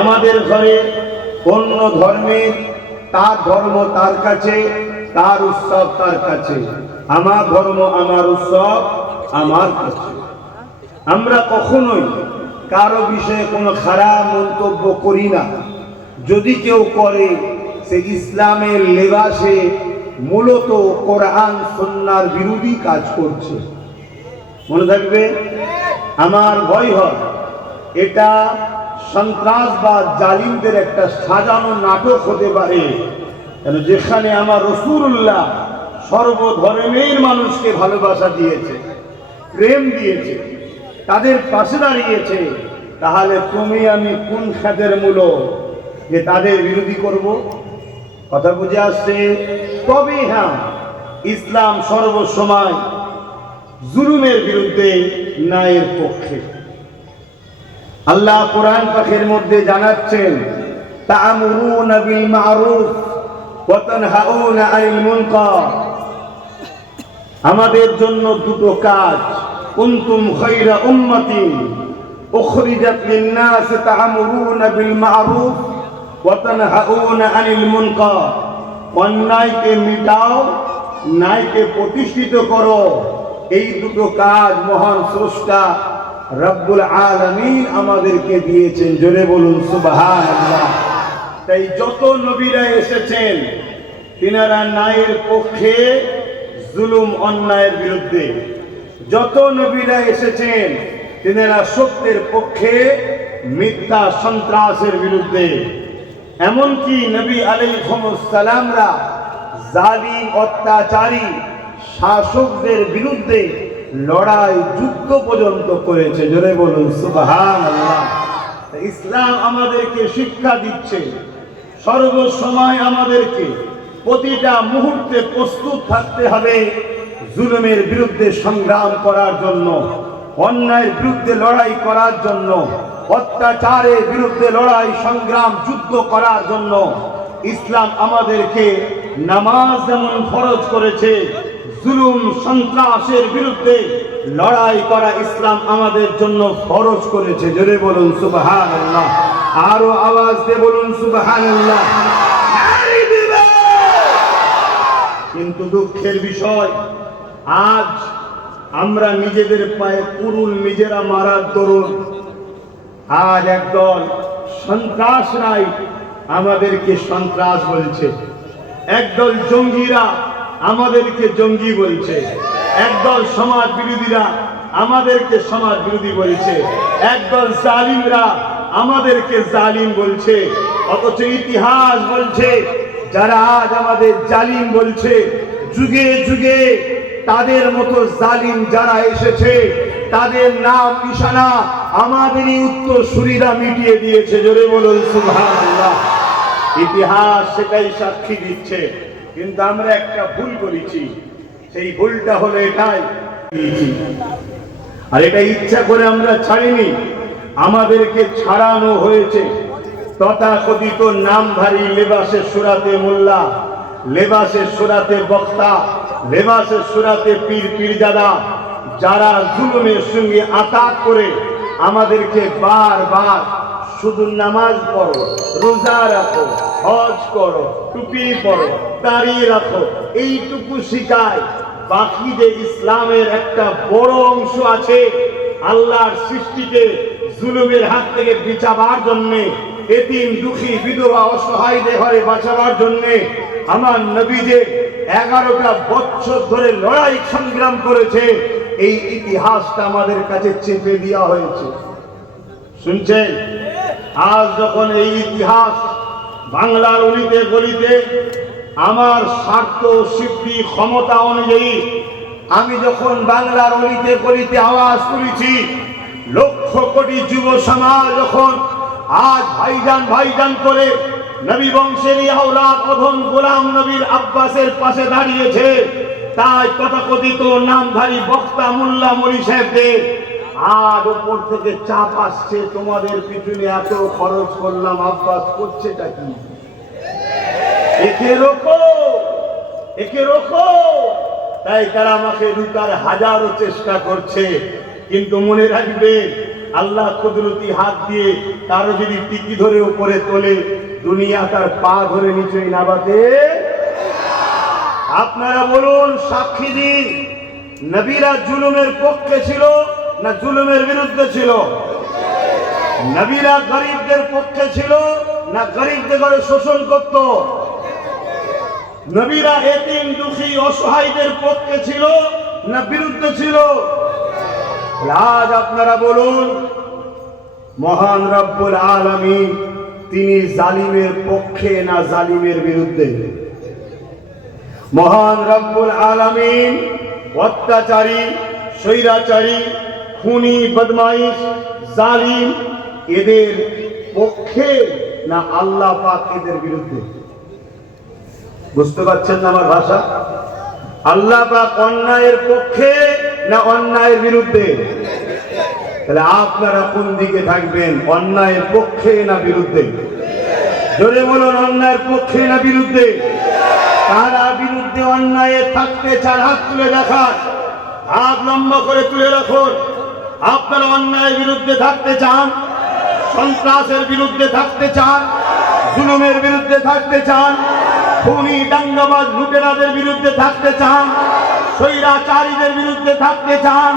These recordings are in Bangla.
আমাদের ঘরে অন্য ধর্মের তার ধর্ম তার কাছে, তার উৎসব তার কাছে, আমার ধর্ম আমার উৎসব আমার কাছে। আমরা কখনোই কারো বিষয়ে কোনো খারাপ মন্তব্য করি না। যদি কেউ করে সে ইসলামের লেবাসে মূলত কোরআন সুন্নাহর বিরোধী কাজ করছে। মনে থাকবে, আমার ভয় হয় এটা সন্ত্রাসবাদ জালিমদের একটা সাজানো নাটক হতে পারে। যেখানে আমার রাসূলুল্লাহ সর্বধর্মের মানুষকে ভালোবাসা দিয়েছে, প্রেম দিয়েছে, তাদের পাশে দাঁড়িয়েছে, তাহলে তুমি আমি কোন খাদের মূল যে তাদের বিরোধী করব? কথা বুঝে আসছে? তবে হ্যাঁ, ইসলাম সর্বসময় জুলুমের বিরুদ্ধে, ন্যায়ের পক্ষে। আল্লাহ কোরআন পাকের মধ্যে জানাচ্ছেন, তা'মুরুনা বিল মা'রুফ ওয়া তানহাউনা আনিল মুনকার। আমাদের জন্য দুটো কাজ, কুনতুম খায়রা উম্মাতিন উখরিজাত লিন-নাস তা'মুরুনা বিল মা'রুফ ওয়া তানহাউনা আনিল মুনকার। অন্যায়কে মিটাও, ন্যায়কে প্রতিষ্ঠিত করো। এই দুটো কাজ মহান স্রষ্টা রব্বুল আলামিন আমাদেরকে দিয়েছেন। জোরে বলুন সুবহানাল্লাহ। তাই যত নবীরা এসেছেন তিনারা ন্যায়ের পক্ষে, জুলুম অন্যায়ের বিরুদ্ধে। যত নবীরা এসেছেন তিনারা সত্যের পক্ষে, মিথ্যা সন্ত্রাসের বিরুদ্ধে। এমনকি নবী আলাইহিস সালামরা জালিম অত্যাচারী শাসকদের বিরুদ্ধে লড়াই, যুদ্ধ পর্যন্ত করেছে। জোরে বলুন সুবহানাল্লাহ। ইসলাম আমাদেরকে শিক্ষা দিচ্ছে সর্বসময় আমাদেরকে প্রতিটা মুহূর্তে প্রস্তুত থাকতে হবে জুলুমের বিরুদ্ধে সংগ্রাম করার জন্য, অন্যায়ের বিরুদ্ধে লড়াই করার জন্য, অত্যাচারের বিরুদ্ধে লড়াই, সংগ্রাম, যুদ্ধ করার জন্য। ইসলাম আমাদেরকে নামাজ যেমন ফরজ করেছে, জুলুম সন্ত্রাসের বিরুদ্ধে লড়াই করা ইসলাম আমাদের জন্য ফরজ করেছে। জোরে বলুন সুবহানাল্লাহ। আরো আওয়াজ দিয়ে বলুন সুবহানাল্লাহ। কিন্তু দুঃখের বিষয়, আজ আমরা নিজেদের পায়ে কুরুল নিজেরা মারার দরুন আজ একদল সন্ত্রাসরাই আমাদেরকে সন্ত্রাস বলছে, একদল জঙ্গিরা আমাদেরকে জঙ্গি বলছে, একদল সমাজ বিরোধীরা আমাদেরকে সমাজ বিরোধী বলছে, একদল জালিমরা আমাদেরকে জালিম বলছে। অথচ ইতিহাস বলছে যারা আজ আমাদের জালিম বলছে, যুগে যুগে তাদের মতো জালিম যারা এসেছে তাদের নাম নিশানা আমাদেরই উত্তরসূরিরা মিটিয়ে দিয়েছে। জোরে বলুন সুবহানাল্লাহ। ইতিহাস সেটাই সাক্ষী দিচ্ছে। কিন্তু আমরা একটা ভুল করেছি, সেই ভুলটা হলো এটাই, আর এটা ইচ্ছা করে আমরা ছাড়িনি, আমাদেরকে ছাড়ানো হয়েছে। তথাকথিত নামধারী লেবাসে সুরাতে মোল্লা, লেবাসে সুরাতে বক্তা, লেবাসে সুরাতে পীর পীরজাদা, যারা জুলুমের সঙ্গে আতাত করে আমাদেরকে বারবার শুধু নামাজ পড়ো, রোজা রাখো, হজ করো, টুপি পরো, দাঁড়িয়ে রাখো, এইটুকু শিখায়। বাকি যে ইসলামের একটা বড় অংশ আছে আল্লাহর সৃষ্টিকে জুলুমের হাত থেকে বাঁচাবার জন্যে, এতিম দুঃখী বিধবা অসহায়দের ঘরে বাঁচাবার জন্যে আমার নবী যে 11টা বছর ধরে লড়াই সংগ্রাম করেছে, এই ইতিহাসটা আমাদের কাছে চেপে দেওয়া হয়েছে। শুনছেন? আজ যখন এই ইতিহাস বাংলার অলিতে গলিতে আমার স্বার্থ সিদ্ধি ক্ষমতা অনুযায়ী আমি যখন বাংলার অলিতে গলিতে আওয়াজ তুলেছি, লক্ষ কোটি যুব সমাজ যখন আজ ভাইজান ভাইজান করে নবী বংশের আওলাদ অধম গোলাম নবীর আব্বাসের পাশে দাঁড়িয়েছে, তাই তথাকথিত নামধারী বক্তা মোল্লা মরি সাহেবদের আজ উপর থেকে চাপ আসছে, তোমাদের পিছনে এত খরচ করলাম, আব্বাস করছেটা কি? একে রোকো, একে রোকো। তাই তারা আমাকে রুকার হাজারো চেষ্টা করছে। কিন্তু মনে রাখবে, আল্লাহ কুদরতি হাত দিয়ে কারো যদি টিকি ধরে উপরে তোলে, দুনিয়া তার পা ধরে নিচে নামাতে। আপনারা বলুন, সাক্ষী দিন, নবীরা জুলুমের পক্ষে ছিল না জুলুমের বিরুদ্ধে ছিল? নবীরা গরিবদের পক্ষে ছিল না গরিবদের ঘরে শোষণ করত? নবীরা এতিম দুঃখী অসহায়দের পক্ষে ছিল না বিরুদ্ধে ছিল? আজ আপনারা বলুন, মহান রব্বুল আলামিন তিনি জালিমের পক্ষে না জালিমের বিরুদ্ধে? মহান রব্বুল আলামিন অত্যাচারী, স্বৈরাচারী, খুনি, বদমাইশ, জালিম এদের পক্ষে না আল্লাহ পাক এদের বিরুদ্ধে? বুঝতে পারছেন না আমার ভাষা? আল্লাহ পাক অন্যায়ের পক্ষে না অন্যায়ের বিরুদ্ধে? তাহলে আপনারা কোন দিকে থাকবেন, অন্যায়ের পক্ষে না বিরুদ্ধে? জোরে বলুন, অন্যায়ের পক্ষে না বিরুদ্ধে? কারা বিরুদ্ধে অন্যায়ে থাকতে চান হাত তুলে দেখান, হাত লম্বা করে তুলে রাখুন। আপনারা অন্যায়ের বিরুদ্ধে থাকতে চান, সন্ত্রাসের বিরুদ্ধে থাকতে চান, জুলুমের বিরুদ্ধে থাকতে চান, খুনি দাঙ্গাবাজ লুটেরাদের বিরুদ্ধে থাকতে চান, স্বৈরাচারীদের বিরুদ্ধে থাকতে চান?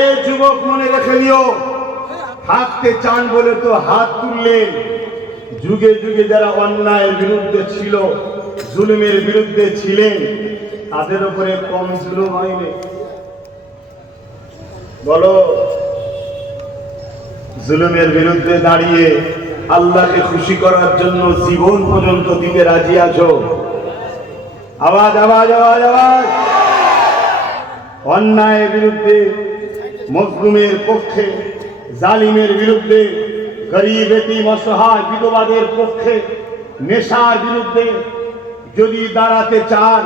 এ যুবক মনে রেখে দিও, থাকতে চান বলে তো হাত তুললেন। যুগে যুগে যারা অন্যায়ের বিরুদ্ধে ছিল, জুলুমের বিরুদ্ধে ছিলেন, তাদের উপরে কম জুলুম হয়নি? বলো, জুলুমের বিরুদ্ধে দাঁড়িয়ে আল্লাহকে খুশি করার জন্য জীবন পর্যন্ত দিতে রাজি আছো? আওয়াজ আওয়াজ আওয়াজ আওয়াজ! অন্যায়ের বিরুদ্ধে, মজলুমের পক্ষে, জালিমের বিরুদ্ধে, গরিব এতিম অসহায় বিধবাদের পক্ষে, নেশার বিরুদ্ধে যদি দাঁড়াতে চান,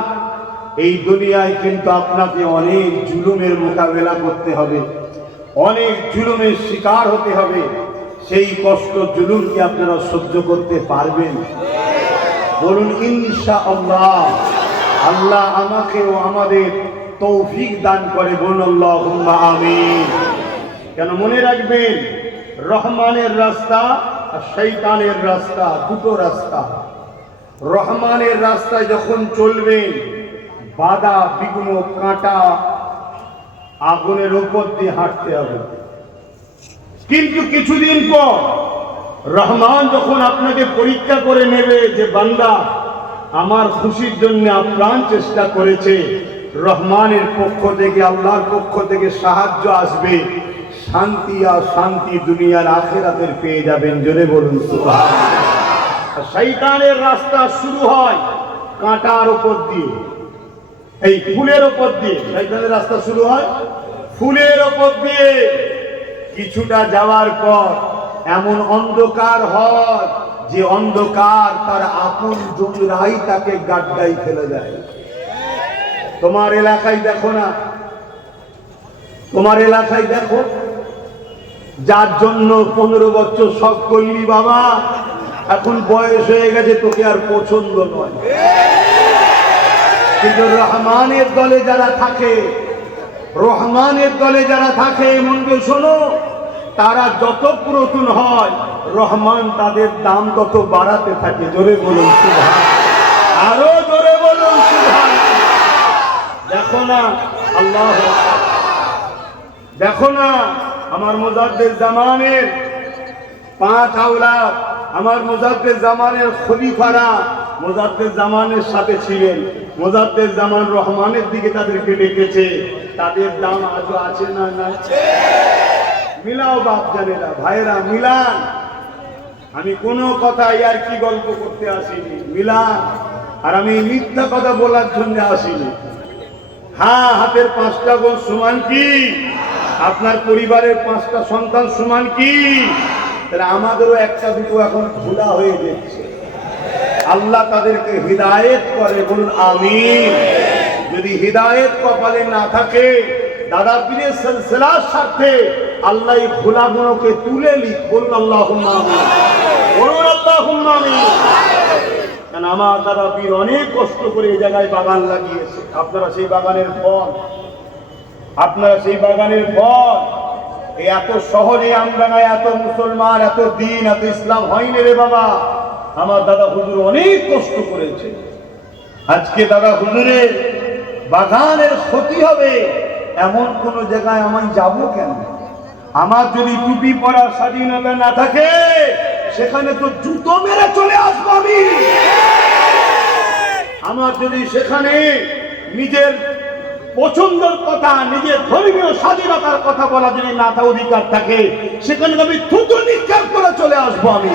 এই দুনিয়ায় কিন্তু আপনাকে অনেক জুলুমের মোকাবেলা করতে হবে, অনেক জুলুমের শিকার হতে হবে। সেই কষ্ট, জুলুম কি আপনারা সহ্য করতে পারবেন? বলুন ইনশাআল্লাহ। আল্লাহ আমাকে ও আমাদের তৌফিক দান করে, বলুন আল্লাহুম্মা আমিন। কেন মনে রাখবেন, রহমানের রাস্তা আর শয়তানের রাস্তা দুটো রাস্তা। রহমানের রাস্তায় যখন চলবেন, বাধা বিঘ্ন কাঁটা আগুনের উপর দিয়ে হাঁটতে হবে। কিন্তু কিছুদিন পর রহমান যখন আপনাকে পরীক্ষা করে নেবে যে বান্দা আমার খুশির জন্য আপ্রাণ চেষ্টা করেছে, রহমানের পক্ষ থেকে, আল্লাহর পক্ষ থেকে সাহায্য আসবে, শান্তি আর শান্তি দুনিয়ার আখিরাতের পেয়ে যাবেন। জোরে বলুন সুবহানাল্লাহ। শয়তানের রাস্তা শুরু হয় কাঁটার উপর দিয়ে, এই ফুলের উপর দিয়ে। শয়তানের রাস্তা শুরু হয় ফুলের উপর দিয়ে। কিছুটা যাওয়ার পর এমন অন্ধকার হয় যে অন্ধকার তার আপন জমিরাই তাকে গাড্ডায় ফেলে যায়। তোমার এলাকায় দেখো না, তোমার এলাকায় দেখো, যার জন্য 15 বছর শখ করলি বাবা, এখন বয়স হয়ে গেছে, তোকে আর পছন্দ নয়। কিন্তু রহমানের দলে যারা থাকে, রহমানের দলে যারা থাকে, মনকে শোনো, তারা যত পুরাতন হয়, রহমান তাদের দাম তত বাড়াতে থাকে। জোরে বলুন সুবহানাল্লাহ, আরো জোরে বলুন সুবহানাল্লাহ। দেখো না, আল্লাহ দেখো না, আমার মুজাদ্দিদ জামানের 5 আওলাদ, আমার মুজাদ্দিদ জামানের খলিফারা মুজাদ্দিদ জামানের সাথে ছিলেন। মুজাদ্দিদ জামান রহমানের দিকে তাদেরকে ডেকেছে, তাদের দাম আজও আছে না? না। মিলাও বাপ জানেরা, ভাইরা মিলান। আমি কোনো কথা আর কি গল্প করতে আসিনি, মিলান। আর আমি মিথ্যা কথা বলার জন্য আসিনি। হ্যাঁ, হাতের 5টা গোল সমান কি? আপনার পরিবারের 5টা সন্তান সমান কি? তাহলে আমাদেরও একটা দুটো এখন খোলা হয়ে যাচ্ছে। আল্লাহ তাদেরকে হিদায়েত করে, বলুন আমিন। যদি হিদায়েত কপালে না থাকে, দাদা পীরের সিলসিলার সাথে আল্লাহ এই খোলাগুলোকে তুলে লিখ, বলুন আল্লাহুম্মা আমিন, বলুন আল্লাহুম্মা আমিন। কারণ আমার দাদা পীর অনেক কষ্ট করে এই জায়গায় বাগান লাগিয়েছে। আপনারা সেই বাগানের ফল, আপনারা সেই বাগানের ফল। এত শহরে আমডাঙ্গায় এত মুসলমান, এত দিন, এত ইসলাম হয়নি রে বাবা। আমার দাদা হুজুর অনেক কষ্ট করেছে। আজকে দাদা হুজুরের বাগানের ক্ষতি হবে এমন কোন জায়গায় আমি যাব কেন? আমার যদি টুপি পরার স্বাধীনতা না থাকে সেখানে তো জুতো মেরে চলে আসবো আমি। আমার যদি সেখানে নিজের পছন্দের কথা, নিজের ধর্মীয় স্বাধীনতার কথা বলা যদি না অধিকার থাকে সেখানে আমি থুতু নিক্ষেপ করে চলে আসবো আমি।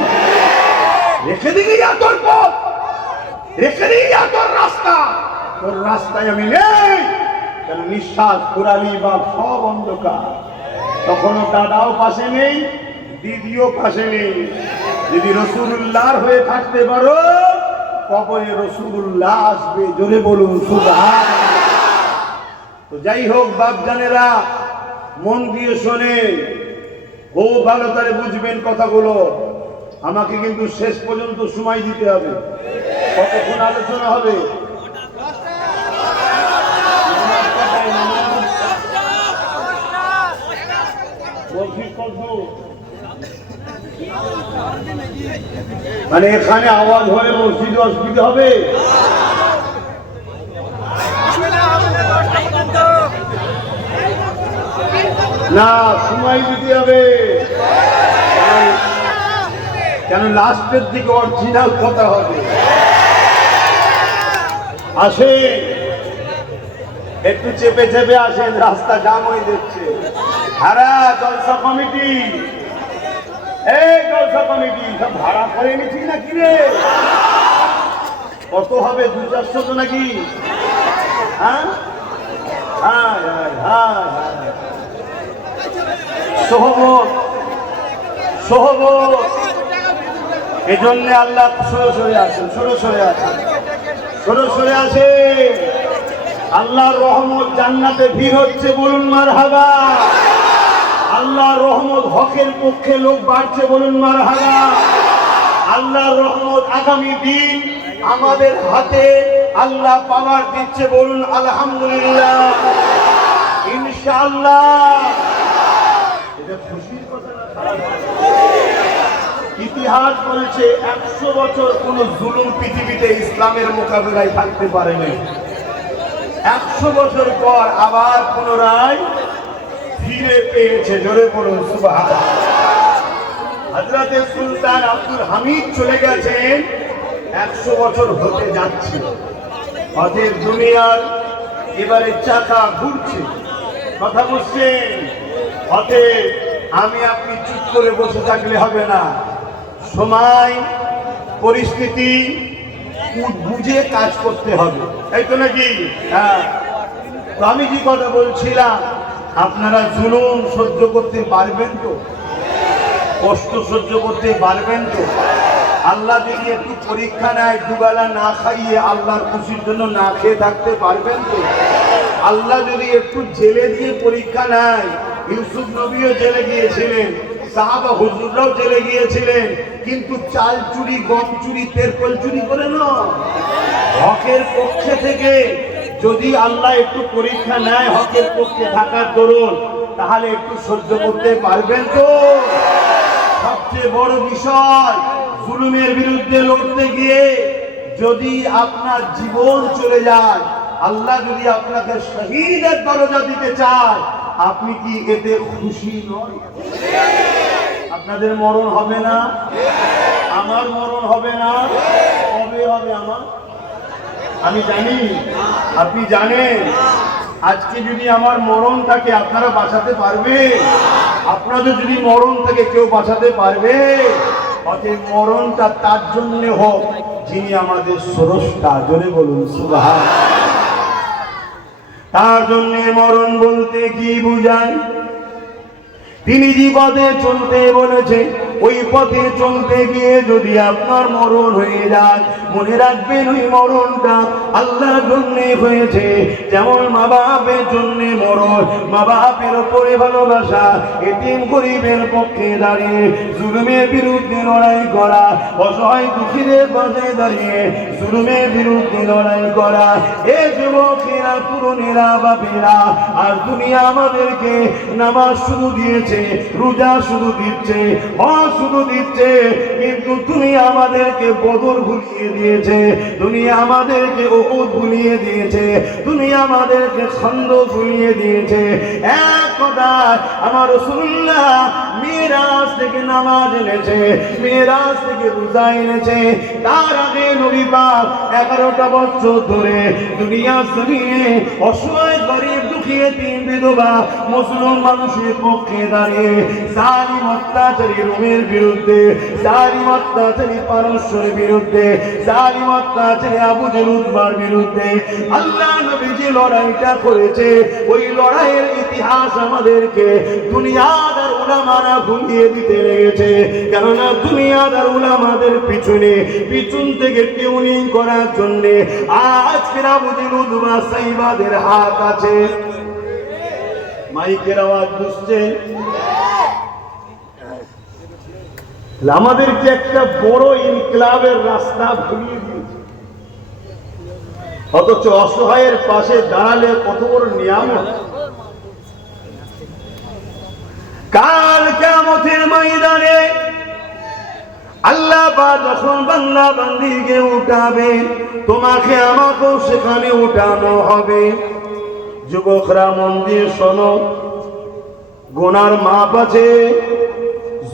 রেখে দিই তোর পথ, রেখে দিই তোর রাস্তা, তোর রাস্তায় আমি নেই। কেন নিঃশ্বাস ঘুরালি বা সব অন্ধকার। তখনও দাদাও পাশে নেই, দিদিও পাশে নেই। যদি রাসূলুল্লাহর হয়ে থাকতে পারো কবরে রাসূলুল্লাহ আসবে, জোরে বলুন সুবহানাল্লাহ। তো যাই হোক বাপজানেরা, মন দিয়ে শোনে, ও ভালো করে বুঝবেন কথাগুলো। আমাকে কিন্তু শেষ পর্যন্ত সময় দিতে হবে। কতক্ষণ আলোচনা হবে? মানে এখানে আওয়াজ হলে মসজিদে অসুবিধা হবে? না, সময় দিতে হবে। কেন লাস্টের দিকে অরিজিনাল কথা হবে। আসে একটু চেপে চেপে আসেন, রাস্তা জাম হয়ে যাচ্ছে। ভাড়া জলসা কমিটি, এই জলসা কমিটি সব ভাড়া করে নিচ্ছি নাকি রে? কত হবে? 200-400 তো নাকি? হ্যাঁ হ্যাঁ হ্যাঁ, সহবত সহবত। এজন্য আল্লাহ সরে আসেন, সরে আসেন, সরে আসে। আল্লাহর রহমত জান্নাতে ভিড় হচ্ছে, বলুন মারহাবা। আল্লাহর রহমত হকের পক্ষে লোক বাড়ছে, বলুন মারহাবা। আল্লাহর রহমত আগামী দিন আমাদের হাতে আল্লাহ পাওয়ার দিচ্ছে, বলুন আলহামদুলিল্লাহ, ইনশাআল্লাহ। এটা খুশির কথা না খারাপ কথা? ইতিহাস বলছে 100 বছর কোন জুলুম পৃথিবীতে ইসলামের মোকাবিলায় থাকতে পারেনি। 100 বছর পর আবার পুনরায় ফিরে পেয়েছে, জোরে বলুন সুবহানাল্লাহ। হযরতে সুলতান আব্দুল হামিদ চলে গেছেন, 100 বছর হতে যাচ্ছে। অতএব দুনিয়ার এবারে চাকা ঘুরছে, কথা বুঝছেন? অতএব আমি আপনি চুপ করে বসে থাকলে হবে না। সময় পরিস্থিতি বুঝে কাজ করতে হবে, তাই তো নাকি? হ্যাঁ। তো আমি যে কথা বলছিলাম, আপনারা জুলুম সহ্য করতে পারবেন তো? কষ্ট সহ্য করতে পারবেন তো? আল্লাহ যদি একটু পরীক্ষা নেয়, দুবেলা না খাইয়ে আল্লাহর খুশির জন্য না খেয়ে থাকতে পারবেন তো? আল্লাহ যদি একটু জেলে দিয়ে পরীক্ষা নেয়, ইউসুফ নবীও জেলে গিয়েছিলেন, সাহাবা হুজুররাও জেলে গিয়েছিলেন, কিন্তু চাল চুরি, গম চুরি, তেরপল চুরি করে না। হকের পক্ষে থেকে যদি আল্লাহ একটু পরীক্ষা নেয় হকের পক্ষে থাকার দরুন, তাহলে একটু সহ্য করতে পারবেন তো? সবচেয়ে বড় বিষয়, জুলুমের বিরুদ্ধে লড়তে গিয়ে যদি আপনার জীবন চলে যায়, আল্লাহ যদি আপনাকে শহীদের দরজা দিতে চায়, আপনি কি এতে খুশি নন? আপনাদের মরণ হবে না? আমার মরণ হবে না? কবে হবে আমার? আমি জানি, আপনি জানেন। আজকে যদি আমার মরণ থাকে আপনারা বাঁচাতে পারবে? আপনাদের যদি মরণ থাকে কেউ বাঁচাতে পারবে? অতএব মরণটা তার জন্য হোক যিনি আমাদের স্রষ্টা, জোরে বলুন সুবহানাল্লাহ। তার জন্য মরণ বলতে কি বুঝায়? তিনি জীবনে চলতে বলেছে, ওই পথে চলতে গিয়ে যদি আপনার মরণ হয়ে যায়, মনে রাখবেন ওই মরণটা আল্লাহর জন্যে হয়েছে। যেমন মা বাপের জন্যে মরণ, মা বাপের উপরে ভালোবাসা, এতিম গরিবের পক্ষে দাঁড়িয়ে জুলুমের বিরুদ্ধে লড়াই করা, অসহায় দুঃখীদের পাশে দাঁড়িয়ে জুলুমের বিরুদ্ধে লড়াই করা। এ যুবকেরা, তরুণেরা, বাপেরা, আর দুনিয়া আমাদেরকে নামাজ শুরু দিয়েছে, রোজা শুরু দিচ্ছে, হজ শুরু দিচ্ছে, কিন্তু দুনিয়া আমাদেরকে বদর ভুলিয়ে দিয়েছে, দুনিয়া আমাদেরকে উহুদ ভুলিয়ে দিয়েছে, দুনিয়া আমাদেরকে খন্দক ভুলিয়ে দিয়েছে। এক কথা, আমার রাসূলুল্লাহ মিরাজ থেকে নামাজ এনেছে, মিরাজ থেকে রোজা এনেছে। তার আগে নবী পাক 11টা বছর ধরে দুনিয়া জমিনে অসহায় গরিব দুঃখী এতিম বিধবা মুসলিম মানুষের পক্ষে দাঁড়িয়ে জালিম অত্যাচারী রোমের বিরুদ্ধে, জালিম অত্যাচারী পারস্যের বিরুদ্ধে, জালিম অত্যাচারী আবু জেহেল উতবার বিরুদ্ধে আল্লাহ নবী যে লড়াইটা করেছে, ওই লড়াইয়ের ইতিহাস আমাদেরকে দুনিয়াদার উলামারা ভুলিয়ে দিতে লেগেছে। কেননা দুনিয়াদার উলামাদের পিছন থেকে টিউনিং করার জন্য আজকের আবু জেহেল উতবা সাইবাদের হাত আছে। মাইকের আওয়াজ বুঝছে? আমাদেরকে একটা বড় ইনকিলাবের রাস্তা ভুলিয়ে দিয়েছে, অথচ অসহায়ের পাশে দাঁড়ালে কত বড় নিয়ামত। কাল কিয়ামতের ময়দানে আল্লাহ পাক যখন বান্দা বান্দীকে উঠাবে, তোমাকে আমাকেও সেখানে উঠানো হবে। যুবকরা মন দিয়ে শোনো, গুনার মাপ আছে,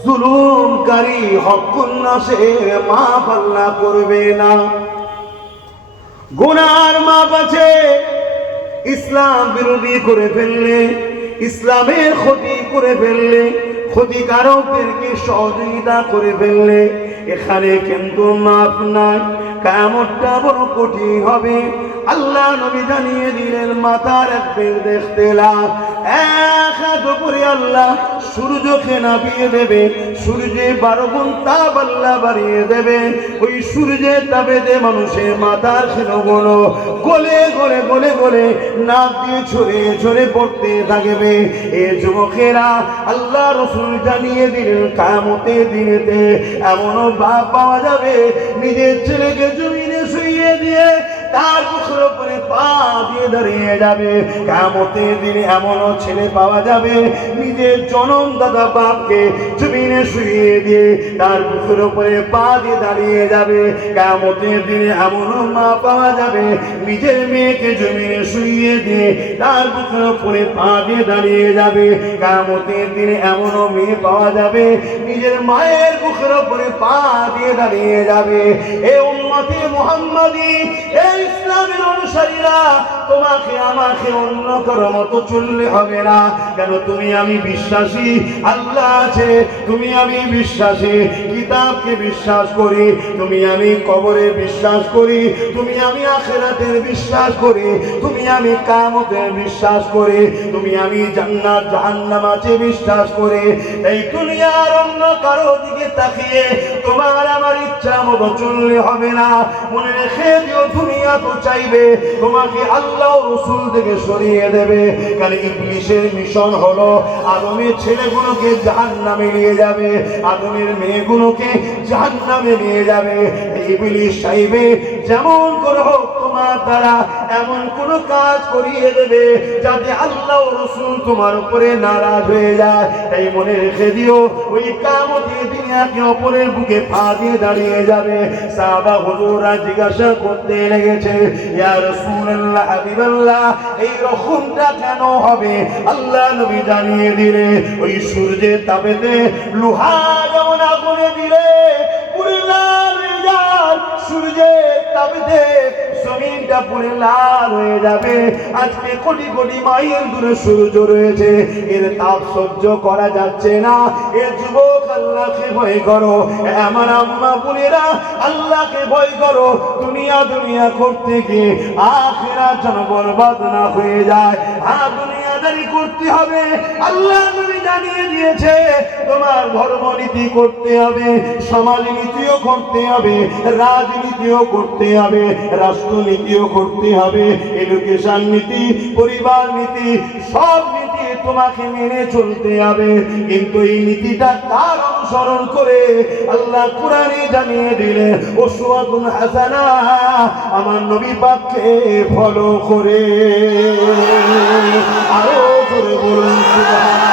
জুলুমকারী হকুন নাসের মাপ আল্লাহ করবে না। গুনার মাপ আছে, ইসলাম বিরোধী করে ফেললে, ইসলামের ক্ষতি করে ফেললে, ক্ষতিকারকদেরকে সহযোগিতা করে ফেললে, এখানে কিন্তু মাপ নাই। কিয়ামতটা বড় কঠিন হবে। আল্লাহ নবী জানিয়ে দিলেন, মাথা রাখবেন দেখতে লাভ। এক হাত উপরে আল্লাহ সূর্যকে নামিয়ে দেবে, সূর্যে 12 গুণ তাপ আল্লাহ বাড়িয়ে দেবে। ওই সূর্যের তাপেতে মানুষের মাথার ক্ষীণগুলো গলে গলে গলে গলে নাক দিয়ে ছড়ে ছড়ে পড়তে থাকবে। এ যুবকেরা, আল্লাহ রাসূল জানিয়ে দিলেন, কিয়ামতের দিনেতে এমনও বাপ পাওয়া যাবে নিজের ছেলেকে জমিনে শুইয়ে দিয়ে তার বুকের উপরে পা দিয়ে দাঁড়িয়ে যাবে। কিয়ামতের দিনে এমনও ছেলে পাওয়া যাবে নিজের জনমদাতা বাপকে জমিনে শুইয়ে দিয়ে তার বুকের উপরে পা দিয়ে দাঁড়িয়ে যাবে। কিয়ামতের দিনে এমনও মা পাওয়া যাবে নিজের মেয়েকে জমিনে শুইয়ে দিয়ে তার বুকের উপরে পা দিয়ে দাঁড়িয়ে যাবে। কিয়ামতের দিনে এমনও মেয়ে পাওয়া যাবে নিজের মায়ের বুকের উপরে পা দিয়ে দাঁড়িয়ে যাবে। এ উম্মতে মুহাম্মাদি, ইসলামের অনুসারীরা, তোমাকে আমাকে অন্য কারো মতো চললে হবে না। কেন? তুমি আমি বিশ্বাসী আল্লাহ আছে, তুমি আমি বিশ্বাসী কিতাবকে বিশ্বাস করি, তুমি আমি কবরে বিশ্বাস করি, তুমি আমি আখিরাতের বিশ্বাস করি, তুমি আমি কিয়ামতের বিশ্বাস করি, তুমি আমি জান্নাত জাহান্নাম আছে বিশ্বাস করি। এই দুনিয়ার অন্য কারো দিকে তাকিয়ে তোমার আমার ইচ্ছা মতো চললে হবে না। মনে রেখে দিও, দুনিয়া তো চাইবে তোমাকে আল্লাহ রাসূল থেকে সরিয়ে দেবে। কারণ ইবলিসের মিশন হলো আদমের ছেলেগুলোকে জাহান্নামে নিয়ে যাবে, আদমের মেয়েগুলোকে জাহান্নামে নিয়ে যাবে। ইবলিস চাইবে যেমন করে হোক তোমার দ্বারা এমন কোন কাজ করিয়ে দেবে যাতে আল্লাহ রাসূল তোমার উপরে নারাজ হয়ে যায়। তাই মনে রেখে দিও, ওই কিয়ামতের দিনে একে অপরের বুকে পা দিয়ে দাঁড়িয়ে যাবে। সাহাবা হুজুররা জিজ্ঞাসা করতে লেগেছে, ইয়া রাসূলুল্লাহ, হাবিবাল্লাহ, এই রকমটা কেন হবে? আল্লাহ নবী জানিয়ে দিলে, ওই সূর্যের তাপেতে লোহা যেমন আগুনে দিলে পুড়ে লাল হয়ে যায়, সূর্যের তাপেতে জমিনটা পুড়ে লাল হয়ে যাবে। আজকে কোটি কোটি মাইল দূরে সূর্য রয়েছে, এর তাপ সহ্য করা যাচ্ছে না। এ যুবক, আল্লাহকে ভয় করো। আমার আম্মা বোনেরা, আল্লাহকে ভয় করো। দুনিয়া দুনিয়া করতে গিয়ে আখিরাত যেন বরবাদ না হয়ে যায়। দুনিয়া তাড়াতাড়ি করতে হবে। আল্লাহ নবী জানিয়ে দিয়েছে তোমার ধর্মনীতি করতে হবে, সমাজনীতিও করতে হবে, রাজনীতিও করতে হবে, রাষ্ট্রনীতিও করতে হবে, এডুকেশন নীতি, পরিবার নীতি, সব নীতি তোমাকে মেনে চলতে হবে। কিন্তু এই নীতিটা কার অনুসরণ করে? আল্লাহ কোরআনে জানিয়ে দিলেন উসওয়াতুন হাসানা, আমার নবী পাককে ফলো করে। আরো জোরে বলুন সুবহানাল্লাহ।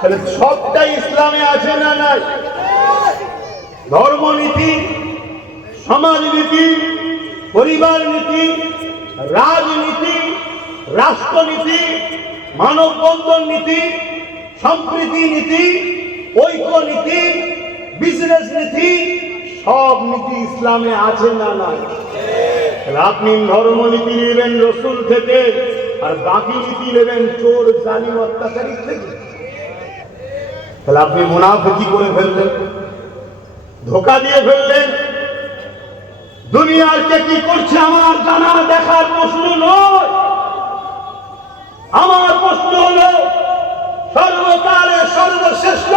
তাহলে সবটাই ইসলামে আছে না নাই? ধর্মনীতি, সমাজনীতি, পরিবার নীতি, রাজনীতি, রাষ্ট্রনীতি, মানববন্ধন নীতি, সম্প্রীতি নীতি, ঐক্য নীতি, বিজনেস নীতি, সব নীতি ইসলামে আছে না নাই? আপনি ধর্মনীতি নেবেন রসুল থেকে, আর বাকি নীতি নেবেন চোর, জালিম, অত্যাচারী থেকে। তাহলে আপনি মুনাফিকি করে ফেললেন, ধোঁকা দিয়ে ফেললেন। দুনিয়ার কে কি করছে আমার জানা দেখার প্রশ্ন নয়। আমার প্রশ্ন হলো সর্বকালের সর্বশ্রেষ্ঠ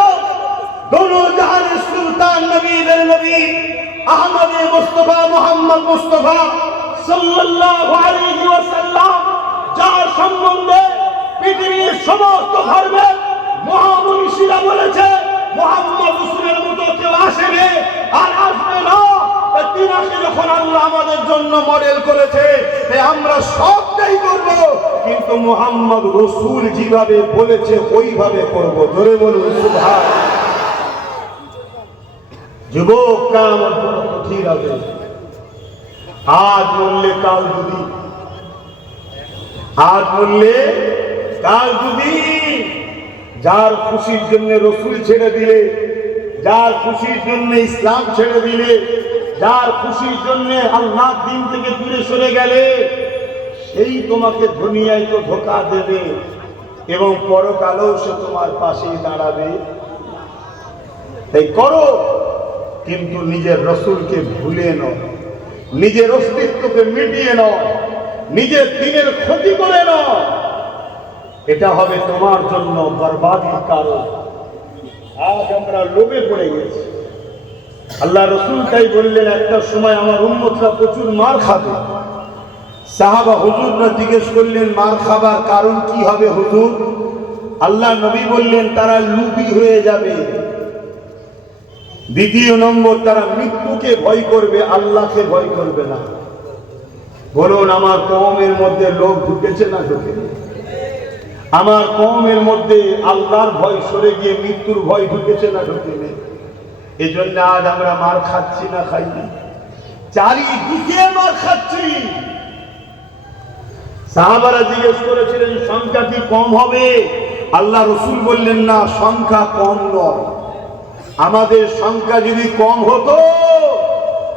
দোনো জাহানের সুলতান নবীদের নবী আহমদে মুস্তাফা মুহাম্মদ মুস্তাফা সাল্লাল্লাহু আলাইহি ওয়াসাল্লাম, যার সম্বন্ধে পৃথিবীর সমস্ত ধর্মের মহামনীষীরা বলেছে মুহাম্মদ রাসূলের মতো কেউ আসবে আর আসবে না। তিনাকে যখন আল্লাহ আমাদের জন্য মডেল করেছে, আমরা সবটাই করব, কিন্তু মুহাম্মদ রাসূল যেভাবে বলেছে ওইভাবে করব। জোরে বলুন সুবহানাল্লাহ। যুবক কিয়ামত বড় কঠিন হবে। আজ বললে কাল যদি, আজ বললে কাল যদি। যার খুশির জন্য রসুল ছেড়ে দিলে, যার খুশির জন্য ইসলাম ছেড়ে দিলে, যার খুশির জন্য আল্লাহ দিন থেকে দূরে সরে গেলে, সেই তোমাকে দুনিয়ায় তো ধোঁকা দেবে এবং পরকালেও সে তোমার পাশেই দাঁড়াবে। তাই করো, কিন্তু নিজের রসুলকে ভুলে নয়, নিজের অস্তিত্বকে মিটিয়ে নয়, নিজের দিনের ক্ষতি করে নয়। এটা হবে তোমার জন্য বরবাদির কারণ। আজ আমরা লোভে পড়ে গেছি। আল্লাহ রসুল তাই বললেন একটা সময় আমার উম্মতরা প্রচুর মার খাবে। সাহাবা হুজুররা জিজ্ঞেস করলেন মার খাবার কারণ কি হবে হুজুর? আল্লাহ নবী বললেন তারা লুবি হয়ে যাবে। দ্বিতীয় নম্বর, তারা মৃত্যুকে ভয় করবে, আল্লাহকে ভয় করবে না। বলুন আমার কওমের মধ্যে লোভ ঢুকেছে না ঢুকেনি? আমার কওমের মধ্যে আল্লাহর ভয় সরে গিয়ে মৃত্যুর ভয় ঢুকেছে না ঢুকেনি? এই জন্য আজ আমরা মার খাচ্ছি না খাইনি? চারিদিকে মার খাচ্ছি। সাহাবারা জিজ্ঞেস করেছিলেন সংখ্যা কি কম হবে? আল্লাহ রসুল বললেন না, সংখ্যা কম নয়। আমাদের সংখ্যা যদি কম হতো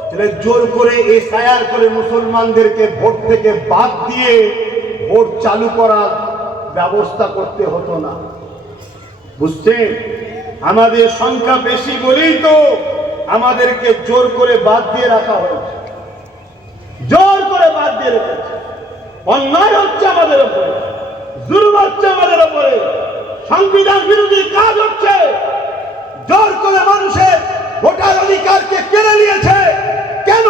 তাহলে জোর করে এসআইআর করে মুসলমানদেরকে ভোট থেকে বাদ দিয়ে ভোট চালু করার ব্যবস্থা করতে হতো না। বুঝছেন? আমাদের সংখ্যা বেশি বলেই তো আমাদেরকে জোর করে বাদ দিয়ে রাখা হয়েছে, জোর করে বাদ দিয়ে রেখেছে। অন্যায় হচ্ছে আমাদের উপরে, জুলুম হচ্ছে আমাদের উপরে, সংবিধান বিরোধী কাজ হচ্ছে, জোর করে মানুষের ভোটার অধিকারকে কেড়ে নিয়েছে। কেন?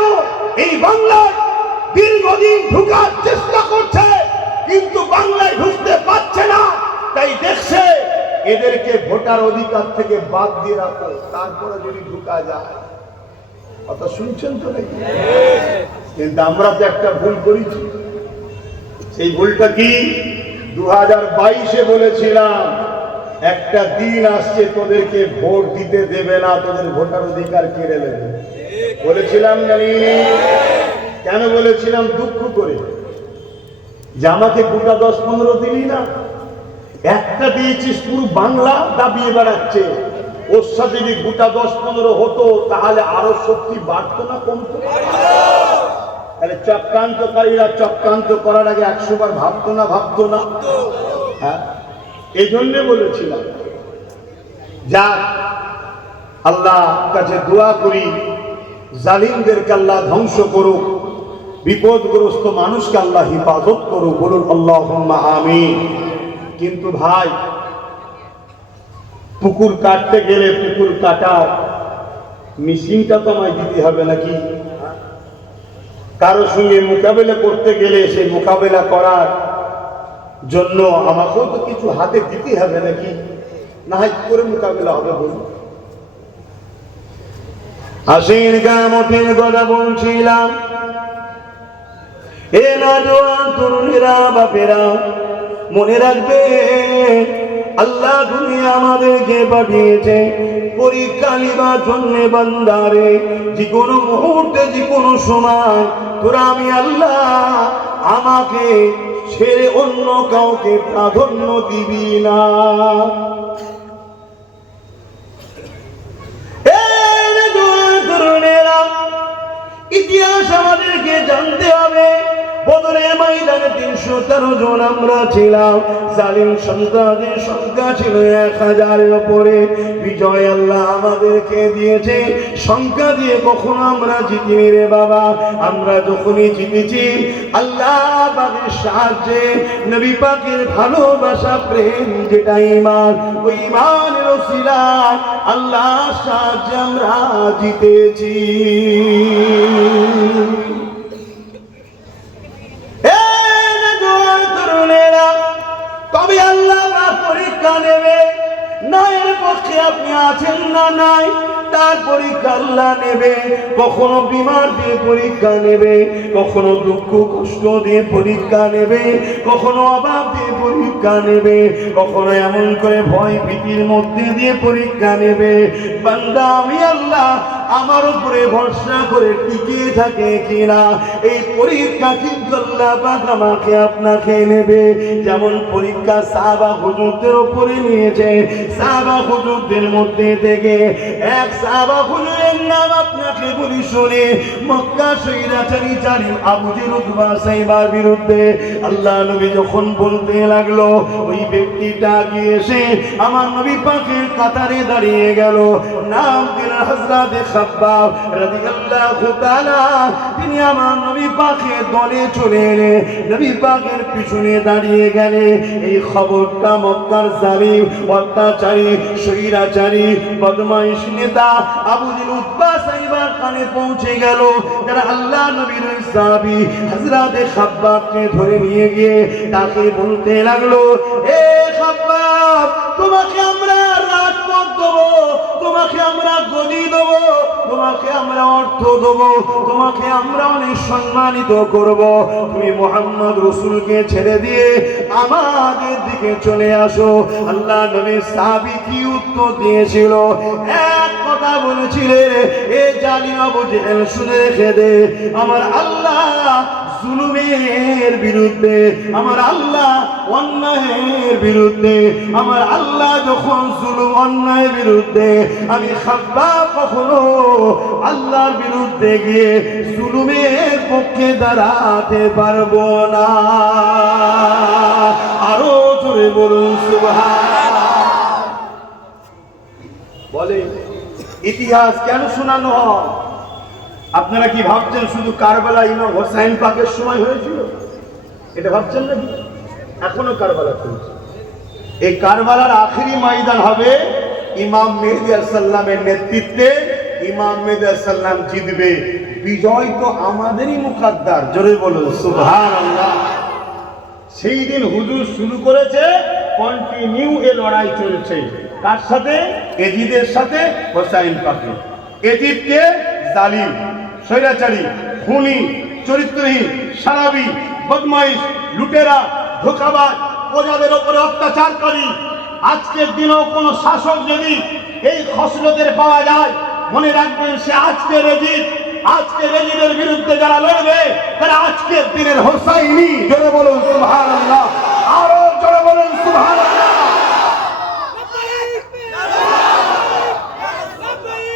এই বাংলায় দীর্ঘদিন ঢুকার চেষ্টা করছে, কিন্তু বাংলায় ঢুকতে পারছে না। তাই দেখছে এদেরকে ভোটার অধিকার থেকে বাদ দিয়ে রাখো, তারপরে যদি ঢুকা যায়। কথা শুনছেন তো নাকি? কিন্তু আমরা তো একটা ভুল করেছি। সেই ভুলটা কি? 2022-এ বলেছিলাম একটা দিন আসছে তোদেরকে ভোট দিতে দেবে না, তোদের ভোটার অধিকার কেড়ে নেবে। বলেছিলাম না? কেন বলেছিলাম? দুঃখ করে যে আমাকে গোটা 10-15 দিনই না, একটা দিয়েছিস পুরো বাংলা দাবিয়ে বেড়াচ্ছে। ওর সাথে যদি গোটা 10-15 হতো তাহলে আরো শক্তি বাড়তো না কমতো? তাহলে চক্রান্তকারীরা চক্রান্ত করার আগে 100 বার ভাবতো না? ভাবতো না? হ্যাঁ, এই জন্য বলেছিলাম যা আল্লাহ কাছে দোয়া করি জালিমদেরকে আল্লাহ ধ্বংস করুক, বিপদগ্রস্ত মানুষকে আল্লাহ হিফাজত করুক, বলুন আল্লাহুম্মা আমিন। কিন্তু ভাই, পুকুর কাটতে গেলে পুকুর কাটার মেশিনটা তো আমায় দিতে হবে নাকি? কারো সঙ্গে মোকাবেলা করতে গেলে সেই মোকাবেলা করার জন্য আমাকেও তো কিছু হাতে দিতে হবে নাকি? না হয় কি করে মোকাবেলা হবে বলুন? আসেন কামতের কথা বলছিলাম। এ নওজোয়ান তরুণেরা, বাপেরা, মনে রাখবে আল্লাহ দুনিয়া আমাদেরকে পাঠিয়েছে পরীক্ষা নিবার জন্য বান্দারে। যে কোনো মুহূর্তে, যে কোনো সময় তোরা আমি আল্লাহ আমাকে ছেড়ে অন্য কাউকে প্রাধান্য দিবি না। ইতিহাস আমাদেরকে জানতে হবে। বদরের ময়দানে 313 জন আমরা ছিলাম। জালিম সন্ত্রাসীর সংখ্যা ছিল 1000-এর উপরে। বিজয় আল্লাহ আমাদেরকে দিয়েছে। সংখ্যা দিয়ে কখনো আমরা জিতিনি রে বাবা। আমরা যখনই জিতেছি আল্লাহ পাকের সাহায্যে, নবী পাকের ভালোবাসা, প্রেম, যেটা ঈমান, ওই ঈমানের ওসিলায় আল্লাহর সাহায্যে আমরা জিতেছি। তবে আল্লাহ পরীক্ষা নেবে, না এর পক্ষে আপনি আছেন না নাই, তার পরীক্ষা আল্লাহ নেবে। কখনো বিমার দিয়ে পরীক্ষা নেবে, কখনো দুঃখ কষ্ট দিয়ে পরীক্ষা নেবে, কখনো অভাব দিয়ে পরীক্ষা নেবে, কখনো এমন করে ভয় ভীতির মধ্যে দিয়ে পরীক্ষা নেবে। বান্দা আমি আল্লাহ আমার উপরে ভরসা করে টিকে থাকে কিনা, এই পরীক্ষা কিন্তু আল্লাহ পাক আমাকে আপনাকে নেবে। যেমন পরীক্ষা সাহাবা হুজুরদের উপরে নিয়েছে। সাহাবা হুজুরদের মধ্যে থেকে এক সাহাবা হুজুরের নাম আপনাকে বলি শুনে। মক্কা স্বৈরাচারী জালিম আবু জেহেল উতবা সাইবার বিরুদ্ধে আল্লাহ নবী যখন বলতে লাগলো, ওই ব্যক্তিটা গিয়ে এসে আমার নবী পাকের কাতারে দাঁড়িয়ে গেল। নাম দিলেন হযরত খাব্বাব রাদিয়াল্লাহু তাআলা। তিনি আমার নবী পাকের দলে চলে এলেন, নবী পাকের পিছনে দাঁড়িয়ে গেলে। এই খবরটা মক্কার জালিম, অত্যাচারী, স্বৈরাচারী, বদমাইশ নেতা আবু জেহেল উতবা সাইবার কানে পৌঁছে গেল। যারা আল্লাহ নবীর সাহাবী হযরত খাব্বাবকে ধরে নিয়ে গিয়ে তাকে বলতে লাগলো, এ খাব্বাব, তোমাকে আমরা রাজপদ দেবো, তোমাকে আমরা গদি দেবো, তোমাকে আমরা অর্থ দেবো, তোমাকে আমরা অনেক সম্মানিত করব। তুমি মুহাম্মদ রাসূলকে ছেড়ে দিয়ে আমাদের দিকে চলে আসো। আল্লাহ নবীর সাহাবী কি উত্তর দিয়েছিল? এক কথা বলেছিলেন, এ জালিম আবু জেহেল, শুনে রেখে দে, আমার আল্লাহ জুলুমের বিরুদ্ধে, আমার আল্লাহ অন্যায়ের বিরুদ্ধে, আমার আল্লাহ যখন জুলুম অন্যায়ের বিরুদ্ধে, আমি খাব্বাব কখনো আল্লাহর বিরুদ্ধে গিয়ে জুলুমের পক্ষে দাঁড়াতে পারবো না। আরো জোরে বলুন সুবহানাল্লাহ। বলে ইতিহাস কেন শোনানো হয়? আপনারা কি ভাবছেন শুধু কারবালা ইমাম হোসাইন পাকের সময় হয়েছিল? এটা ভাবছেন নাকি? এখনো কারবালা চলছে। এই কারবালার আখেরি ময়দান হবে ইমাম মেহেদী আলাইহিস সালামের নেতৃত্বে। ইমাম মেহেদী আলাইহিস সালাম জিতবে। বিজয় তো আমাদেরই মুকদ্দার। জোরে বলুন সুবহানাল্লাহ। সেই দিন হুজুর শুরু করেছে, কন্টিনিউ এ লড়াই চলছে। কার সাথে? এজিদের সাথে, হোসাইন পাকে। এজিদকে জালিম, স্বৈরাচারী, খুনি, চরিত্রহীন, সারাবি, বদমাইশ, লুটেরা, ধোঁকাবাজ, প্রজাদের উপরে অত্যাচারকারী। আজকের দিনেও কোন শাসক যদি এই খসলতের পাওয়া যায়, মনে রাখবেন সে আজকের এজিদ। আজকের এজিদের বিরুদ্ধে যারা লড়বে তারা আজকের দিনের হোসাইনি। জোরে বলুন সুবহানাল্লাহ। আরো জোরে বলুন সুবহানাল্লাহ।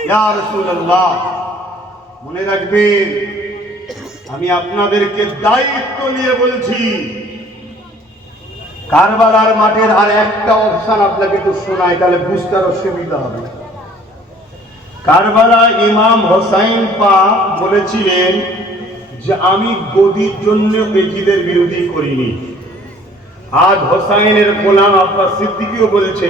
ইয়া রাসূলুল্লাহ, মনে রাখবেন আমি আপনাদেরকে দায়িত্ব নিয়ে বলছি, কারবালার মাঠের আর একটা অপশন আপনাকে একটু শোনাই, তাহলে বুঝতে আরো সুবিধা হবে। কারবালা ইমাম হোসাইন পাক বলেছিলেন যে আমি গদির জন্য এজিদের বিরোধী করিনি। আজ হোসাইনের গোলাম আব্বাস সিদ্দিকীও বলছে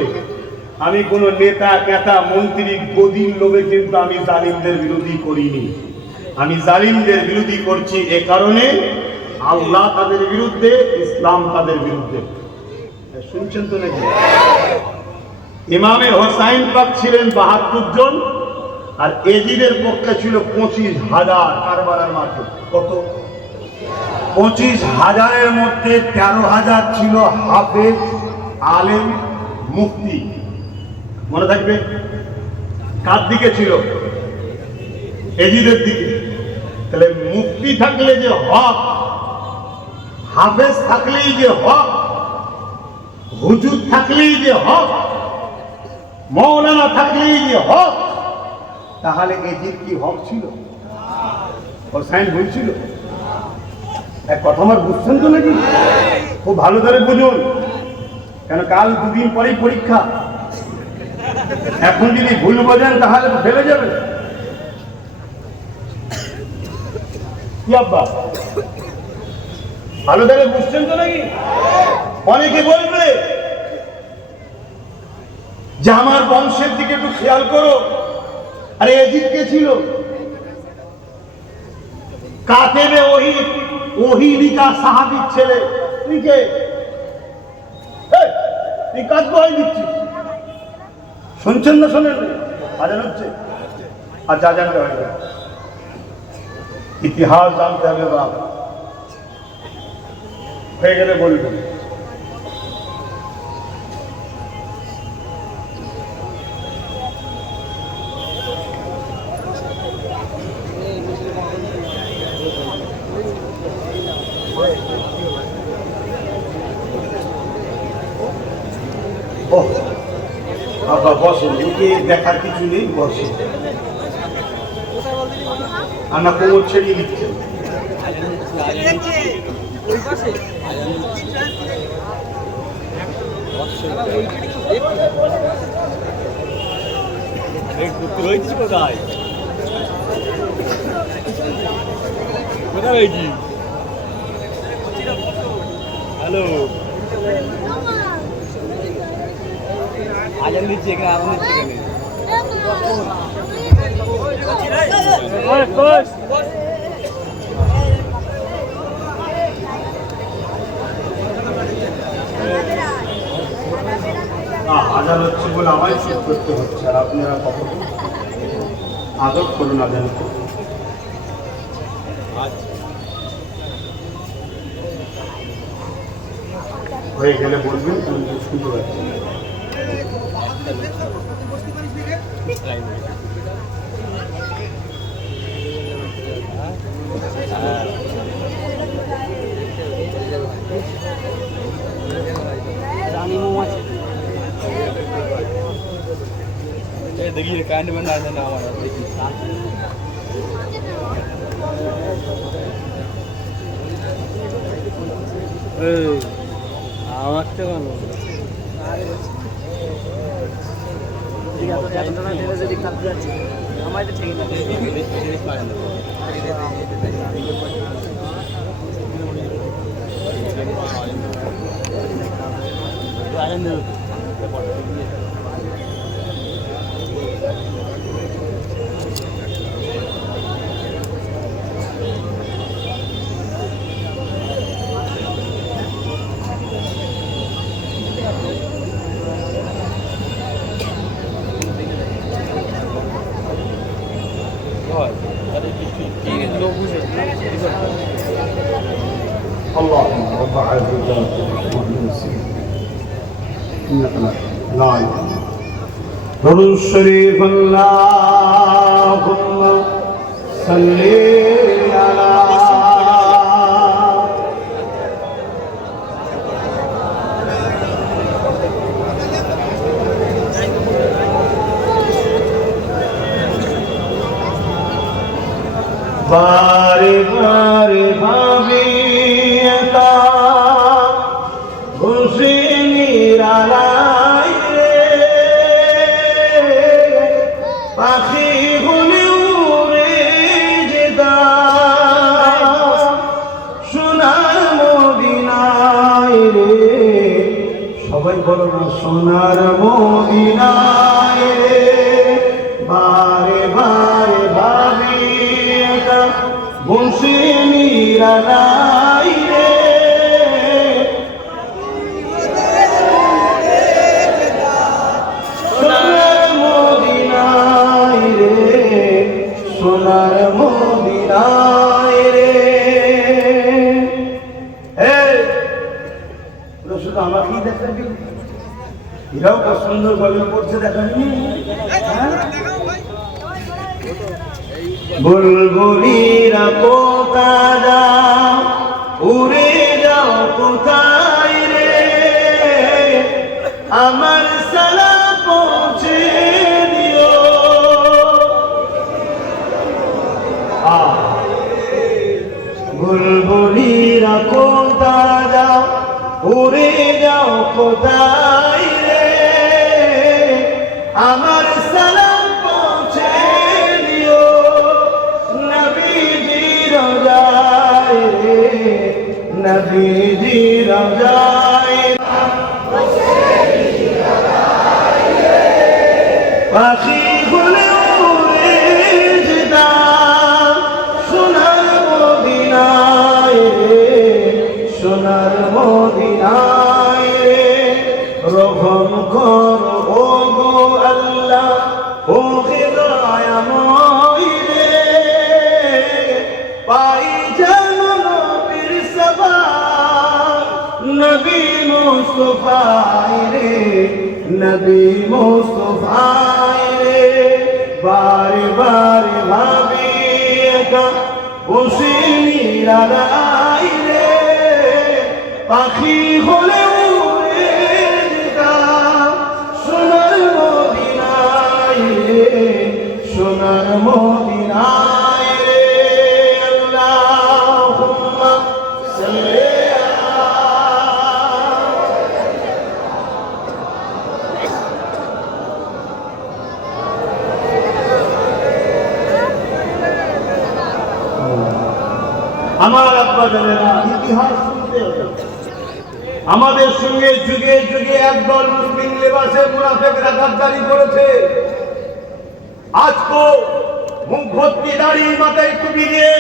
আমি কোন নেতা কেতা মন্ত্রী গদির লোভে কিন্তু আমি জালিমদের বিরোধী করিনি। আমি জালিমদের বিরোধী করছি এ কারণে আল্লাহ তাদের বিরুদ্ধে, ইসলাম তাদের বিরুদ্ধে। শুনছেন তো নাকি? ইমামে হোসাইন পাক ছিলেন ৭২ জন, আর এজিদের পক্ষে ছিল ২৫,০০০। কারবালার মাঠে কত? ২৫,০০০-এর মধ্যে ১৩,০০০ ছিল হাফেজ, আলেম, মুফতি। মনে থাকবে কার দিকে ছিল? এজিদের দিকে। তাহলে মুফতি থাকলে যে হক, হাফেজ থাকলেই যে হক, হুজুর থাকলেই যে হক, মৌলানা থাকলেই যে হক, তাহলে এজিদ কি হক ছিল? হোসাইন ভুল ছিল? এক কথা আমার বুঝছেন তো নাকি? খুব ভালো করে বুঝুন, কেন কাল দুদিন পরেই পরীক্ষা। এখন যদি ভুল বোঝেন তাহলে ফেলে যাবে। কি আব্বা ভালো করে বুঝছেন তো নাকি? অনেকে বলবে যে আমার বংশের দিকে একটু খেয়াল করো। আরে এজিদ কে ছিল? কাতেবে ওহী, ওহী লিখা সাহাবীর ছেলে। তুই কে? তুই কাজ বই দিচ্ছিস? শুনছেন না শোনেন? আজান হচ্ছে। আচ্ছা আজান হয়ে গেল। ইতিহাস জানতে হবে বাপ, হয়ে গেলে বলবেন। বাবা বসেন, একে দেখার কিছু নেই, বসে। আমরা কোমর ছেড়িয়ে লিখছেন। কোথায় কোথায় হয়েছি? হ্যালো, আজান দিচ্ছি এখানে, আজান দিচ্ছি এখানে। আজান হচ্ছে বলে আমায় চুপ করতে হচ্ছে, আর আপনারা কখন আদর করুন আজান। হয়ে গেলে বলবেন, শুনতে পাচ্ছি। देखिए कांड में ना ना हमारा देखिए आवाज तो कौन ठीक है तो यार तो ना तेरे से दिखता है हमारे तो ठीक है اللهم رب عبادك لا درود الشريف اللهم صل على बारे बारे भाभी खुशी সোনার মদিনায় রে, বারে বারে ভাবি একা বসে নিরালাই রে। সোনার মদিনায় রে, সোনার মদিনায় রে। শুধু আমাকেই দেখেন, এরাও কত সুন্দর গল্প করছে দেখেননি? বুলবুলিরা কোথায় উড়ে যাও কোথায় রে, আমার সালাম পৌঁছে দিও। বুলবুলিরা কোথায় উড়ে যাও কোথায় রে, আমার সালাম পৌঁছে দিও। নবীজি রওজায় রে, নবীজি রওজায় পাখি হলে উড়ে যেতাম সোনার মদিনায় রে, সোনার মদিনায় রে। রহম করো ও গো আল্লাহ, ও দয়াময় রে, পাই যেন নবীর সবার, নবী মুস্তাফায় রে, নবী মুস্তাফায় রে। বারে বারে ভাবি একা বসে নিরালাই রে, পাখি হলে উড়ে যেতাম সোনার মদিনায় রে, সোনার মদিনায় রে। আল্লাহুম্মা সাল্লি আমার আব্বা জানেরা ইতিহাস শুনতে হতো। আমাদের সঙ্গে যুগে যুগে একদল মুসলিম লেবাসে মুনাফিকরা গাদ্দারি করেছে। আজকে মুখ ভর্তি দাড়ি, মাথায় টুপি দিয়ে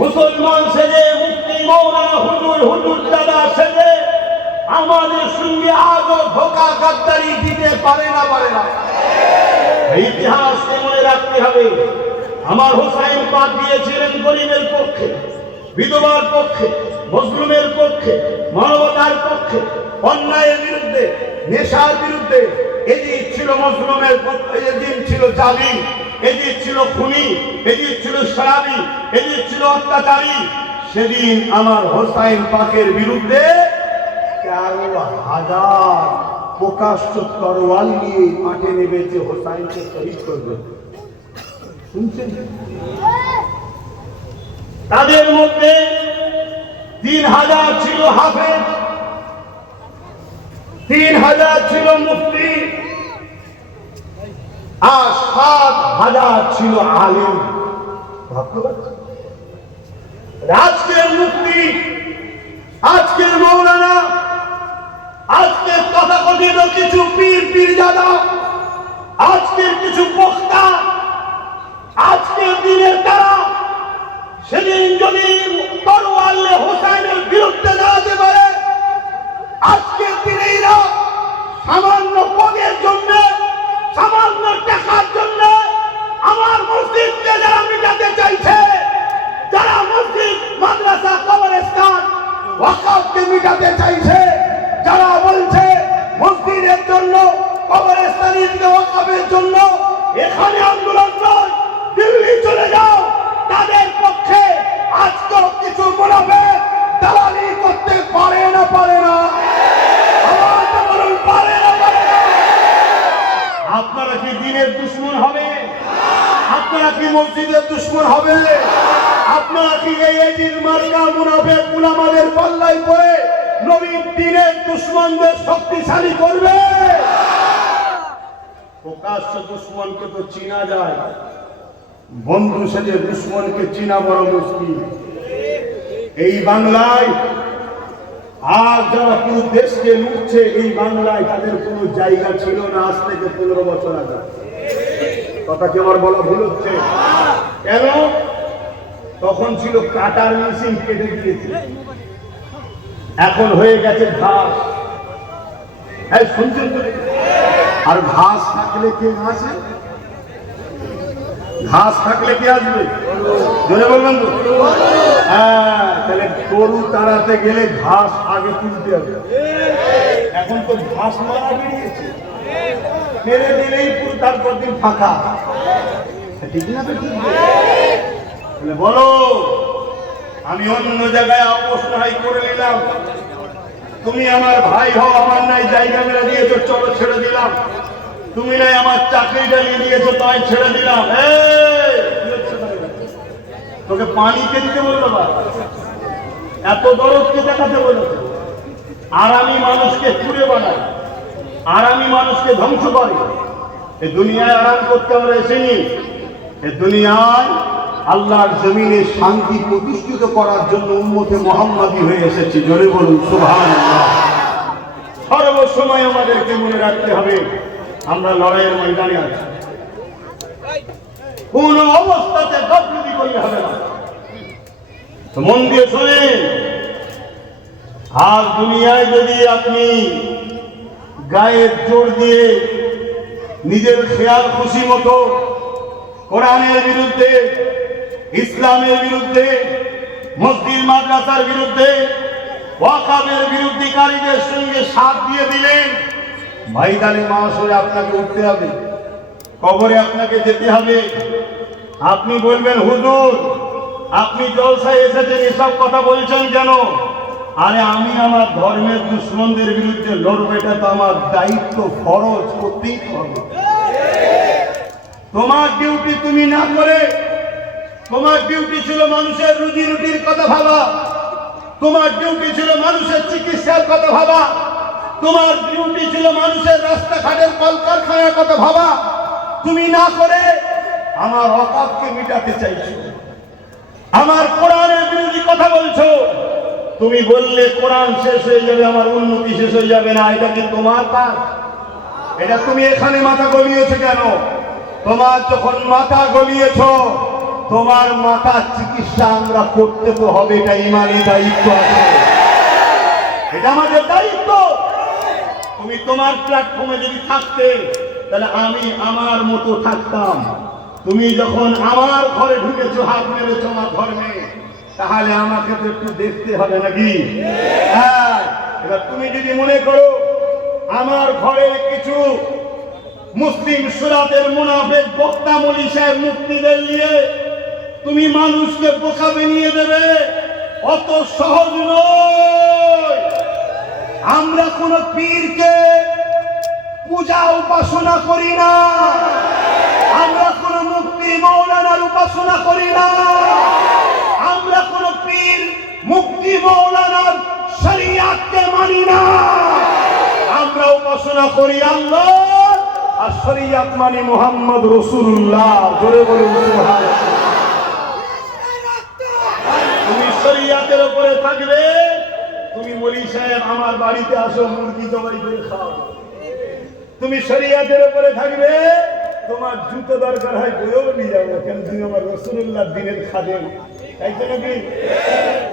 মুসলমান সেজে, মুফতি মৌলানা হুজুর, হুজুর দাদা সেজে আমাদের সঙ্গে আজও ধোঁকা গাদ্দারি দিতে পারে না। ইতিহাসকে মনে রাখতে হবে। আমার হুসাইন পাক দিয়েছিলেন গরিবের পক্ষে, বিধবার পক্ষে, মজলুমের পক্ষে, মানবতার পক্ষে, অন্যায়ের বিরুদ্ধে, নেশার বিরুদ্ধে। এদিক ছিল মজলুমের পক্ষে, এদিক ছিল জালিম, এদিক ছিল খুনি, এদিক ছিল শরাবি, এদিক ছিল অত্যাচারী। সেদিন আমার হুসাইন পাকের বিরুদ্ধে 13,000 প্রকাশ্য তরোয়াল নিয়ে মাঠে নেমেছে হুসাইনকে শহীদ করবে। শুনছেন? তাদের মধ্যে 3,000 ছিল হাফেজ, 3,000 ছিল মুফতি, আর 7,000 ছিল আলেম। আজকের মুফতি, আজকের মৌলানা, আজকের তথাকথিত কিছু পীর পীরজাদা, আজকের কিছু বক্তা, আজকের দিনের তারা সেদিন যদি তরোয়াল হোসাইনের বিরুদ্ধে দাঁড়াতে পারে, আজকের দিনে এরা সামান্য পদের জন্য, সামান্য টাকার জন্য আমার মসজিদকে যারা মিটাতে চাইছে, যারা মসজিদ, মাদ্রাসা, কবরস্থান, ওয়াকফকে মিটাতে চাইছে, যারা বলছে মসজিদের জন্য, কবরস্থান, ঈদগাহ, ওয়াকফের জন্য এখানে আন্দোলন নয়, দিল্লি চলে যাও, তাদের পক্ষে আজকেও কিছু মুনাফিক দালালি করতে পারে না? পারে না? আপনারা কি দিনের দুশমন হবে? আপনারা কি মসজিদের দুশমন হবে? আপনারা কি এই দিন মার্কা মুনাফিক উলামাদের পাল্লায় পড়ে নবীর দিনের দুশমনদের শক্তিশালী করবে? প্রকাশ্য দুশমনকে তো চিনা যায়, বন্ধু সেজে দুশমনকে চিনা বড় মুশকিল। এই বাংলায় আর যারা পুরো দেশকে লুটছে এই বাংলায়, তাদের কোনো জায়গা ছিল না আজ থেকে 15 বছর আগে। কথা কি আমার বলা ভুল হচ্ছে? কেন? তখন ছিল কাটার মেশিন, কেটে দিয়েছে। এখন হয়ে গেছে ঘাস। এই শুনছেন তো? আর ঘাস থাকলে কে আসে? ঘাস থাকলে কে আসবে? জোরে বলবেন তো? হ্যাঁ, তাহলে গরু তাড়াতে গেলে ঘাস আগে তুলতে হবে। এখন তো ঘাস মারা বেরিয়েছে, মেরে দিলেই পুরো তারপর দিন ফাঁকা। ঠিক না? তাহলে বলো, আমি অন্য জায়গায় অপসহায় করে নিলাম, তুমি আমার ভাই হও, আমার নাই জায়গা মেরে দিয়েছো, চলো ছেড়ে দিলাম। তুমি নাই আমার চাকরিটা নিয়ে দিয়েছো, তাই ছেড়ে দিলাম। তোকে পানি কে দিতে বললো? এত দরদকে দেখাতে বলেছে? আর আমি মানুষকে ছুড়ে বানাই, আর আমি মানুষকে ধ্বংস করি। এই দুনিয়ায় আরাম করতে আমরা এসেনি, এই দুনিয়ায় আল্লাহর জমিনে শান্তি প্রতিষ্ঠিত করার জন্য উম্মতে মুহাম্মাদি হয়ে এসেছি। জোরে বলুন সুবহানাল্লাহ। সর্বসময় আমাদেরকে মনে রাখতে হবে আমরা লড়াইয়ের ময়দানে আছি, কোন অবস্থাতে গাফলতি করলে হবে না। মন দিয়ে শোনেন, আর দুনিয়ায় যদি আপনি গায়ের জোর দিয়ে নিজের খেয়াল খুশি মতো কোরআনের বিরুদ্ধে, ইসলামের বিরুদ্ধে, মসজিদ মাদ্রাসার বিরুদ্ধে, ওয়াকাফের বিরুদ্ধকারীদের সঙ্গে সাথ দিয়ে দিলেন, ময়দানে মাশরে আপনাকে উঠতে হবে, কবরে আপনাকে যেতে হবে। আপনি বলবেন, হুজুর আপনি জলসায় এসেছেন, এসব কথা বলছেন কেন? আরে আমি আমার ধর্মের দুশ্মনদের বিরুদ্ধে লড়বো, এটা তো আমার দায়িত্ব, ফরজ, করতেই হবে। তোমার ডিউটি তুমি না করে, তোমার ডিউটি ছিল মানুষের রুজি রুটির কথা ভাবা, তোমার ডিউটি ছিল মানুষের চিকিৎসার কথা ভাবা, তোমার ডিউটি ছিল মানুষের রাস্তাঘাটের কলকারখানার কথা ভাবা। তুমি না করে আমার ওয়াকাফকে মিটাতে চাইছো, আমার কোরআনের বিরোধী কথা বলছো। তুমি বললে কোরআন শেষ হয়ে যাবে, আমার উন্নতি শেষ হয়ে যাবে না, এটা কি তোমার কাজ? এটা তুমি এখানে মাথা গলিয়েছো কেন? তোমার যখন মাথা গলিয়েছো, তোমার মাথার চিকিৎসা আমরা করতে তো হবে, এটা ইমানি দায়িত্ব আছে, এটা আমাদের দায়িত্ব। তুমি তোমার প্ল্যাটফর্মে যদি থাকতে, তাহলে আমি আমার মতো থাকতাম। তুমি যখন আমার ঘরে ঢুকেছো, হাত মেরেছো আমার ধর্মে, তাহলে আমাকে তো একটু দেখতে হবে নাকি? হ্যাঁ, এবার তুমি যদি মনে করো আমার ঘরে কিছু মুসলিম সুরাতের মুনাফিক বক্তা মৌলী সাহেব মুফতিদের নিয়ে তুমি মানুষকে বোকা বানিয়ে দেবে, অত সহজ নয়। আমরা কোন পীরকে পূজা উপাসনা করি না, আমরা কোন মুফতি মৌলানার উপাসনা করি না, আমরা কোন পীর মুফতি মৌলানার শরিয়াতকে মানি না। আমরা উপাসনা করি আল্লাহ, আর শরিয়াত মানে মুহাম্মদ রাসূলুল্লাহ। জোরে বলুন সুবহানাল্লাহ। তুমি শরিয়াতের উপরে থাকবে, তুমি মৌলী সাহেব আমার বাড়িতে আসো, মুরগি জবাই করে খাও। তুমি শরিয়াতের উপরে থাকবে, তোমার জুতো দরকার হয় বইও নিয়ে যাবো, কেন তুমি আমার রাসূলুল্লাহ দিনের খাদেম, তাই তো নাকি?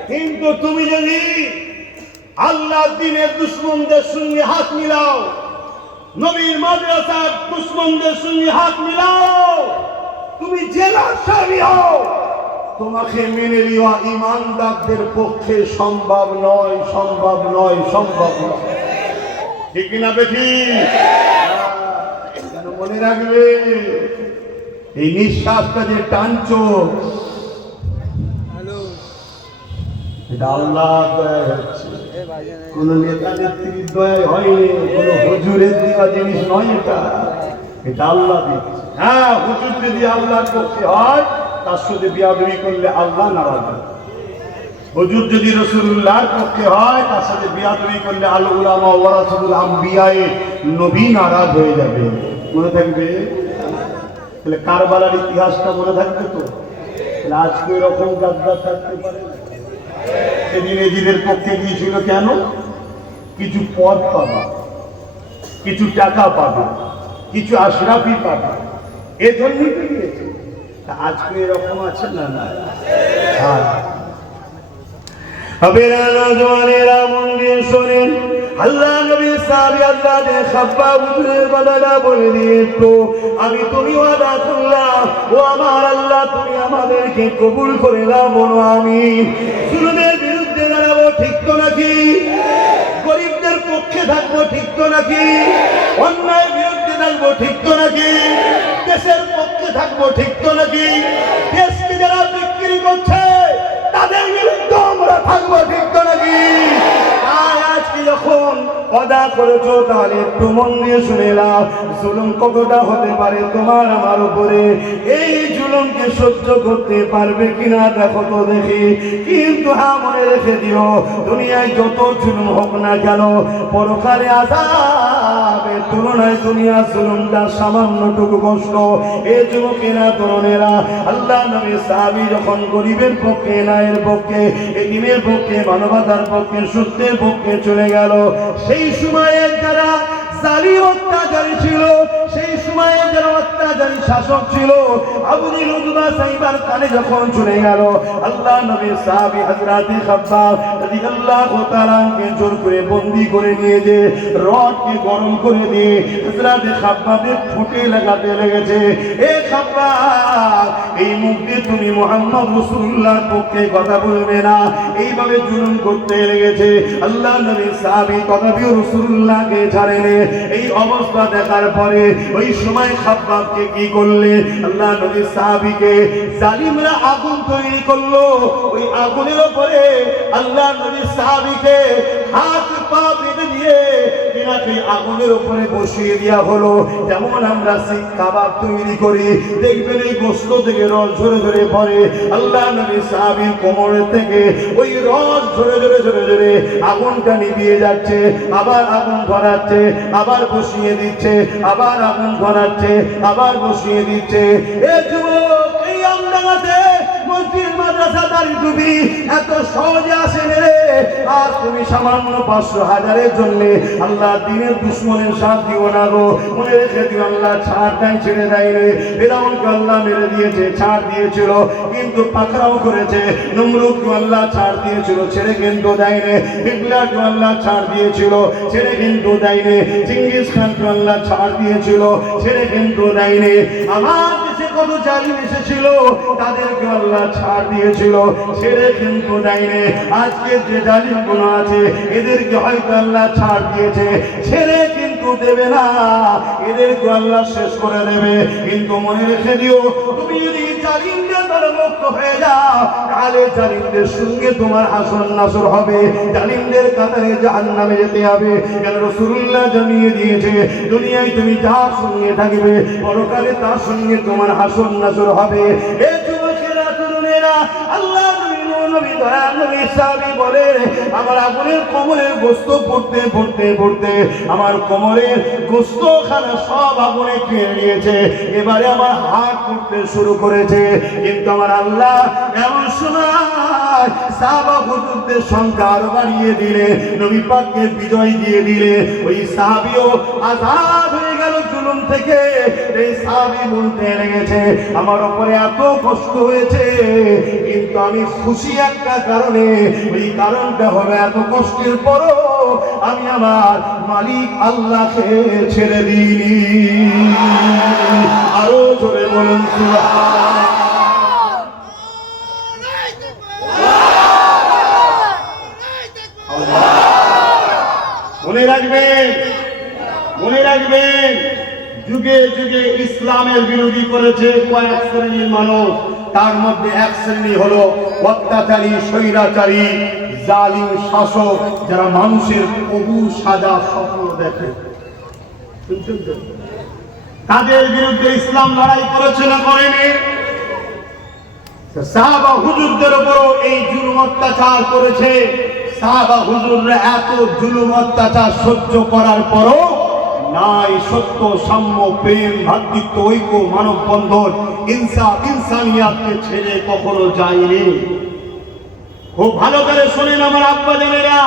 কিন্তু তুমি যদি আল্লাহ দিনের দুশ্মনদের সঙ্গে হাত মিলাও, নবীর মাদ্রাসার দুশ্মনদের সঙ্গে হাত মিলাও, তুমি জেলার সামী হও, তোমাকে মেনে নেওয়া ইমানদারদের পক্ষে সম্ভব নয়, সম্ভব নয়, সম্ভব নয়। ঠিক না বেঠি? মনে রাখবে, এই নিঃশ্বাসটা যে টানছো, এটা আল্লাহ দয়া হচ্ছে, কোন নেতা নেত্রীর দয়া হয়নি, কোন হুজুরের দেওয়া জিনিস নয়, এটা এটা আল্লাহ দিচ্ছে। হ্যাঁ, হুজুর যদি আল্লাহর পক্ষে হয়, তার সাথে বিয়াদবি করলে আল্লাহ নারাজ হয়। হুজুর যদি রাসূলুল্লাহর পক্ষে হয়, তার সাথে বিয়াদবি করলে আল উলামা ওয়ারাসাতুল আমবিয়ায়ে নবী নারাজ হয়ে যাবে। মনে থাকবে? তাহলে কারবালার ইতিহাসটা মনে থাকবে তো? আজকে এরকম গাদ্দার থাকতে পারে না। সেদিন এজিদের পক্ষে গিয়েছিল কেন? কিছু পদ পাবা, কিছু টাকা পাবা, কিছু আশরাফি পাবা, এজন্যই তো গিয়েছে। আজকে এরকম আছে না? না। হ্যাঁ, আবেরা নওজওয়ানেরা মন দিয়ে শোনেন, আল্লাহ নবী সাহাবী আল্লাহর খাব্বাব হুজুরের কথাটা বলে দিয়ে তো আমি তুমি ওয়াদা করলাম, ও আমার আল্লাহ তুমি আমাদেরকে কবুল করে নাও, বলো আমিন। জুলুমের বিরুদ্ধে দাঁড়াবো, ঠিক তো নাকি? গরিবদের পক্ষে থাকবো, ঠিক তো নাকি? অন্যায়ের বিরুদ্ধে থাকবো, ঠিক তো নাকি? দেশের পক্ষে থাকবো, ঠিক তো নাকি? দেশকে যারা বিক্রি করছে তাদের বিরুদ্ধে আমরা থাকবো, ঠিক তো নাকি? আজকে যখন ওয়াদা করেছো তাহলে একটু মন দিয়ে শুনে নাও, জুলুম কতটা হতে পারে তোমার আমার উপরে। এই জুলুমকে সহ্য করতে পারবে কিনা দেখো তো দেখি। কিন্তু হ্যাঁ, মনে রেখে দিও, দুনিয়ায় যত জুলুম হোক না কেন, পরকালে আযাবের তুলনায় দুনিয়ার জুলুমটা সামান্যটুকু কষ্ট। এই যুবকেরা, তরুণেরা, আল্লাহ নবী সাহাবী যখন গরিবের পক্ষে, নায়ের পক্ষে, এতিমের পক্ষে, মানবতার পক্ষে, সত্যের পক্ষে চলে গেল, সেই সময়ে যারা জালিম অত্যাচারী ছিল, সেই সময়ে যারা অত্যাচারী শাসক ছিল, আবু বকর উতবা সাইবার কানে যখন চলে গেল, আল্লাহ নবী সাহাবী হযরত খাব্বাব রাদিয়াল্লাহু তাআলাকে জোর করে বন্দী করে নিয়ে যে রডকে গরম করে দিয়ে হযরত খাব্বাবের ঠোঁটে লাগাতে লেগেছে। এ খাব্বাব, এই মুখ দিয়ে তুমি মুহাম্মদ রাসূলুল্লাহর পক্ষে কথা বলবে না, এইভাবে জুলুম করতে লেগেছে। আল্লাহ নবী সাহাবী তথাপি রাসূলুল্লাহকে ছাড়েনি। এই অবস্থা দেখার পরে ওই সময় খাব্বাবকে কি করলে? আল্লাহ নবী সাহাবীকে জালিমরা আগুন তৈরি করলো, ওই আগুনের উপরে আল্লাহ নবী সাহাবীকে হাত পা বেঁধে দিয়ে তিনাকে আগুনের উপরে বসিয়ে দেওয়া হলো। যেমন আমরা শিখ কাবাব তৈরি করি, দেখবেন এই গোশত থেকে রস ঝরে ঝরে পড়ে, আল্লাহ নবী সাহাবীর কোমরের থেকে ওই রস ঝরে ঝরে ঝরে ঝরে আগুনটা নিভিয়ে যাচ্ছে, আবার আগুন ধরাচ্ছে, আবার বসিয়ে দিচ্ছে, আবার আগুন ধরাচ্ছে, আবার বসিয়ে দিচ্ছে। এ যুবক, এই আমডাঙ্গাতে মসজিদ মাদ্রাসা দাঁড়ি ডুবি এত সহজে আসেন রে। আজ তুমি সামান্য 500,000-এর জন্য আল্লাহ দিনের দুশ্মনের সাথ দিও না গো। মনে রেখে দিও, আল্লাহ ছাড় দেয়, ছেড়ে দেয় রে। ফিরআউনকে আল্লাহ মেরে দিয়েছে, ছাড় দিয়েছিল, কিন্তু পাকড়াও করেছে। নমরুদকে আল্লাহ ছাড় দিয়েছিল, ছেড়ে কিন্তু দেয়নি। হিটলারকে আল্লাহ ছাড় দিয়েছিল, ছেড়ে কিন্তু দেয়নি। চিঙ্গিস খানকে আল্লাহ ছাড় দিয়েছিল, ছেড়ে কিন্তু দেয়নি। আমার দেশে কত জালিম এসেছিল, তাদেরকে আল্লাহ ছাড় দিয়েছিল, ছেড়ে কিন্তু দেয়নি। আজকে যে জালিম গুলো আছে, এদেরকে হয়তো আল্লাহ ছাড় দিয়েছে, ছেড়ে কিন্তু দেবে না, এদেরকে আল্লাহ শেষ করে দেবে। কিন্তু মনে রেখে দিও, তুমি যদি জালিমদের দ্বারা মুক্ত হয়ে যাও, তাহলে জালিমদের সঙ্গে তোমার হাসর নাসর হবে, জালিমদের কাতারে জাহান্নামে যেতে হবে। কেন রাসূলুল্লাহ জানিয়ে দিয়েছে, দুনিয়ায় তুমি যার সঙ্গে থাকবে, পরকালে তার সঙ্গে তোমার হাসর নাসর হবে। এ যুবকেরা, তরুণেরা, আল্লাহ নবী দয়াল নবী সাহাবী বলে, আমার আগুনের কোমরের গোশত পড়তে পড়তে পড়তে আমার কোমরের গোশত খানা সব আগুনে খেয়ে নিয়েছে, এবারে আমার হাত পড়তে শুরু করেছে। কিন্তু আমার আল্লাহ এমন সময় সাহাবা হুজুরদের সংখ্যা আরো বাড়িয়ে দিলে, নবী পাককে বিজয় দিয়ে দিলে। ওই সাহাবীও আজাদ হয়ে গেল জুলুম থেকে। এই সাহাবী বলতে লেগেছে, আমার উপরে এত কষ্ট হয়েছে, কিন্তু আমি খুশি একটা কারণে, ওই কারণটা হবে এত কষ্টের পরও আমি আমার মালিক আল্লাহকে ছেড়ে দিইনি। আরো জোরে বলুন সুবহানাল্লাহ। মনে রাখবেন, মনে রাখবেন, যুগে যুগে ইসলামের বিরোধী করেছে কয়েক শ্রেণীর মানুষ। তার মধ্যে এক শ্রেণী হলো অত্যাচারী, স্বৈরাচারী, জালিম শাসক, যারা মানুষের প্রভু সাজা স্বপ্ন দেখে। তাদের বিরুদ্ধে ইসলাম লড়াই করেছে না করেনি? সাহাবা হুজুরদের উপরও এই জুলুম অত্যাচার করেছে। সাহাবা হুজুররা এত জুলুম অত্যাচার সহ্য করার পরও নাই সত্য, সাম্য, প্রেম, ভ্রাতৃত্ব, ঐক্য, মানববন্ধন, ইনসাফ, ইনসানিয়াতকে ছেড়ে কখনো যায়নি। খুব ভালো করে শোনেন আমার আব্বা জানেরা,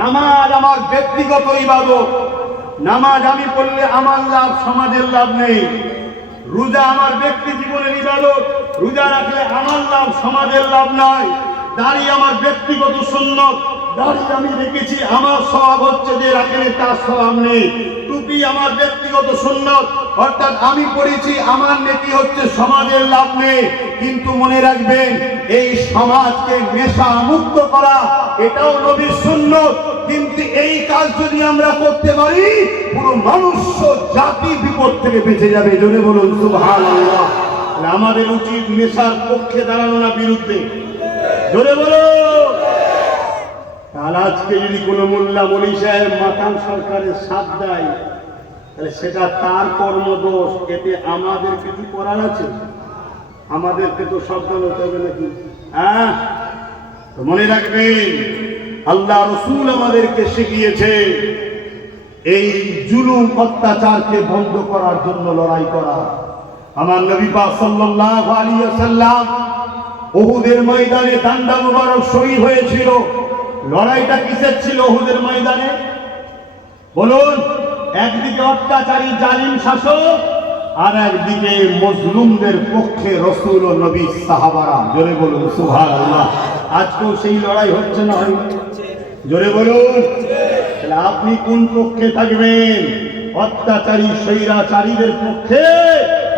নামাজ আমার ব্যক্তিগত ইবাদত। নামাজ আমি পড়লে আমার লাভ, সমাজের লাভ নেই। রোজা আমার ব্যক্তি জীবনের ইবাদত, রোজা রাখলে আমার লাভ, সমাজের লাভ নাই। দাড়ি আমার ব্যক্তিগত সুন্নত, দাড়ি আমি রেখেছি, আমার স্বভাব হচ্ছে যে রাখেন তার স্বভাব নেই। টুপি আমার ব্যক্তিগত সুন্নত, অর্থাৎ আমি পড়েছি, আমার নেকি হচ্ছে, সমাজের লাভ নেই। কিন্তু মনে রাখবেন, এই সমাজকে নেশা মুক্ত করা এটাও নবীর সুন্নত। কিন্তু এই কাজ যদি আমরা করতে পারি, পুরো মনুষ্য জাতি বিপদ থেকে বেঁচে যাবে। জোরে বলুন সুবহানাল্লাহ। আমাদের উচিত নেশার পক্ষে দাঁড়ানো না বিরুদ্ধে। জোরে বলো। আর আজকে যদি কোনো মোল্লা মলি সাহেব মাতাল সরকারের সাথ দেয়, তাহলে সেটা তার কর্মদোষ, এতে আমাদের কিছু করার আছে? আমাদেরকে তো সাবধান হতে হবে নাকি? হ্যাঁ, তো মনে রাখবেন, আল্লাহ রাসূল আমাদেরকে শিখিয়েছে এই জুলুম অত্যাচারকে বন্ধ করার জন্য লড়াই করা। আমার নবী পাক সাল্লাল্লাহু আলাইহি ওয়াসাল্লাম উহুদের ময়দানে ডান্ডা মুবারক শহীদ হয়েছিল। লড়াইটা কিসের ছিল উহুদের ময়দানে? বলুন। একদিকে অত্যাচারী জালিম শাসক, আর একদিকে মজলুমদের পক্ষে রাসূল ও নবী সাহাবারা। জোরে বলুন সুবহানাল্লাহ। আজকেও সেই লড়াই হচ্ছে না? জোরে বলুন। তাহলে আপনি কোন পক্ষে থাকবেন? অত্যাচারী স্বৈরাচারীদের পক্ষে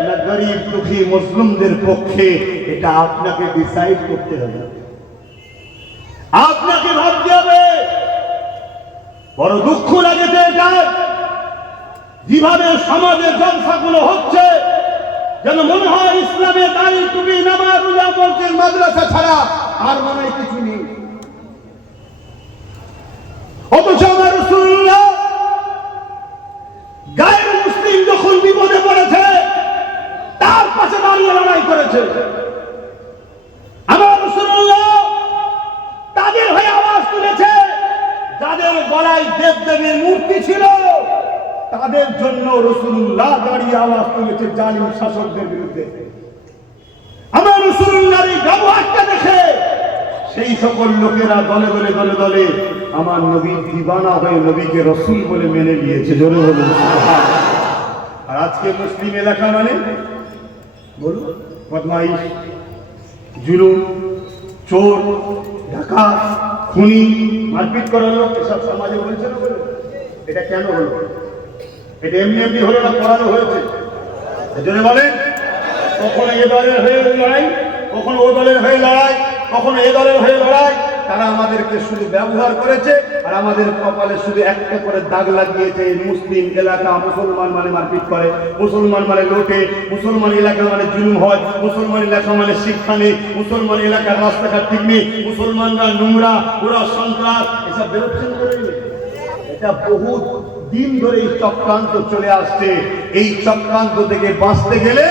না গরিব দুঃখী মুসলিমদের পক্ষে? এটা আপনাকে ডিসাইড করতে হবে, আপনাকে ভাবতে হবে। বড় দুঃখ লাগে যে এটা যেভাবে সমাজে জলসাগুলো হচ্ছে, যেন মনে হয় ইসলামে দাড়ি, টুপি, নামাজ, রোজা, মসজিদ, মাদ্রাসা ছাড়া আর মনে হয় কিছু নেই। অথচ আমার রাসূলুল্লাহ গায়ের মুসলিম যখন বিপদে পড়েছে, তার পাশে দাঁড়িয়ে লড়াই করেছে। আমার রাসূলুল্লাহ তাদের হয়ে আওয়াজ তুলেছে, যাদের গলায় দেবদেবীর মূর্তি ছিল, তাদের জন্য রাসূলুল্লাহ দাঁড়িয়ে আওয়াজ তুলেছে জালিম শাসকদের বিরুদ্ধে। আমার রাসূলুল্লাহর এই ব্যবহারটা দেখে সেই সকল লোকেরা দলে দলে দলে দলে আমার নবীর দিবানা হয়ে নবীকে রাসূল বলে মেনে নিয়েছে। জোরে বলুন সুবহানাল্লাহ। আর আজকে মুসলিম এলাকা মানে বলুন বদমাইশ, জুলুম, চোর, ডাকাত, খুনি, মারপিট করার লোক, এসব সমাজে বলছে না? বলে এটা কেন হলো? এটা এমনি এমনি হলো না, পড়ানো হয়েছে। জোরে বলেন। কখনো এ দলের হয়ে লড়াই, কখনো ও দলের হয়ে লড়াই, কখনো এ দলের হয়ে লড়াই। তারা আমাদেরকে শুধু ব্যবহার করেছে, আর আমাদের কপালে শুধু একটা করে দাগ লাগিয়েছে। মুসলিম এলাকা, মুসলমান মানে মারপিট করে, মুসলমান মানে লোটে, মুসলমান এলাকা মানে জুলুম হয়, মুসলমান এলাকা মানে শিক্ষা নেই, মুসলমান এলাকার রাস্তাঘাট ঠিক নেই, মুসলমানরা নোংরা, ওরা সন্ত্রাস, এসব বেরোচ্ছেন করে। এটা বহুত দিন ধরে এই চক্রান্ত চলে আসছে। এই চক্রান্ত থেকে বাঁচতে গেলে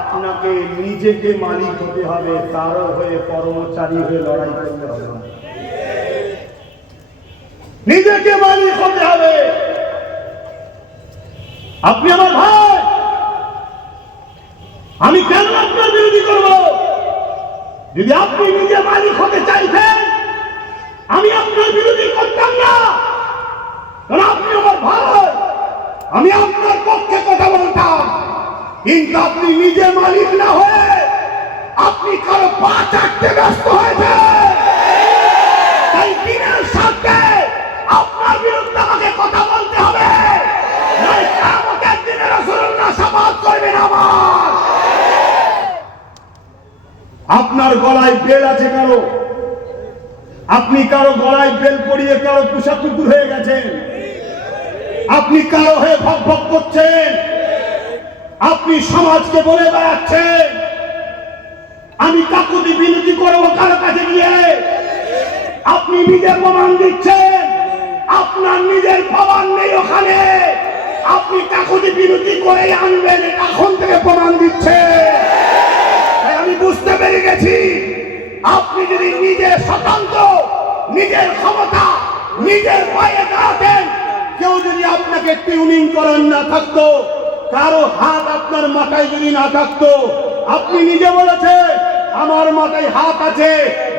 আপনাকে নিজেকে মালিক হতে হবে, তারও হয়ে কর্মচারী হয়ে লড়াই করতে হবে। নিজেকে মালিক হতে হবে। আপনি আমার ভাই, আমি কেন আপনার বিরোধী করব? যদি আপনি নিজে মালিক হতে চাইতেন, আমি আপনার বিরোধী করতাম না। কারণ আপনি আমার ভাই, আমি আপনার পক্ষে কথা বলতাম। কিন্তু আপনি নিজে মালিক না হয়ে আপনি কারো পা চাটতে ব্যস্ত হয়েছে। তাই দিনের সাথে আপনার বিরুদ্ধে আমাকে কথা বলতে হবে, নয় কিয়ামতের দিনে রাসূলুল্লাহ শাফাআত করবেন আমার। আপনার গলায় বেল আছে কারো, আপনি কারো গলায় বেল পরিয়ে কারো পোষা কুকুর হয়ে গেছেন, আপনি কারো হয়ে ভক ভক করছেন, আপনি সমাজকে বলে বেড়াচ্ছেন আমি কাকুতি বিনতি করবো কারো কাছে গিয়ে। আপনি নিজে প্রমাণ দিচ্ছেন আপনার নিজের প্রমাণ নেই ওখানে, আপনি কাকুতি বিনতি করে আনবেন, এখন থেকে প্রমাণ দিচ্ছে। আমি বুঝতে পেরে গেছি, আপনি যদি নিজের স্বতন্ত্র, নিজের ক্ষমতা, নিজের পায়ে দাঁড়াতেন, কেউ যদি আপনাকে টিউনিং করার না থাকতো, কারো হাত আপনার মাথায় যদি না থাকতো, আপনি নিজে বলেছেন আমার মাথায় হাত আছে,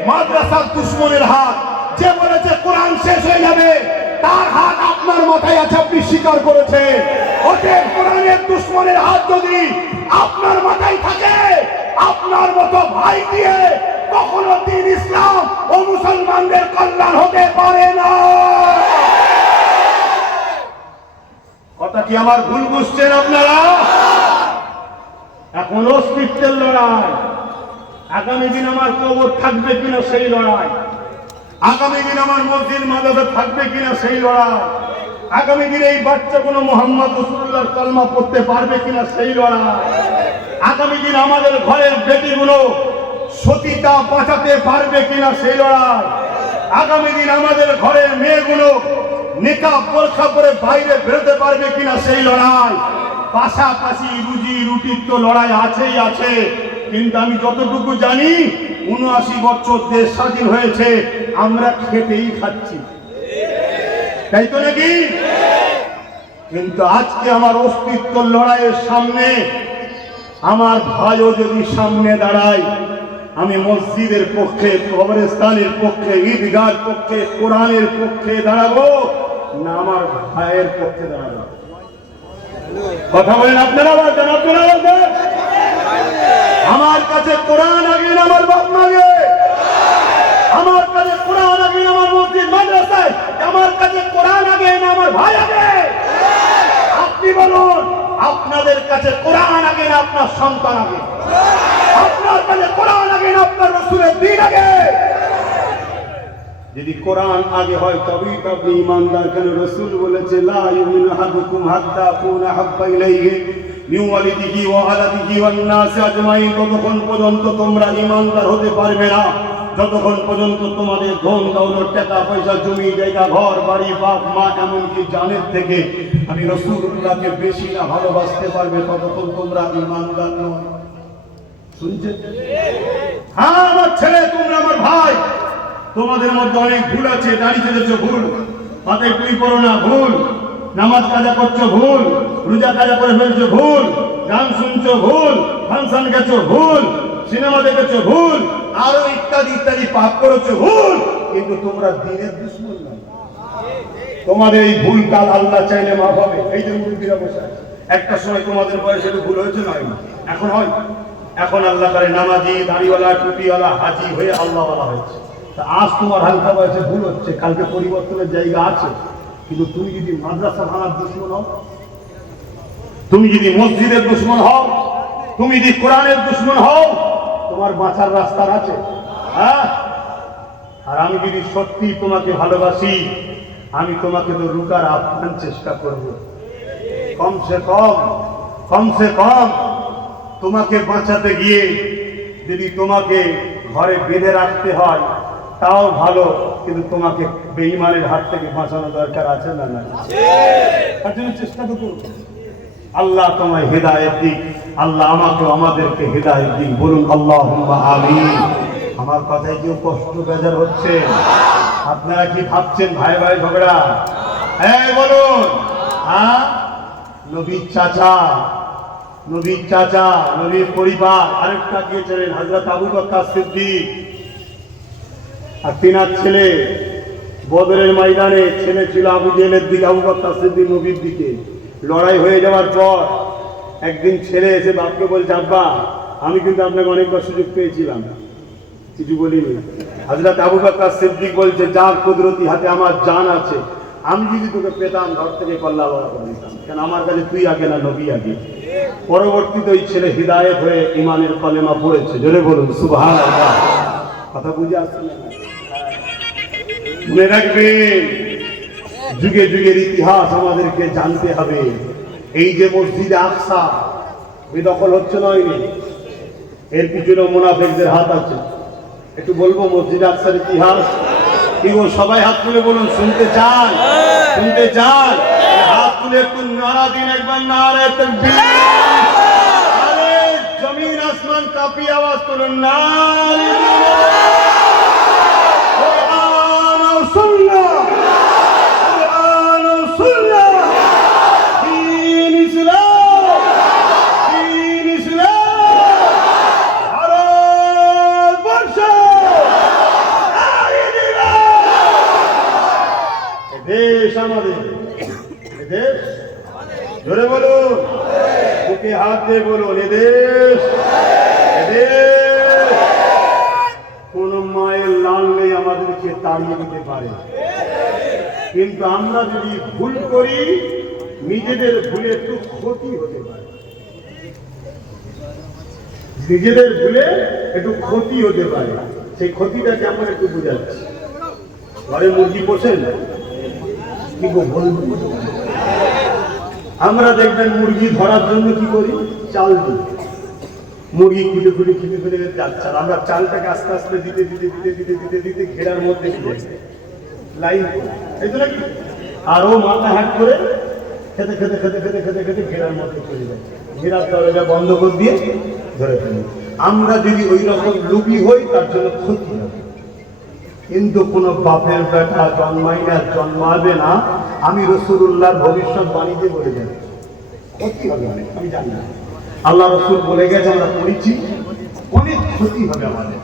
মাদ্রাসার দুশমনের হাত, যে বলেছে কোরআন শেষ হয়ে যাবে তার হাত আপনার মাথায় আছে, আপনি স্বীকার করেছেন। অতএব কোরআনের দুশমনের হাত যদি আপনার মাথায় থাকে, আপনার মতো ভাই দিয়ে কখনো দিন ইসলাম ও মুসলমানদের কল্যাণ হতে পারে না। কথা কি আমার ভুল বুঝছেন আপনারা? এখন অস্তিত্বের লড়াই, আগামী দিন আমার কবর থাকবে কিনা সেই লড়াই, আগামী দিন আমার মসজিদ মাদ্রাসা থাকবে কিনা সেই লড়াই, আগামী দিনে এই বাচ্চাগুলো মোহাম্মদ রাসূলুল্লাহর কালমা পড়তে পারবে কিনা সেই লড়াই, আগামী দিন আমাদের ঘরের বেটিগুলো সতীতা বাঁচাতে পারবে কিনা সেই লড়াই, আগামী দিন আমাদের ঘরের মেয়েগুলো নিকাব বোরখা পরে বাইরে বেরোতে পারবে কিনা সেই লড়াই। পাশাপাশি রুজি রুটির তো লড়াই আছেই আছে, কিন্তু আমি যতটুকু জানি ৭৯ বছর দেশ স্বাধীন হয়েছে, আমরা খেতেই খাচ্ছি, তাই তো নাকি? কিন্তু আজকে আমার অস্তিত্ব লড়াইয়ের সামনে আমার ভাইও যদি সামনে দাঁড়ায়, আমি মসজিদের পক্ষে, কবরস্থানের পক্ষে, ঈদগাহর পক্ষে, কোরআনের পক্ষে দাঁড়াবো না আমার ভাইয়ের পক্ষে দাঁড়াবো? কথা বলেন আপনারা, বলছেন আপনারা, বলছেন আমার কাছে কোরআন আগে না আমার বাপ মাগে, আমার কাছে কোরআন আগে না আমার মসজিদ মাদ্রাসায়, আমার কাছে কোরআন আগে না আমার ভাই আগে? আপনি বলুন, আপনাদের কাছে কোরআন আগে না আপনার সন্তান আগে? আপনার কাছে কোরআন আগে না আপনার রাসূলের দ্বীন আগে? যদি কোরআন আগে হয় তবেই তো আপনি ঈমানদার। কেন রাসূল বলেছে লা ইউমিনু আহাদুকুম হাত্তা আকুনা হাব্বা ইলাইহি মিন ওয়ালিদিহি ওয়া ওয়ালাদিহি ওয়ান নাসি আজমাইন। ততক্ষণ পর্যন্ত তোমরা ঈমানদার হতে পারবে না যতক্ষণ পর্যন্ত তোমাদের ধন দৌলত, টাকা পয়সা, জমি জায়গা, ঘর বাড়ি, বাপ মা, এমনকি জানের থেকে আমি রাসূলুল্লাহকে বেশি না ভালোবাসতে পারবে, ততক্ষণ তোমরা ঈমানদার নও। শুনছেন? হ্যাঁ আমার ছেলে, তোমরা আমার ভাই, তোমাদের মধ্যে অনেক ভুল আছে। দাড়ি ছেড়েছো ভুল, মাথায় টুপি পরো না ভুল, নামাজ কাজা করছো ভুল, রোজা কাজা করে ফেলছো ভুল, গান শুনছো ভুল, ফাংশন গেছো ভুল, সিনেমা দেখেছো ভুল, আরো ইত্যাদি ইত্যাদি পাপ করেছো ভুল, কিন্তু তোমরা দ্বীনের দুশমন না। তোমাদের এই ভুল কাল আল্লাহ চাইলে মাফ হবে। এই যে মুরব্বীরা বসে আছে, একটা সময় তোমাদের বয়সে একটু ভুল হয়েছে না? এখন হয়। এখন আল্লাহ তাআলা নামাজি, দাড়িওয়ালা, টুপিওয়ালা, হাজি হয়ে আল্লাহওয়ালা হয়েছে। আজ তোমার হালকা বয়সে ভুল হচ্ছে, কালকে পরিবর্তনের জায়গা আছে। কিন্তু তুমি যদি মাদ্রাসা ভাঙার দুশমন হও, তুমি যদি মসজিদের দুশমন হও, তুমি যদি কোরআনের দুশমন হও, তোমার বাঁচার রাস্তা আছে। হ্যাঁ, আর আমি যদি সত্যি তোমাকে ভালোবাসি, আমি তোমাকে তো রুকার আপ্রাণ চেষ্টা করব। কমসে কম তোমাকে বাঁচাতে গিয়ে যদি তোমাকে ঘরে বেঁধে রাখতে হয় তাও ভালো, কিন্তু তোমাকে বেঈমানের হাত থেকে বাঁচানো দরকার আছে না? না, তার জন্য চেষ্টা তো করব। আল্লাহ তোমায় হেদায়েত দিক, আল্লাহ আমাকে আমাদেরকে হেদায়েত দিক। বলুন আল্লাহুম্মা আমিন। আমার কথায় কেউ কষ্ট বেজার হচ্ছে? আপনারা কি ভাবছেন ভাই ভাই ঝগড়া? হ্যাঁ বলুন। হ্যাঁ, নবীর চাচা, নবীর পরিবার আরেকটা গিয়েছিলেন হযরত আবু বকর সিদ্দিক, আর তিনার ছেলে বদরের ময়দানে, ছেলে ছিল আবু জেহেলের দিকে, আবু বকর সিদ্দিক নবীর দিকে। লড়াই হয়ে যাওয়ার পর একদিন ছেলে এসে বাপকে বলছে, আব্বা আমি কিন্তু আপনাকে অনেকবার সুযোগ পেয়েছিলাম, কিছু বলিনি। হযরত আবু বকর সিদ্দিক বলছে, যার কুদরতি হাতে আমার জান আছে, আমি যদি তোকে পেতাম ঘর থেকে কল্লা বলা করে দিতাম। কেন আমার কাছে তুই আগে না নবী আগে? পরবর্তীতে ওই ছেলে হিদায়েত হয়ে ঈমানের কলেমা পড়েছে। জোরে বলুন সুবহানাল্লাহ। কথা বুঝে আসছে না? মনে রাখবেন, যুগে যুগের ইতিহাস আমাদেরকে জানতে হবে। এই যে মসজিদে আকসা বেদখল হচ্ছে নয়, এর পিছনে মুনাফিকদের হাত আছে। একটু বলবো মসজিদে আকসার ইতিহাস কি? ও সবাই হাত তুলে বলুন, শুনতে চান? শুনতে চান? হাত তুলে একটু নারা দিন, একবার নারে তাকবীর। আরে জমিন আসমান কাঁপিয়ে আওয়াজ তুলুন, নারে দেশ আমাদের, এদেশ জোরে বলুন, বুকে হাত দিয়ে বলুন, এদেশ এদেশ। কোন মায়ের লাল নেই আমাদেরকে তাড়িয়ে দিতে পারে, কিন্তু আমরা যদি ভুল করি নিজেদের ভুলে একটু ক্ষতি হতে পারে, নিজেদের ভুলে একটু ক্ষতি হতে পারে। সেই ক্ষতিটা কেমন একটু বুঝাচ্ছি। ঘরে মুরগি পোষেন, কি বলবো, আমরা দেখবেন মুরগি ধরার জন্য কি করি, চাল দিই। মুরগি খুঁটে খুঁটে খুঁটে খুঁটে যাচ্ছে, আমরা চালটাকে আস্তে আস্তে দিতে দিতে দিতে দিতে দিতে দিতে ঘেরার মধ্যে লাইন এই তো নাকি, আরো মাথা হ্যাট করে খেতে খেতে খেতে খেতে খেতে খেতে ঘেরার মধ্যে চলে যায়, ঘেরার দরজা বন্ধ করে দিয়ে ধরে ফেলি। আমরা যদি ওই রকম লোভী হই তার জন্য ক্ষতি হবে, কিন্তু কোন বাপের বেটা জন্মাই না, জন্মাবে না, আমি রাসূলুল্লাহর ভবিষ্যৎবাণীতে বলে যাই ক্ষতি হবে অনেক, আমি জানি না, আল্লাহ রাসূল বলে গেছে, আমরা পড়েছি, অনেক ক্ষতি হবে আমাদের।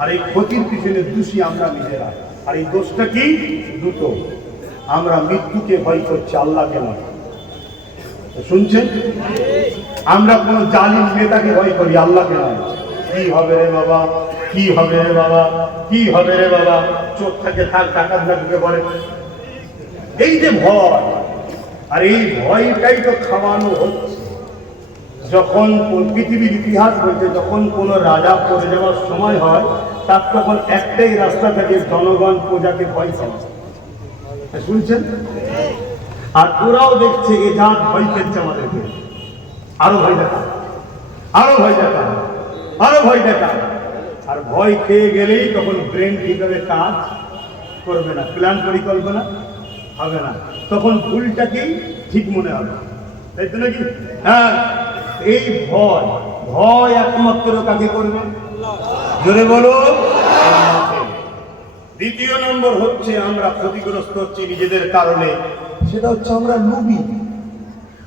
আর এই ক্ষতির পিছনে দোষী আমরা নিজেরা। আর এই দোষটা কি? দুটো, আমরা মৃত্যুকে ভয় করছি, আল্লাহকে নয়। শুনছেন, আমরা কোন জালিম নেতাকে ভয় করি, আল্লাহকে নয়। কি হবে রে বাবা, কি হবে রে বাবা, কি হবে রে বাবা, চোখ থেকে থাক, টাকা ঢুকে পড়ে, এই যে ভয়। আর এই ভয়টাই তো খাওয়ানো হচ্ছে। যখন পৃথিবীর ইতিহাস বলতে যখন কোন রাজা পড়ে যাওয়ার সময় হয়, তার তখন একটাই রাস্তা থেকে জনগণ প্রজাকে ভয় পায়। শুনছেন, আর ওরাও দেখছে এ জাত ভয় পেয়েছে আমাদেরকে, আরো ভয় দেখা, আরো ভয় দেখা, আরো ভয় দেখা। আর ভয় খেয়ে গেলেই তখন ব্রেন ঠিকভাবে কাজ করবে না, প্ল্যান পরিকল্পনা হবে না, তখন ভুলটাকেই ঠিক মনে হবে, তাই তো নাকি? হ্যাঁ, এই ভয়, ভয় একমাত্র কাকে করবে, জোরে বলো। দ্বিতীয় নম্বর হচ্ছে আমরা ক্ষতিগ্রস্ত হচ্ছি নিজেদের কারণে, সেটা হচ্ছে আমরা লোভী।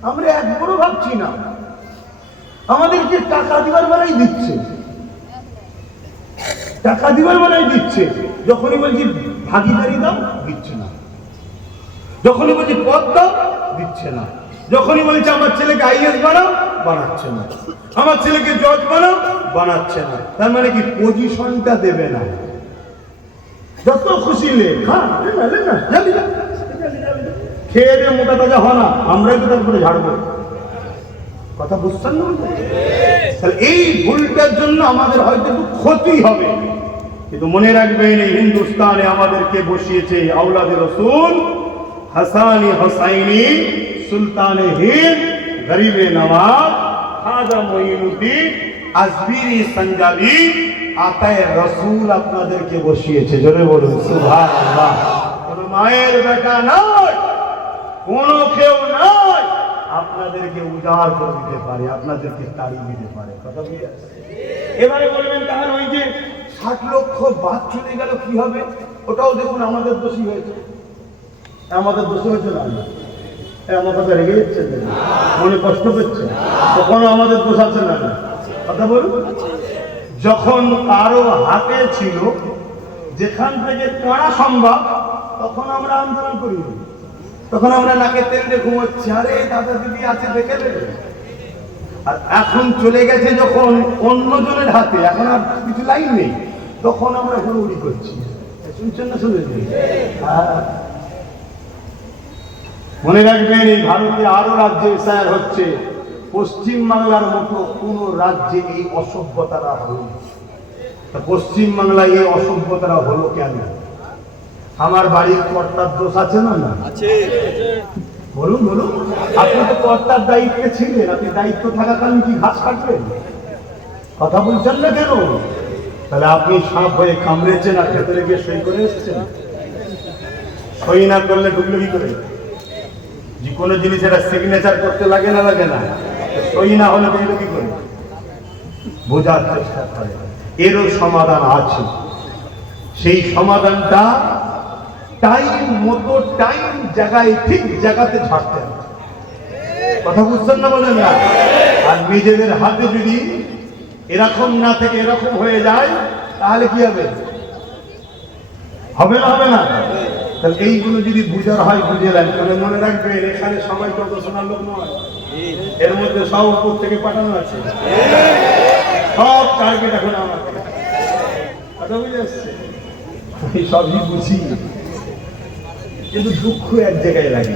আমরা একবারও ভাবছি না আমাদেরকে টাকা দিবার বেলায় দিচ্ছে, টাকা দিবার বেলায় দিচ্ছে, যখনই বলছি ভাগিদারি দাও দিচ্ছে না, যখনই বলছি পদ দাও দিচ্ছে না, যখনই বলছি আমার ছেলেকে আইএস বানাও বানাচ্ছে না, আমার ছেলেকে জজ বানাও বানাচ্ছে না। তার মানে কি পজিশনটা দেবে না, যত খুশি লে খা, খেয়ে দিয়ে মোটা তাজা হয় না, আমরাই তো তারপরে ঝাড়বো। কথা বুঝছেন না? তাহলে এই ভুলটার জন্য আমাদের হয়তো একটু ক্ষতি হবে, কিন্তু মনে রাখবেন এই হিন্দুস্তানে আমাদেরকে বসিয়েছে আওলাদে রসুল, হাসানি হোসাইনি, সুলতানে হিন্দ, গরিবে নওয়াজ, খাজা মঈনুদ্দিন, আজমিরি সঞ্জাবি, আতায়ে রসুল আপনাদেরকে বসিয়েছে। জোরে বলুন সুবহানাল্লাহ। কোন মায়ের বেটা নয়, কোন কেউ নয়, আপনাদেরকে উজাড় করে দিতে পারে, আপনাদেরকে তাড়িয়ে দিতে পারে। কথা বুঝে আসছে? এবারে বলবেন তাহলে ওই যে 60 লক্ষ বাদ চলে গেল কি হবে? ওটাও দেখুন আমাদের দোষী হয়েছে, আমাদের দোষী হয়েছে না? আমার কথা রেগে যাচ্ছে, মনে কষ্ট পেচ্ছে, তখনও আমাদের দোষ আছে না? কথা বলুন, যখন কারো হাতে ছিল, যেখান থেকে করা সম্ভব, তখন আমরা আন্দোলন করি, তখন আমরা নাকে তেল দিয়ে ঘুমাচ্ছি, আরে দাদা দিদি আছে দেখে দেবে। আর এখন চলে গেছে যখন অন্যজনের হাতে, এখন আর কিছু লাইন নেই, তখন আমরা হুড়ুহুড়ি করছি। শুনছেন না? শুনেছি। মনে রাখবেন, এই ভারতে আরো রাজ্যে এসআইআর হচ্ছে, পশ্চিম বাংলার মতো কোন রাজ্যে এই অসভ্যতারা হল। পশ্চিম বাংলায় এই অসভ্যতারা হলো কেন? আমার বাড়ির কর্তার দোষ আছে না? না আছে। বলুন বলুন, আপনি তো কর্তার দায়িত্বে ছিলেন, আপনি দায়িত্ব থাকাকালীন কি ঘাস কাটবেন? কথা বলছেন না কেন? তাহলে আপনি সাপ হয়ে কামড়েছেন আর ভেতরে গিয়ে সই করে এসেছেন। সই না করলে ঢুকলো কি করে? যে কোনো জিনিস এটা সিগনেচার করতে লাগে না, লাগে না? সই না হলে ঢুকলো কি করে? বোঝার চেষ্টা করে। এরও সমাধান আছে, সেই সমাধানটা টাইম মতো, টাইম জায়গায়, ঠিক জায়গাতে ছাড়তে হবে। কথা বুঝছেন না? বলেন না? আর নিজেদের হাতে যদি এরকম না থেকে এরকম হয়ে যায়, তাহলে কি হবে? হবে না? হবে না? তাহলে এইগুলো যদি বুঝার হয় বুঝে নেন, তাহলে মনে রাখবেন এখানে সবাই যত শোনার লোক নয়, এর মধ্যে সব উপর থেকে পাঠানো আছে, সব টার্গেট এখন আমার কথা বুঝে আসছে। আমি সবই বুঝি, কিন্তু দুঃখ এক জায়গায় লাগে,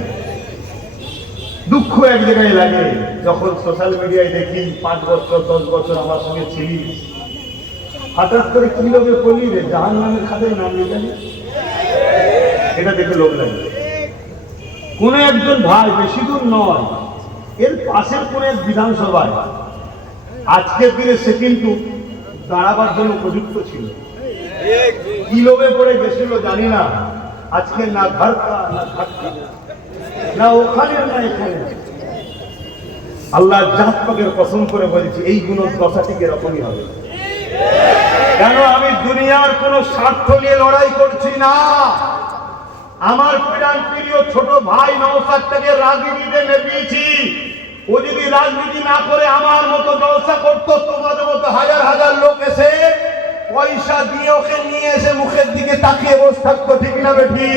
দুঃখ এক জায়গায় লাগে যখন সোশ্যাল মিডিয়ায় দেখি 5 বছর 10 বছর আমার সঙ্গে ছিলিস, হঠাৎ করে কি লোকে বলি রে জাহান্নামের খাদের নাম নিয়ে জানি, এটা দেখে লোক লাগে। কোন একজন ভাই বেশি দূর নয়, এর পাশের কোন এক বিধানসভায় আজকের দিনে সে কিন্তু দাঁড়াবার জন্য উপযুক্ত ছিল, কি লোভে পড়ে গেছিল জানি না, আজকে না ঘরকা না ঘাটকা, না ওখানে না এখানে। আল্লাহ জাত পাকের কসম করে বলেছি এই গুণ দশা ঠিক এরকমই হবে। কেন? আমি দুনিয়ার কোন স্বার্থ নিয়ে লড়াই করছি না। আমার প্রাণ প্রিয় ছোট ভাই নওশাদটাকে রাজনীতিতে নেমেছি, ও যদি রাজনীতি না করে আমার মতো জলসা করতো, তোমাদের মতো হাজার হাজার লোক এসে পয়সা দিয়ে ওকে নিয়ে এসে মুখের দিকে তাকিয়ে বসে থাকতো, ঠিক না বেঠি?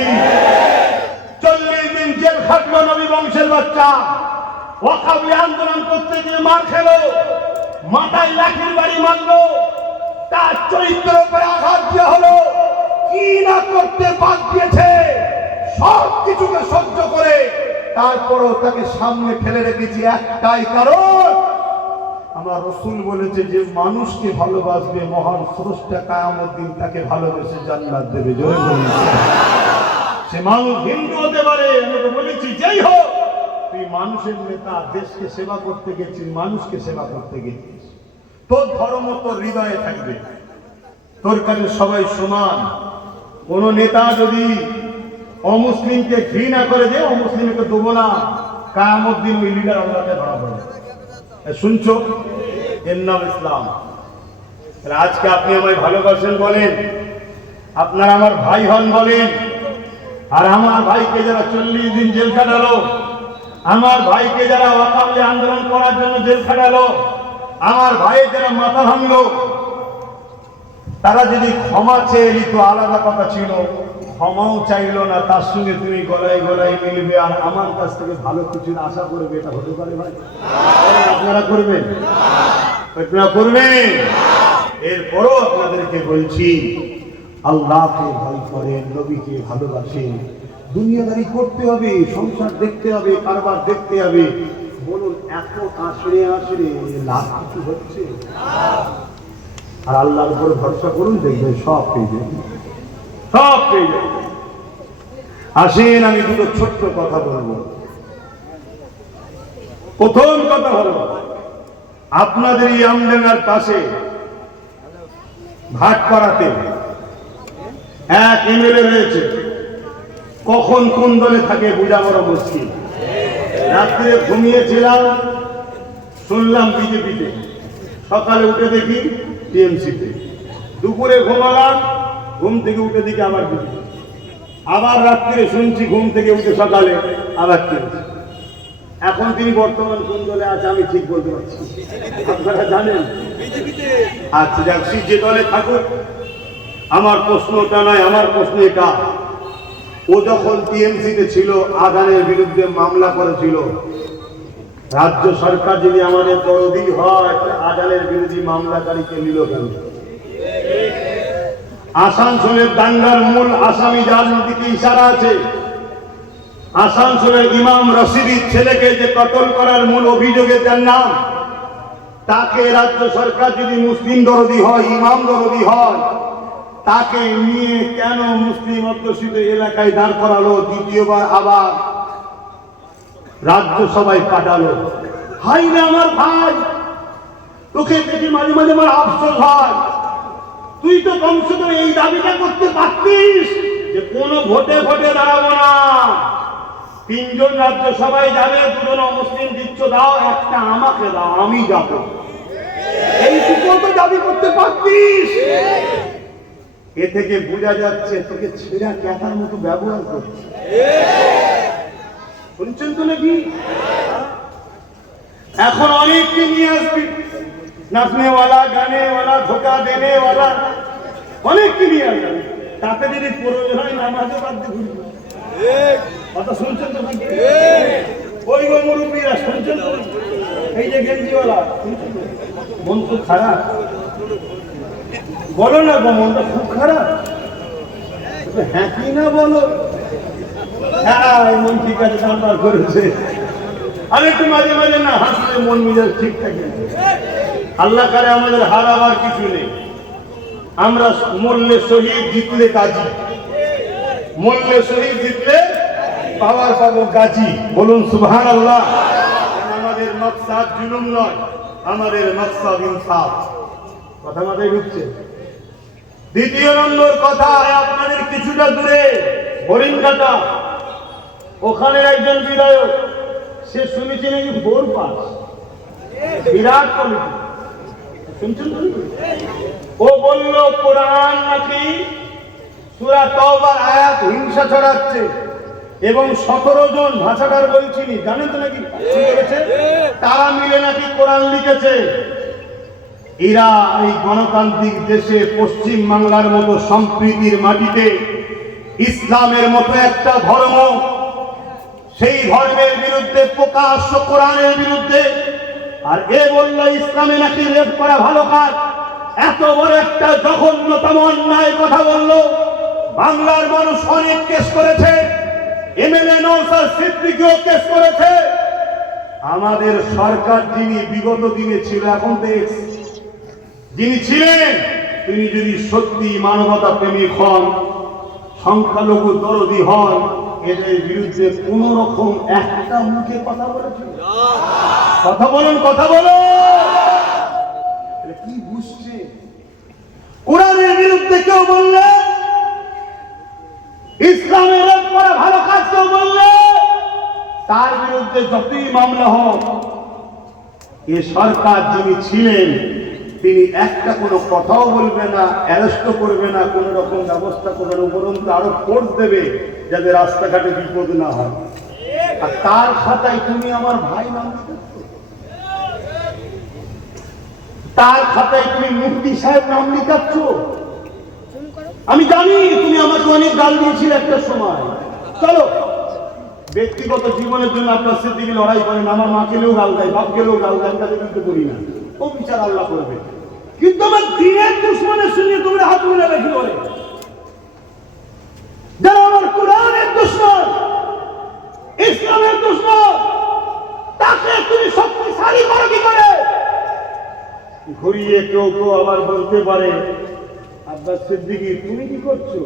40 দিন জেল খাটলো নবী বংশের বাচ্চা, ওয়াকাবি আন্দোলন করতে গিয়ে মার খেলো, মাথায় লাঠির বাড়ি মারলো, তার চরিত্রের উপরে আঘাত দেওয়া হলো, কি না করতে বাদ দিয়েছে, সব কিছুকে সহ্য করে তারপরও তাকে সামনে ফেলে রেখেছি একটাই কারণ, আমার রাসূল বলেছে যে মানুষকে ভালোবাসবে মহান স্রষ্টা কিয়ামত দিন তাকে ভালোবেসে জান্নাত দেবে। জোরে বলুন। সে মানুষ হিন্দু হতে পারে, আমি তো বলেছি যেই হোক, তুই মানুষের নেতা, দেশকে সেবা করতে গেছিস, মানুষকে সেবা করতে গেছিস, তোর ধর্ম তোর হৃদয়ে থাকবে, তোর কাছে সবাই সমান। কোন নেতা যদি অমুসলিমকে ঘৃণা করে যে অমুসলিমকে দেবো না, কিয়ামত দিন ওই লিডার আল্লাহকে ধরা পড়বে। শুনছো? এর নাম ইসলাম। আজকে আপনি আমায় ভালোবাসেন বলেন, আপনারা আমার ভাই হন বলেন, আর আমার ভাইকে যারা 40 দিন জেল খাটালো, আমার ভাইকে যারা ওয়াকাবি আন্দোলন করার জন্য জেল খাটালো, আমার ভাইয়ের যারা মাথা ভাঙলো, তারা যদি ক্ষমা চেয়ে নিত আলাদা কথা ছিল, ক্ষমাও চাইলো না, তার সঙ্গে তুমি গলায় গলায় মিলবে আর আমার কাছ থেকে ভালো কিছুর আশা করবে, এটা হতে পারে ভাই? আপনারা করবেন? আপনারা করবেন? এরপরও আপনাদেরকে বলছি, আল্লাহকে ভয় করেন, নবীকে ভালোবাসেন, দুনিয়াদারি করতে হবে, সংসার দেখতে হবে, কারবার দেখতে হবে। বলুন এত আশ্রে আশ্রে লাভ কিছু হচ্ছে? আর আল্লাহর উপরে ভরসা করুন, দেখবেন সব পেয়ে যাবে, সব পেয়ে যাবে। আসেন আমি দুটো ছোট্ট কথা বলবো। প্রথম কথা হলো, আপনাদের এই আমডাঙ্গার পাশে ভাটপাড়াতে এক এমএলএ রয়েছে, কখন কোন দলে থাকে বোঝা বড় মুশকিল। রাত্রে ঘুমিয়েছিলাম, শুনলাম বিজেপিতে, সকালে উঠে দেখি টিএমসিতে, দুপুরে ঘুমালাম, ঘুম থেকে উঠে দেখি আবার বিজেপি, আবার রাত্রে শুনছি ঘুম থেকে উঠে সকালে আবার টিএমসি। এখন তিনি বর্তমান কোন দলে আছে আমি ঠিক বলতে পারছি, আপনারা জানেন? আচ্ছা যাক, যে দলে থাকুক, আমার প্রশ্নটা নয়, আমার প্রশ্ন এটা, ও যখন টিএমসিতে ছিল আদানের বিরুদ্ধে মামলা করেছিল, রাজ্য সরকার যদি আমাদের দরদি হয়, আদানের বিরোধী মামলাকারীকে নিল কেন? আসানসোলের দাঙ্গার মূল আসামি যার দিকে ইশারা আছে, আসানসোলের ইমাম রশিদির ছেলেকে যে কতল করার মূল অভিযোগে যার নাম, তাকে রাজ্য সরকার যদি মুসলিম দরদি হয়, ইমাম দরদি হয়, তাকে নিয়ে কেন মুসলিম অধ্যুষিত এলাকায় দাঁড় করালো, দ্বিতীয়বার আবার রাজ্যসভায় পাঠালো? হাই রে আমার ভাই, তোকে দেখে মাঝে মাঝে আমার আফসোস হয়, তুই তো কমসে কম এই দাবিটা করতে পারতিস যে কোনো ভোটে ভোটে দাঁড়াবো না, 3 জন রাজ্যসভায় যাবে, 2 জন অমুসলিম দিচ্ছ দাও, একটা আমাকে দাও, আমি যাবো, এইটুকু তো দাবি করতে পারতিস। এ থেকে বোঝা যাচ্ছে তোকে ছেঁড়া ক্যাথার মতো ব্যবহার করছে। শুনছেন তো নাকি? এখন অনেককে নিয়ে আসবি, নাচনেওয়ালা, গানেওয়ালা, ধোকা দেনেওয়ালা, অনেককে নিয়ে আসবি, তাতে যদি প্রয়োজন হয় নামাজে বাদ দিয়ে ঘুরবি। কথা শুনছেন তো? ওই গো মুরব্বীরা শুনছেন তো? এই যে গেঞ্জিওয়ালা, মন তো খারাপ, বলো না গো, মনটা খুব খারাপ। হ্যাঁ কি না বলো? হ্যাঁ মন ঠিক আছে, নাম্বার করেছে। আমি একটু মাঝে মাঝে না হাসলে মন মেজাজ ঠিক থাকে। আল্লাহ করে আমাদের হারাবার কিছু নেই। আমরা মরলে শহীদ, জিতলে গাজী। মরলে শহীদ, জিতলে পাওয়ার পাবো গাজী। বলুন সুবহানাল্লাহ। আমাদের মাকসাদ জুলুম নয়, আমাদের মাকসাদ ইনসাফ। কথা মাথায় ঢুকছে? দ্বিতীয় নম্বর কথা, আপনাদের কিছুটা দূরে হরিণঘাটা, ওখানে একজন বিধায়ক, সে শুনেছি নাকি 4 পাস, বিরাট কমিটি, শুনছেন? ও বলল কোরআন নাকি সূরা তাওবার আয়াত হিংসা ছড়াচ্ছে এবং 17 জন ভাষাটার বলছিনি, জানেন তো নাকি? তারা মিলে নাকি কোরআন লিখেছে। এরা এই গণতান্ত্রিক দেশে পশ্চিম বাংলার মতো সম্প্রীতির মাটিতে ইসলামের মতো একটা ধর্ম, সেই ধর্মের বিরুদ্ধে, প্রকাশ্য কোরআনের বিরুদ্ধে, আর এ বলল ইসলামে নাকি রেপ করা ভালো কাজ। এত বড় একটা জঘন্যতম অন্যায় কথা বলল। বাংলার মানুষ অনেক কেস করেছে, এমএলএ নওশাদ সিদ্দিকীও কেস করেছে। আমাদের সরকার যিনি বিগত দিনে ছিল, এখন তো যিনি ছিলেন, তিনি যদি সত্যি মানবতা প্রেমিক হন, সংখ্যালঘু দরদি হন, এদের বিরুদ্ধে কোন রকম একটা মুখে কথা বলেছিল? কথা বলেন, কথা বলো। কি বুঝছে? কোরআনের বিরুদ্ধে কেউ বললে, ইসলামের করা ভালো কাজ কেউ বললে, তার বিরুদ্ধে যতই মামলা হোক, এ সরকার যিনি ছিলেন তিনি একটা কোনো কথাও বলবে না, অ্যারেস্ট করবে না, কোন রকম ব্যবস্থা করবে না, উপরন্তু আরো ফোর্স দেবে যাতে রাস্তাঘাটে বিপদ না হয়। আর তার খাতায় তুমি আমার ভাই নাম লিখেছ, তার খাতায় তুমি মুফতি সাহেব নাম লিখাচ্ছ। আমি জানি তুমি আমাকে অনেক গাল দিয়েছিলে একটা সময়। চলো, ব্যক্তিগত জীবনের জন্য আপনার সিদ্দিকী লড়াই করেন, আমার মা গেলেও গাল দেয়, বাপ গেলেও গাল দেয়, তাদের কিন্তু করি না, ও বিচার আল্লাহ করবে। কিন্তু আমার দিনের দুশ্মনের সঙ্গে তোমরা হাত মিলাবে কি করে? যারা আমার কোরআনের দুশ্মন, ইসলামের দুশ্মন, তাকে তুমি শক্তিশালী করো কি করে? ঘুরিয়ে কেউ কেউ আবার বলতে পারে, আব্বাস সিদ্দিকী তুমি কি করছো?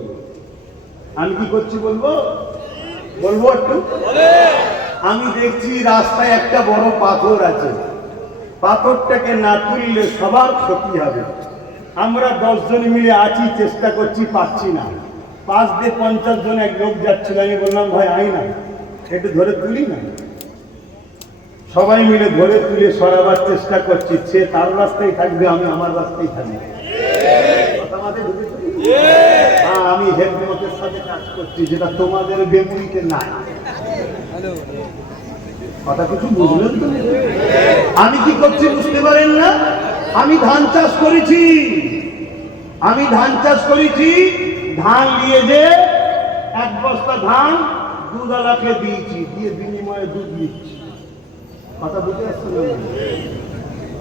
আমি কি করছি বলবো? বলবো একটু? আমি দেখছি রাস্তায় একটা বড় পাথর আছে, পাথরটাকে না তুললে সবার ক্ষতি হবে। আমরা 10 জন মিলে আছি, চেষ্টা করছি, পাচ্ছি না। পাশ দিয়ে 50 জন এক লোক যাচ্ছিল, আমি বললাম ভাই আই না, একটু ধরে তুলি না। সবাই মিলে ধরে তুলে সরাবার চেষ্টা করছি। সে তার রাস্তায় থাকবে, আমি আমার রাস্তায় থাকবো। হ্যাঁ, আমি হেডমতের সাথে কাজ করছি, যেটা তোমাদের বেগুনিতে নাই। কথা কিছু বুঝলেন তো? আমি কি করছি বুঝতে পারেন না? আমি ধান চাষ করেছি, আমি ধান চাষ করেছি। ধান নিয়ে যে 1 বস্তা ধান দুধওয়ালাকে দিয়েছি, দিয়ে বিনিময়ে দুধ নিচ্ছি। কথা বুঝে আসছে না?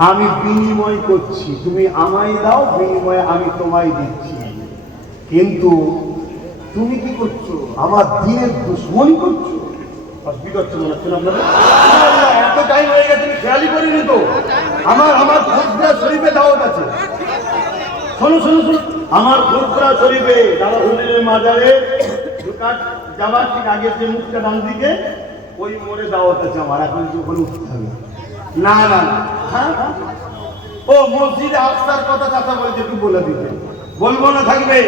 আমি বিনিময় করছি, তুমি আমায় দাও, বিনিময়ে আমি তোমায় দিচ্ছি। কিন্তু তুমি কি করছো? আমার দিনের দুশ্মনী করছো। এত টাইম হয়ে গেছে, খেয়ালই করিনি তো। আমার ফুরফুরা শরীফে দাওয়াত আছে। শোনো শোনো শোনো, আমার ফুরফুরা শরীফে দাদা হুজুরের মাজারে যাবার ঠিক আগে যে মুখটা ডান দিকে, ওই মোড়ে দাওয়াত আছে আমার। এখন ওখানে উঠতে হবে না? না না, হ্যাঁ ও মসজিদে আকসার কথা চাচা বলছে, একটু বলে দিতে। বলবো না থাকবে?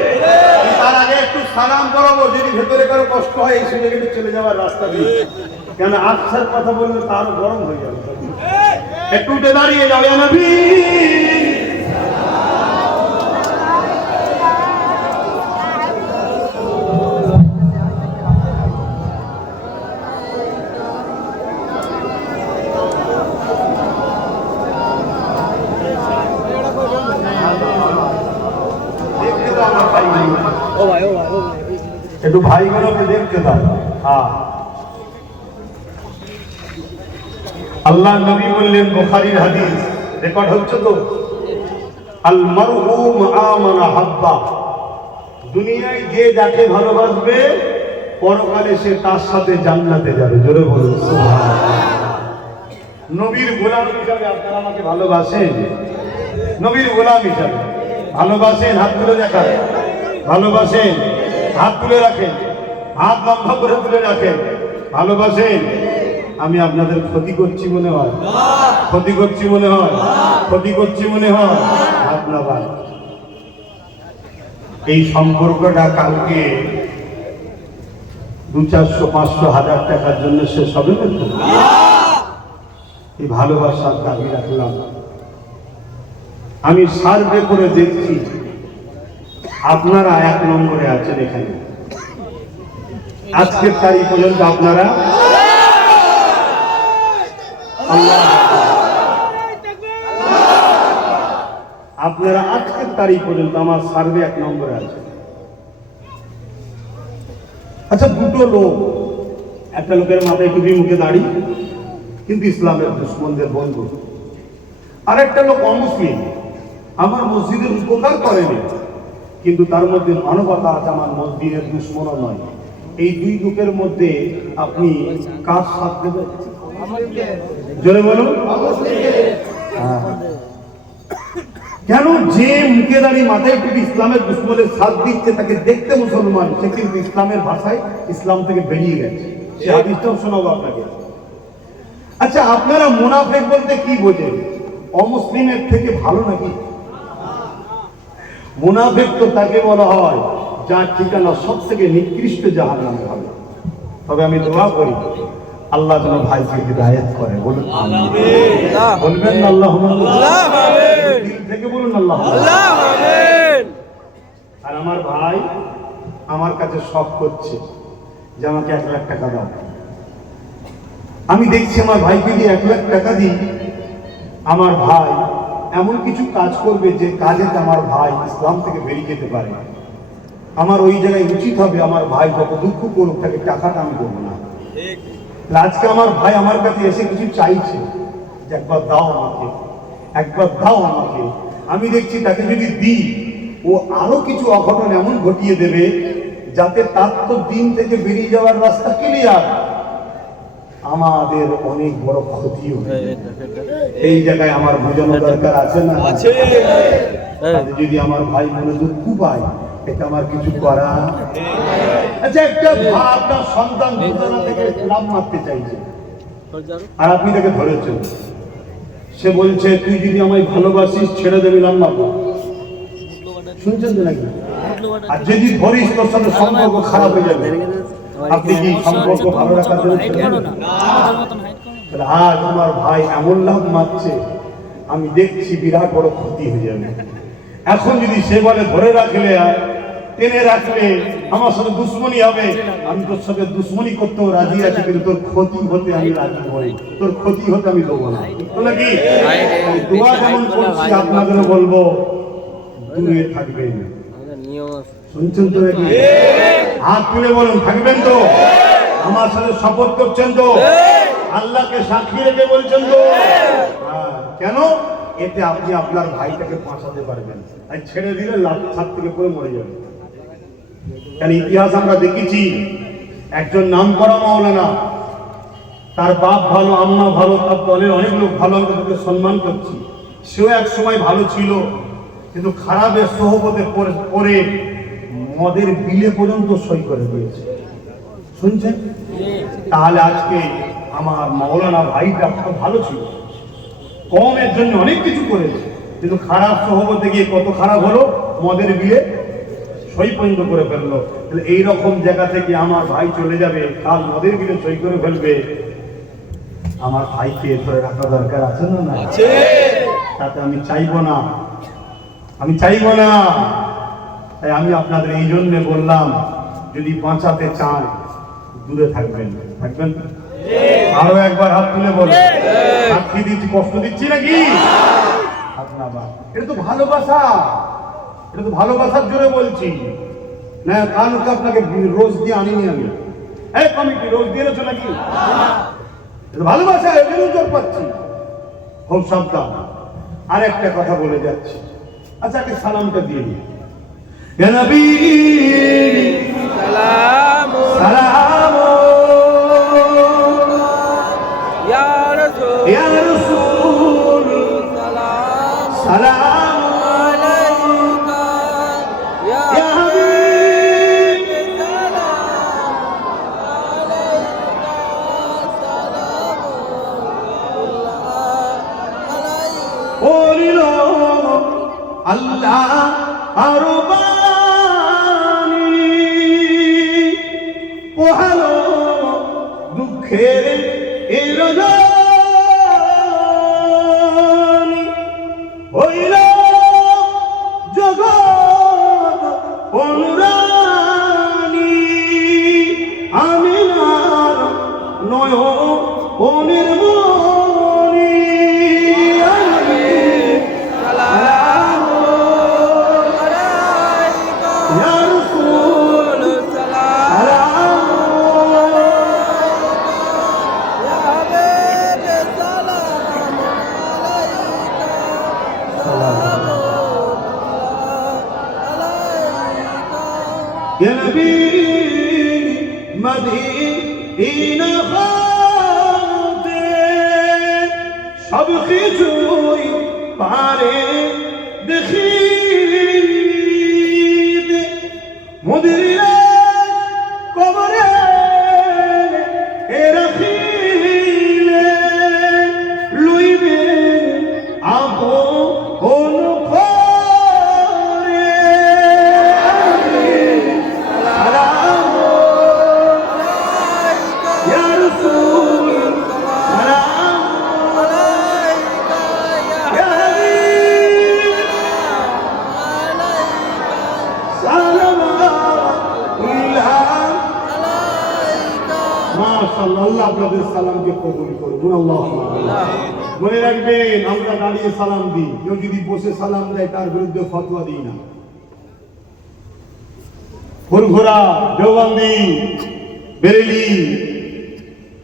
তার আগে একটু সালাম করাবো, যদি ভেতরে কারো কষ্ট হয় এই সুযোগে একটু চলে যাওয়ার রাস্তা দিয়ে। কেন আকসার কথা বললে তারও গরম হয়ে যাবে। একটু উঠে দাঁড়িয়ে যাও, ইয়া নবী। একটু ভাইগুলোকে দেখতে দাও। হ্যাঁ, আল্লাহ নবী বললেন, বুখারীর হাদিস, রেকর্ড হচ্ছে তো, আল মারহু মা মান হাব্বা, দুনিয়ায় যে যাকে ভালোবাসবে পরকালে সে তার সাথে জান্নাতে যাবে। জোরে বলুন সুবহানাল্লাহ। নবীর গোলাম হিসাবে আপনারা আমাকে ভালোবাসেন? নবীর গোলাম হিসাবে ভালোবাসেন? হাত তুলে দেখান। ভালোবাসেন? হাত তুলে রাখেন, হাত লম্বা করে তুলে রাখেন। ভালোবাসেন? আমি আপনাদের ক্ষতি করছি মনে হয়? ক্ষতি করছি মনে হয়? ক্ষতি করছি মনে হয়? হাত নামান। এই সম্পর্কটা কালকে 200, 400, 500, 1000 টাকার জন্য শেষ হবে না তো? এই ভালোবাসার দাবি রাখলাম। আমি সার্ভে করে দেখছি আপনারা 1 নম্বরে আছেন এখানে। আজকের তারিখ পর্যন্ত আপনারা আজকের তারিখ পর্যন্ত আমার সার্ভে 1 নম্বরে আছে। আচ্ছা, দুটো লোক, একটা লোকের মাথায় টুপি, মুখে দাড়ি, কিন্তু ইসলামের দুশ্মনদের বন্ধু। আর একটা লোক অমুসলিম, আমার মসজিদের উপকার করেনি, কিন্তু তার মধ্যে মানবতা আছে, আমার মসজিদের দুশ্মনও নয়। এই দুই লোকের মধ্যে আপনি কার সাথ দেবেন? জোরে বলুন। কেন? যে মুখে দাঁড়িয়ে মাথায় টুপি ইসলামের দুশ্মনের সাথ দিচ্ছে, তাকে দেখতে মুসলমান, সে কিন্তু ইসলামের ভাষায় ইসলাম থেকে বেরিয়ে গেছে। সে হাদিসটাও শোনাবো আপনাকে। আচ্ছা, আপনারা মুনাফিক বলতে কি বোঝেন? অমুসলিমের থেকে ভালো নাকি? মুনাফিক তো তাকে বলা হয় যার ঠিকানা সব থেকে নিকৃষ্ট জাহান্নামে হবে। তবে আমি দোয়া করি আল্লাহ যেন ভাইকে হিদায়াত করে। বলুন আমিন। বলবেন না আল্লাহুম্মা আমিন? দিল থেকে বলুন আল্লাহুম্মা আমিন। আর আমার ভাই আমার কাছে শখ করছে যে আমাকে 1 লাখ টাকা দাও। আমি দেখছি আমার ভাইকে দিয়ে 1 লাখ টাকা দিই, আমার ভাই এমন কিছু কাজ করবে যে কাজে আমার ভাই ইসলাম থেকে বেরিয়ে যেতে পারে। আমার ওই জায়গায় উচিত হবে আমার ভাই যত দুঃখ করুক তাকে টাকাটা আমি দেবো না। আজকে আমার ভাই আমার কাছে এসে কিছু চাইছে যে একবার দাও আমাকে, একবার দাও আমাকে। আমি দেখছি তাকে যদি দিই ও আরো কিছু অঘটন এমন ঘটিয়ে দেবে যাতে তার তো দিন থেকে বেরিয়ে যাওয়ার রাস্তা ক্লিয়ার, আমাদের অনেক বড় ক্ষতি হবে। এই জায়গায় আমার বোঝানো দরকার আছে না? যদি আমার ভাই মনে দুঃখ পায়, এটা আমার কিছু করা। আচ্ছা, একটা আপনার সন্তান দুজনা থেকে লাভ মারতে চাইছে, আর আপনি তাকে ধরেছেন। সে বলছে তুই যদি আমায় ভালোবাসিস ছেড়ে দেবে, লাভ মারবো। শুনছেন তো নাকি? আর যদি ধরিস তোর সাথে সম্পর্ক খারাপ হয়ে যাবে, আপনি কি সম্পর্ক ভালো রাখার জন্য? আজ আমার ভাই এমন লাভ মারছে, আমি দেখছি বিরাট বড় ক্ষতি হয়ে যাবে। এখন যদি সে বলে ধরে রাখলে, টেনে রাখলে আমার সাথে দুশ্মনী হবে, আমি তোর সাথে দুশ্মনী করতেও রাজি আছি, কিন্তু তোর ক্ষতি হতে আমি রাজি নই, তোর ক্ষতি হতে আমি দেবো না। নাকি দোয়া যেমন করছি আপনাদেরও বলবো দূরে থাকবেন। শুনছেন তো নাকি? হাত তুলে বলুন, থাকবেন তো? আমার সাথে শপথ করছেন তো? আল্লাহকে সাক্ষী রেখে বলছেন তো? কেন? এতে আপনি আপনার ভাইটাকে বাঁচাতে পারবেন, আর ছেড়ে দিলে ছাদ থেকে পড়ে মরে যাবে। কারণ ইতিহাস আমরা দেখেছি, একজন নাম করা মাওলানা, তার বাপ ভালো, আম্মা ভালো, তার দলের অনেক লোক ভালো, আমরা তাকে সম্মান করছি। সেও এক সময় ভালো ছিল, কিন্তু খারাপের সোহবতে পড়ে মদের বিলে পর্যন্ত সই করে দিয়েছে। শুনছেন? তাহলে আজকে আমার মাওলানা ভাইটা ভালো ছিল, কমের জন্য অনেক কিছু করেছে, কিন্তু খারাপ সোহবতে গিয়ে কত খারাপ হলো, মদের বিলে সই পর্যন্ত করে ফেললো। তাহলে এইরকম জায়গা থেকে আমার ভাই চলে যাবে, কাল মদের বিলে সই করে ফেলবে, আমার ভাইকে ধরে রাখা দরকার আছে না? না, তাতে আমি চাইবো না, আমি চাইবো না। তাই আমি আপনাদের এই জন্য বললাম, যদি বাঁচাতে চান দূরে থাকবেন। থাকবেন? আরো একবার হাত তুলে বলুন। সাক্ষী দিচ্ছি, কষ্ট দিচ্ছি নাকি? এটা তো ভালোবাসা, এটা তো ভালোবাসার জোরে বলছি না। কালকে আপনাকে রোজ দিয়ে আনিনি আমি, এই কমিটি রোজ দিয়েছো নাকি? ভালোবাসা এজন্য জোর পাচ্ছি। খুব সাবধান। আর একটা কথা বলে যাচ্ছি, আচ্ছা আগে সালামটা দিয়ে দিই। ইয়া নবী সালাম সালাম, ইয়া রাসূল ইয়া রাসূল সালাম সালাম আলাইকা ইয়া হাবিব সালাম আলাইকা সালাম আলাইকা ওরিল আল্লাহ আরবানি পোহালো দুঃখের এই রজনী হইল জগৎ অনুরানী আমিনার নয়নের মণি সালাম আলাইকা ইয়া রাসূল সালাম আলাইকা ইয়া হাবিব সালাম আলাইকা সালাম আলাইকা ইয়া নবী মদিনা খাতে সব কিছুই পারে দেখিতে মদিনা কবরে রাখিলে লইবে আপন করে সালাম ইয়া রাসূল সালাম আলাইকা ইয়া হাবিব সালাম আলাইকা মাশাআল্লাহ। আল্লাহ আপনাদের সালামকে কবুল করুন। আল্লাহুম্মা মনে রাখবেন, আমরা দাঁড়িয়ে সালাম দিই, কেউ যদি বসে সালাম দেয় তার বিরুদ্ধে ফতোয়া দিই না। ফুরফুরা, দেওবন্দি, বেরেলি,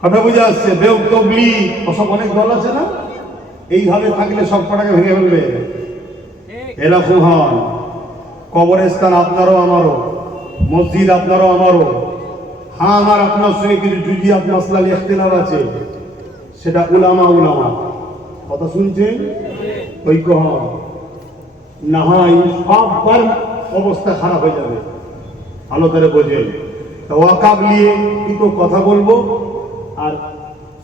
কথা বুঝে আসছে, তবলিগ, ওসব অনেক দল আছে না? এইভাবে থাকলে সব কটাকে ভেঙে ফেলবে। এরকম হন। কবরস্থান আপনারও আমারও, মসজিদ আপনারও আমারও। হ্যাঁ, আমার আপনার সঙ্গে কিছু জুজিয়াত মাসলাল ইখতিলাফ আছে, সেটা উলামা কথা শুনছেন, ঐক্য হন। না হয় সববার অবস্থা খারাপ হয়ে যাবে। ভালো করে বোঝেন। তো ওয়াকাব নিয়ে দুটো কথা বলবো, আর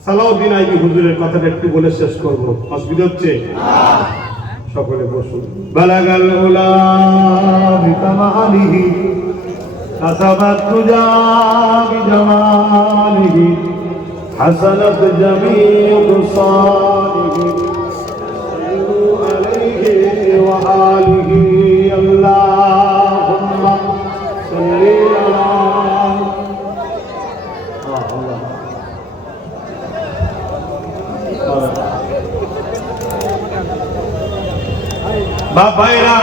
সালাউদ্দিন আইবি হুজুরের কথাটা একটু বলে শেষ করবো। অসুবিধা হচ্ছে? সকলে বসুন। বালাগাল উলা বিকামালিহি কাসাবাত তুজা বিজামালিহি হাসানাত জামিউ সালিহি সাল্লু আলাইহি ওয়া আলিহি আল্লাহুম্মা সাল্লি আলা বাপ ভাইরা,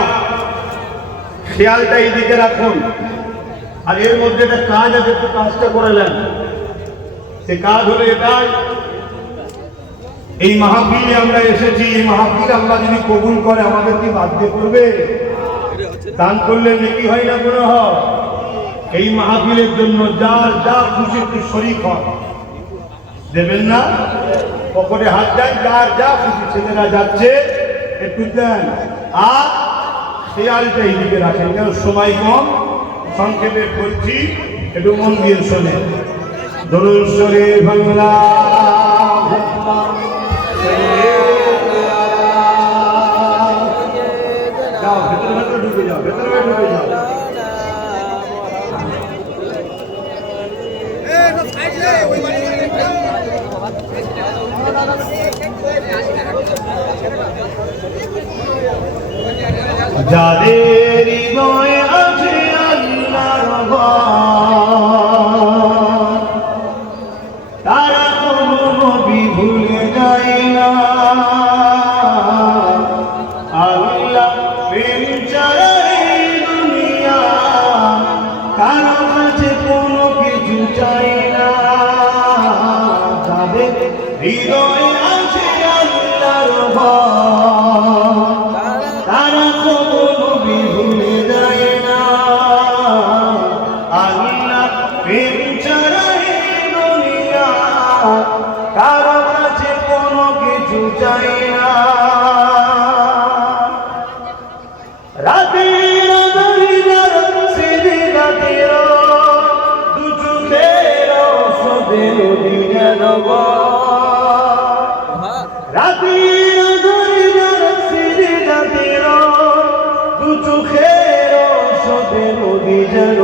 খেয়ালটা এইদিকে রাখুন। আর এর মধ্যে একটা কাজ আছে, একটু কাজটা করে নেন। সে কাজ হলো এটাই, এই মাহফিলে আমরা এসেছি, এই মাহফিল আল্লাহ যদি কবুল করে আমাদের কি বাধ্য করবে? দান করলে নেকি হয় না কোনো হয়? এই মাহফিলের জন্য যার যা খুশি একটু শরীক হয়, দেবেন না? পকেটে হাত দেন, যার যা খুশি। ছেলেরা যাচ্ছে, একটু দেন। আর খেয়ালটা এইদিকে রাখেন, কেন সময় কম, সংক্ষেপে বলছি, একটু মন দিয়ে শোনে। দরুদ শরীফ আল্লাহুম্মা যাও, ভেতরে ভেতরে ঢুকে যাও, ভেতরে ভেতরে ঢুকে যাও। যাদের হৃদয়ে আছে আল্লাহর ভয়, তারা কোনো নবী ভুলে যায় না। আল্লাহ প্রেম ছাড়া এই দুনিয়া কারো কাছে কোনো কিছু চাই না। রাতের আঁধারে সিজদা দিল দু চোখের শোধে নদী যেন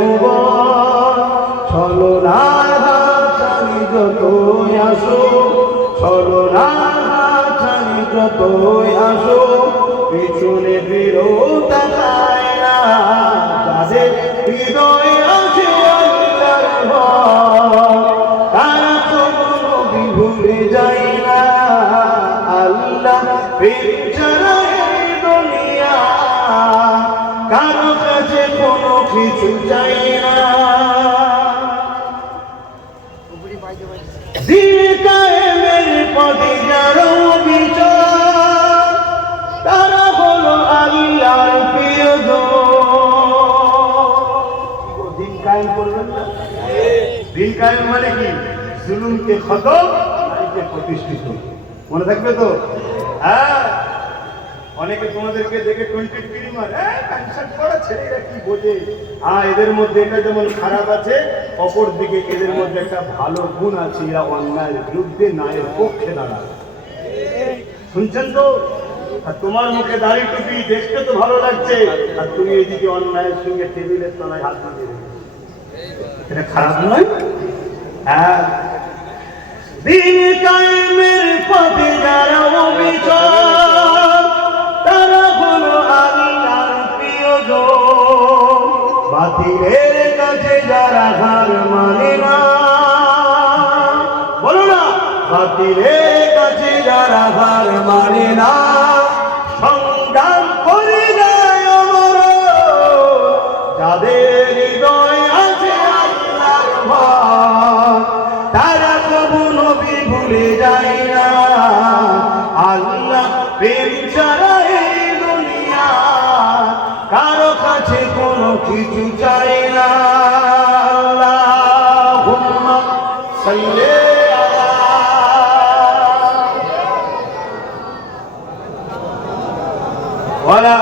ছলনার হাতছানি যতই আসো ছলনার হাতছানি যতই আসো পিছনে ফিরো তাকায় না যাদের হৃদয় আছে আল্লাহর ভয় তারা কখনো ভুলে যায় না আল্লাহ প্রেম ছাড়া এই দুনিয়া কারো কাছে কোনো কিছু চাই না দিন কায়েমের পথে যারা বিচার তারা হলো আল্লাহর প্রিয়জন দিন কায়েম করবেন না দিন কায়েম মানে কি জুলুমকে খতম নারীকে প্রতিষ্ঠিত মনে থাকবে তো হ্যাঁ অনেকে তোমাদেরকে দেখে 23 মার কনসার্ট করা ছেলেরা কি বোঝে এদের মধ্যে এটা যেমন খারাপ আছে অপর দিকে এদের মধ্যে একটা ভালো গুণ আছে এরা অন্যায়ের বিরুদ্ধে ন্যায়ের পক্ষে দাঁড়ায় শুনছেন তো আর তোমার মুখে দাড়ি টুপি দেখতে তো ভালো লাগছে আর তুমি এইদিকে অন্যায়ের সঙ্গে টেবিলের তলায় হাত দিয়ে এটা খারাপ নয় হ্যাঁ দিন কায়েমের পথে যারা অবিচল তারা হলো আল্লাহর প্রিয়জন বাতিলের কাছে যারা হার মানে না বলো না বাতিলের কাছে যারা হার মানে না সংগ্রাম করে যায় অমর যাদের হৃদয় আছে আল্লাহর ভয় তারা কবু নবী ভুলে যায় না আল্লাহ প্রেম ছাড়া এই দুনিয়া কারো কাছে কোনো কিছু চাই না আল্লাহুম্মা সাল্লি আলা ওয়ালা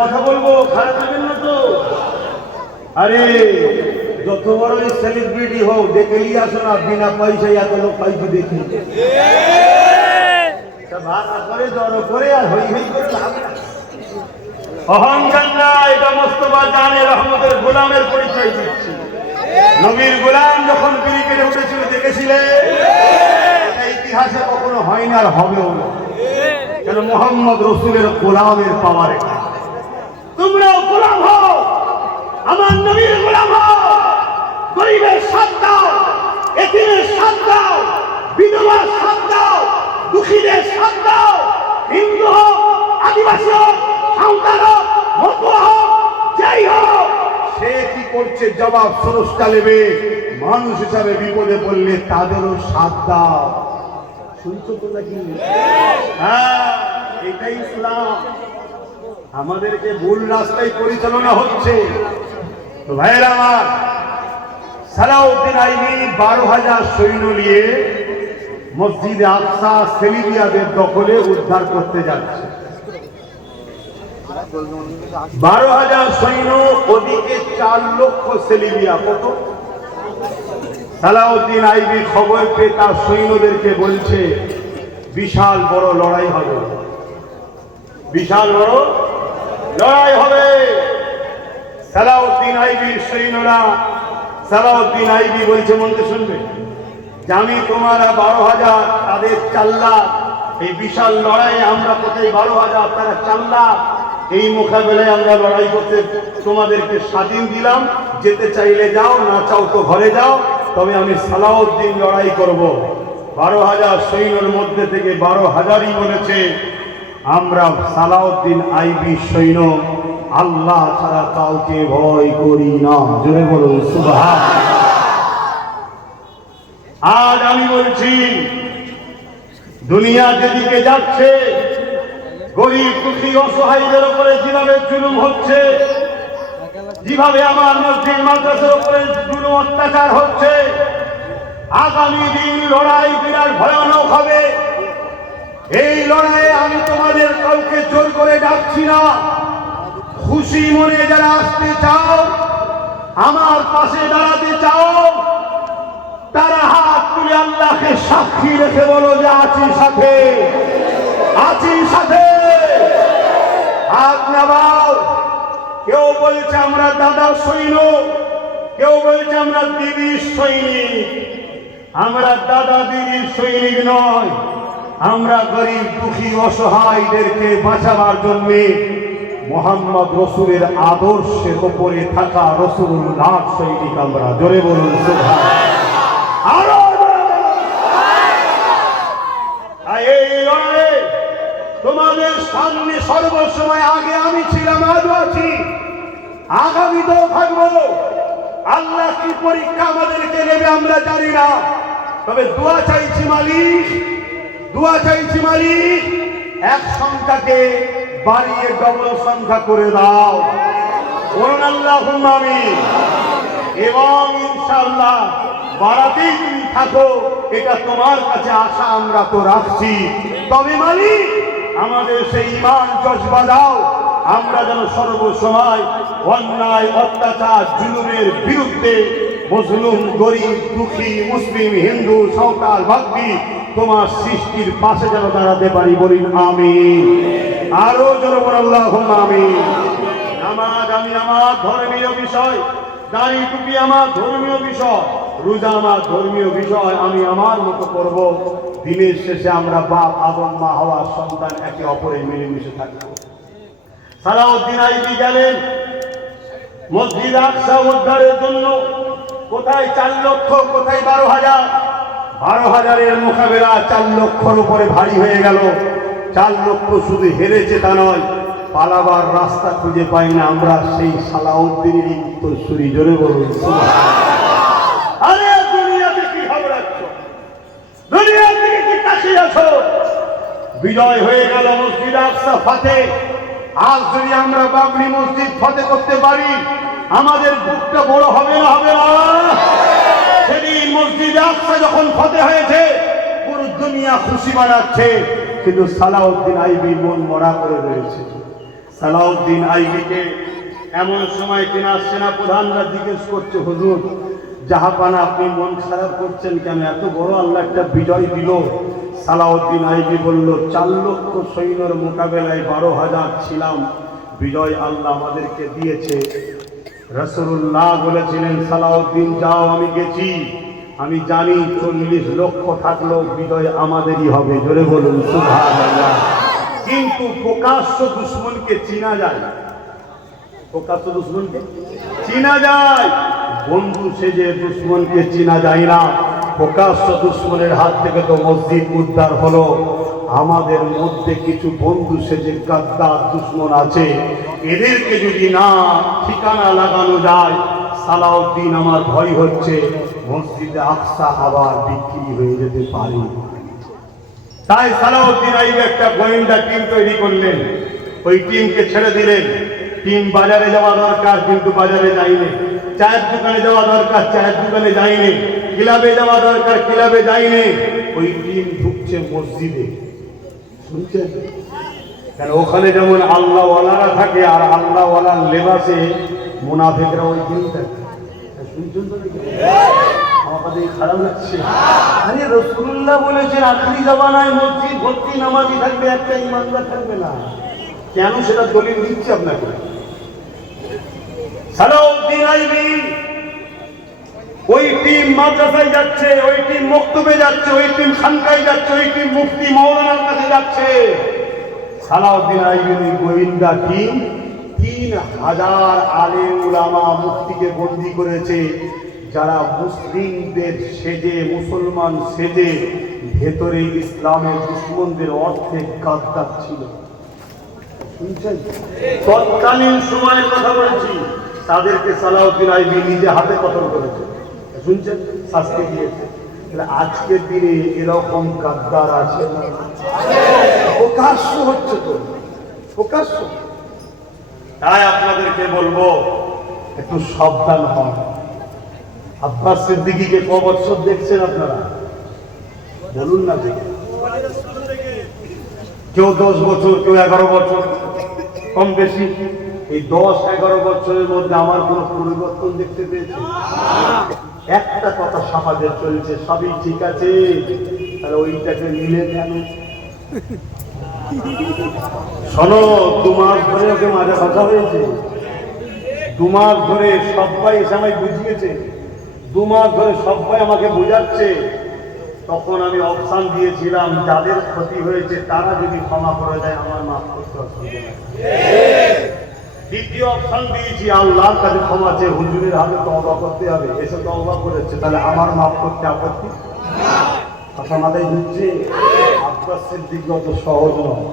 কথা বলবো খারাপ লাগবেন না তো আরে যত বড়ই সেলিব্রিটি হোক দেখে নিয়ে আসো না বিনা পয়সায় এত লোক পাইছি দেখি ভাড়া করে জড়ো করে আর হই হই করে লাভ না অহংকার না এটা মোস্তফা জানের রহমতের গোলামের পরিচয় দিচ্ছি নবীর গোলাম যখন বিড়ি কেটে উঠেছিল দেখেছিলেন এটা ইতিহাসে কখনো হয় না আর হবেও না কেন মোহাম্মদ রসুলের গোলামের পাওয়ারে তোমরাও গোলাম হও আমার নবীর গোলাম হও গরিবের সাথ দাও এতিমের সাথ দাও বিধবার সাথ দাও দুঃখীদের সাথ দাও হিন্দু হোক আদিবাসী হোক সাঁওতাল হোক মতুয়া হোক যাই হোক সে কি করছে জবাব স্রষ্টা নেবে মানুষ হিসাবে বিপদে পড়লে তাদেরও সাথ দাও শুনছো তো নাকি হ্যাঁ এটাই ইসলাম আমাদেরকে ভুল রাস্তায় পরিচালনা হচ্ছে তো ভাইয়েরা আমার সালাউদ্দিন আইবি 12,000 সৈন্য নিয়ে মসজিদে আকসা সেলিবিয়াদের দখলে উদ্ধার করতে যাচ্ছে 12,000 সৈন্য ওদিকে 4 লক্ষ সেলিবিয়া কত সালাউদ্দিন আইবি খবর পেয়ে তার সৈন্যদেরকে বলছে বিশাল বড় লড়াই হবে বিশাল বড় লড়াই হবে সালাউদ্দিন আইবির সৈন্যরা সালাউদ্দিন আইবি বলছে মনতে শুনবে যে আমি তোমারা 12,000 তাদের 4 লাখ এই বিশাল লড়াই আমরা কোথায় 12,000 তারা 4 লাখ এই মোকাবেলায় আমরা লড়াই করতে তোমাদেরকে স্বাধীন দিলাম যেতে চাইলে যাও না চাও তো ঘরে যাও তবে আমি সালাউদ্দিন লড়াই করব 12,000 সৈন্যের মধ্যে থেকে 12,000ই বলেছে আমরা সালাউদ্দিন আইবি সৈন্য আল্লাহ ছাড়া কাউকে ভয় করি না জোরে বলুন সুবহানাল্লাহ আজ আমি বলছি দুনিয়া যেদিকে যাচ্ছে গরিব দুঃখী অসহায়দের উপরে যেভাবে জুলুম হচ্ছে যেভাবে আমার মসজিদ মাদ্রাসার উপরে জুলুম অত্যাচার হচ্ছে আগামী দিন লড়াই বিরাট ভয়ানক হবে এই লড়াইয়ে আমি তোমাদের কাউকে জোর করে ডাকছি না খুশি মনে যারা আসতে চাও, আমার পাশে দাঁড়াতে চাও, তারা হাত তুলে আল্লাহকে সাক্ষী রেখে বলো যে আছি সাথে, আছি সাথে। হাত নামাও। কেউ বলছে আমরা দাদার সৈন্য, কেউ বলছে আমরা দিদির সৈনিক। আমরা দাদা দিদির সৈনিক নয়, আমরা গরিব দুঃখী অসহায়দেরকে বাঁচাবার জন্য মোহাম্মদ রসুলের আদর্শের উপরে থাকা রসুলুল্লাহ সৈনিক আমরা। জোরে বলুন সুবহানাল্লাহ। আরো এই লড়াইয়ে তোমাদের সামনে সর্বসময় আগে আমি ছিলাম, আজও আছি, আগামীতেও থাকবো। আল্লাহ কি পরীক্ষা আমাদেরকে নেবে আমরা জানি না, তবে দোয়া চাইছি মালিক, দোয়া চাইছি মালিক, এক সংখ্যাকে বাড়িয়ে ডবল সংখ্যা করে দাও। বলুন আল্লাহুম্মা আমিন। এবং ইনশাআল্লাহ বাড়াতেই তুমি থাকো, এটা তোমার কাছে আশা আমরা তো রাখছি। তবে মালিক আমাদের সেই ঈমান জজবা দাও, আমরা যেন সর্বসময় অন্যায় অত্যাচার জুলুমের বিরুদ্ধে মজলুম গরিব দুঃখী মুসলিম হিন্দু সাঁওতাল বাগদি তোমার সৃষ্টির পাশে যেন দাঁড়াতে পারি। বলিন আমিন। আরো জোরে বলুন আল্লাহুম্মা আমিন। নামাজ আমি আমার ধর্মীয় বিষয়, দাড়ি টুপি আমার ধর্মীয় বিষয়, রোজা আমার ধর্মীয় বিষয়, আমি আমার মতো করব। দিনের শেষে আমরা বাপ আদম মা হাওয়ার সন্তান, একে অপরের মিলেমিশে থাকবো। সালাউদ্দিন আইবি গেলেন মসজিদ আকসা উদ্ধারের জন্য। কোথায় 4 লক্ষ, কোথায় 12,000। 12,000-এর মোকাবেলা 4 লক্ষর উপরে ভারী হয়ে গেল। 4 লক্ষ শুধু হেরেছে তা নয়, পালাবার রাস্তা খুঁজে পাই না আমরা। সেই সালাউদ্দিনেরই উত্তরসূরি। জোরে বলুন সুবহানাল্লাহ। আরে দুনিয়াতে কি খবর রাখছো, দুনিয়া থেকে কি তাকিয়ে আছো? বিজয় হয়ে গেল মসজিদ আকসা ফাতে। আজ যদি আমরা বাবরি মসজিদ ফতে করতে পারি, আমাদের বুকটা বড় হবে না, হবে না? সেদিন মসজিদ আকসা যখন ফতে হয়েছে, পুরো দুনিয়া খুশি মানাচ্ছে, কিন্তু সালাউদ্দিন আইবি মন মরা করে রয়েছে। সালাউদ্দিন আইবিকে এমন সময় কিনা সেনা প্রধানরা জিজ্ঞেস করছে, হুজুর জাহাপানা আপনি মন খারাপ করছেন কেন? এত বড় আল্লাহ একটা বিজয় দিল। সালাউদ্দিন আইবি বলল, 4 লক্ষ সৈন্যের মোকাবেলায় 12,000 ছিলাম, বিজয় আল্লাহ আমাদেরকে দিয়েছে। রাসূলুল্লাহ বলেছিলেন, সালাউদ্দিন যাও, আমি গেছি, আমি জানি 40 লক্ষ থাকলেও বিজয় আমাদেরই হবে। জোরে বলুন সুবহানাল্লাহ। কিন্তু প্রকাশ্য দুশ্মনকে চিনা যায়, প্রকাশ্য দুশ্মনকে চিনা যায়, বন্ধু সেজে দুশ্মনকে চিনা যায় না। প্রকাশ্য দুশ্মনের হাত থেকে তো মসজিদ উদ্ধার হলো, আমাদের মধ্যে কিছু বন্ধু সেজে গাদ্দার দুশ্মন আছে, এদেরকে যদি না ঠিকানা লাগানো যায়, সালাউদ্দিন আমার ভয় হচ্ছে মসজিদে আকসা আবার বিক্রি হয়ে যেতে পারে। তাই সালাউদ্দিন আইবি একটা গোয়েন্দা টিম তৈরি করলেন, ওই টিমকে ছেড়ে দিলেন। টিম বাজারে যাওয়া দরকার, কিন্তু বাজারে যায়নি। চায়ের দোকানে যাওয়া দরকার, চায়ের দোকানে যায়নি। ক্লাবে যাওয়া দরকার, ক্লাবে যায়নি। ওই টিম ঢুকছে মসজিদে, শুনছেন? কেন ওখানে যেমন আল্লাহওয়ালারা থাকে, আর আল্লাহওয়ালার লেবাসে মুনাফিকরা ওই টিম থাকে। শুনছেন তো? আমাদের খারাপ লাগছে। আরে রাসূলুল্লাহ বলেছেন আখরি জামানায় মসজিদ ভর্তি নামাজি থাকবে, একটা ইমানদার থাকবে না। কেন সেটা দলিল দিচ্ছে আপনাকে। সালাউদ্দিন আইবি ওই টিম মাদ্রাসায় যাচ্ছে, ওই টিম মক্তবে যাচ্ছে, ওই টিম খানকায় যাচ্ছে, ওই টিম মুফতি মাওলানার কাছে যাচ্ছে। সালাউদ্দিন আইবির গোয়েন্দা টিম 3,000 আলেম উলামা মুফতিকে বন্দী করেছে, যারা মুসলিমদের সেজে, মুসলমান সেজে ভেতরে ইসলামের দুশ্মনদের অর্থে গাদ্দার ছিল। শুনছেন? তৎকালীন সময়ের কথা বলছি, তাদেরকে সালাউদ্দিন আইবি নিজে হাতে কতল করেছে। শুনছেন? শাস্তি দিয়েছে। আজকের দিনে এরকম গাদ্দার আছে না? প্রকাশ্য হচ্ছে তো, প্রকাশ্য। তাই আপনাদেরকে বলবো একটু সাবধান হন। আব্বাস সিদ্দিকীকে ক বছর দেখছেন আপনারা? বলুন না। কেউ 10 বছর, কেউ 11 বছর, কম বেশি। এই 10-11 বছরের মধ্যে আমার কোনো পরিবর্তন দেখতে পেয়েছি? একটা কথা সমাজে চলছে, সবই ঠিক আছে, তাহলে ওইটাকে মিলে কেন? শোনো, 2 মাস ধরে ওকে মাঝে কথা হয়েছে, 2 মাস ধরে সবাই এসে আমায় বুঝিয়েছে, 2 মাস ধরে সবাই আমাকে বোঝাচ্ছে। তখন আমি অপশান দিয়েছিলাম, যাদের ক্ষতি হয়েছে তারা যদি ক্ষমা করে দেয় আমার মাফ করতে অসুবিধা নেই। দ্বিতীয় অপশান দিয়েছি, আল্লাহর কাছে ক্ষমা চেয়ে হুজুরের হাতে তওবা করতে হবে, এসে তওবা করেছে, তাহলে আমার মাফ করতে আপত্তি? কথা মাথায় ঢুকছে? আব্বাস সিদ্দিক অত সহজ নয়।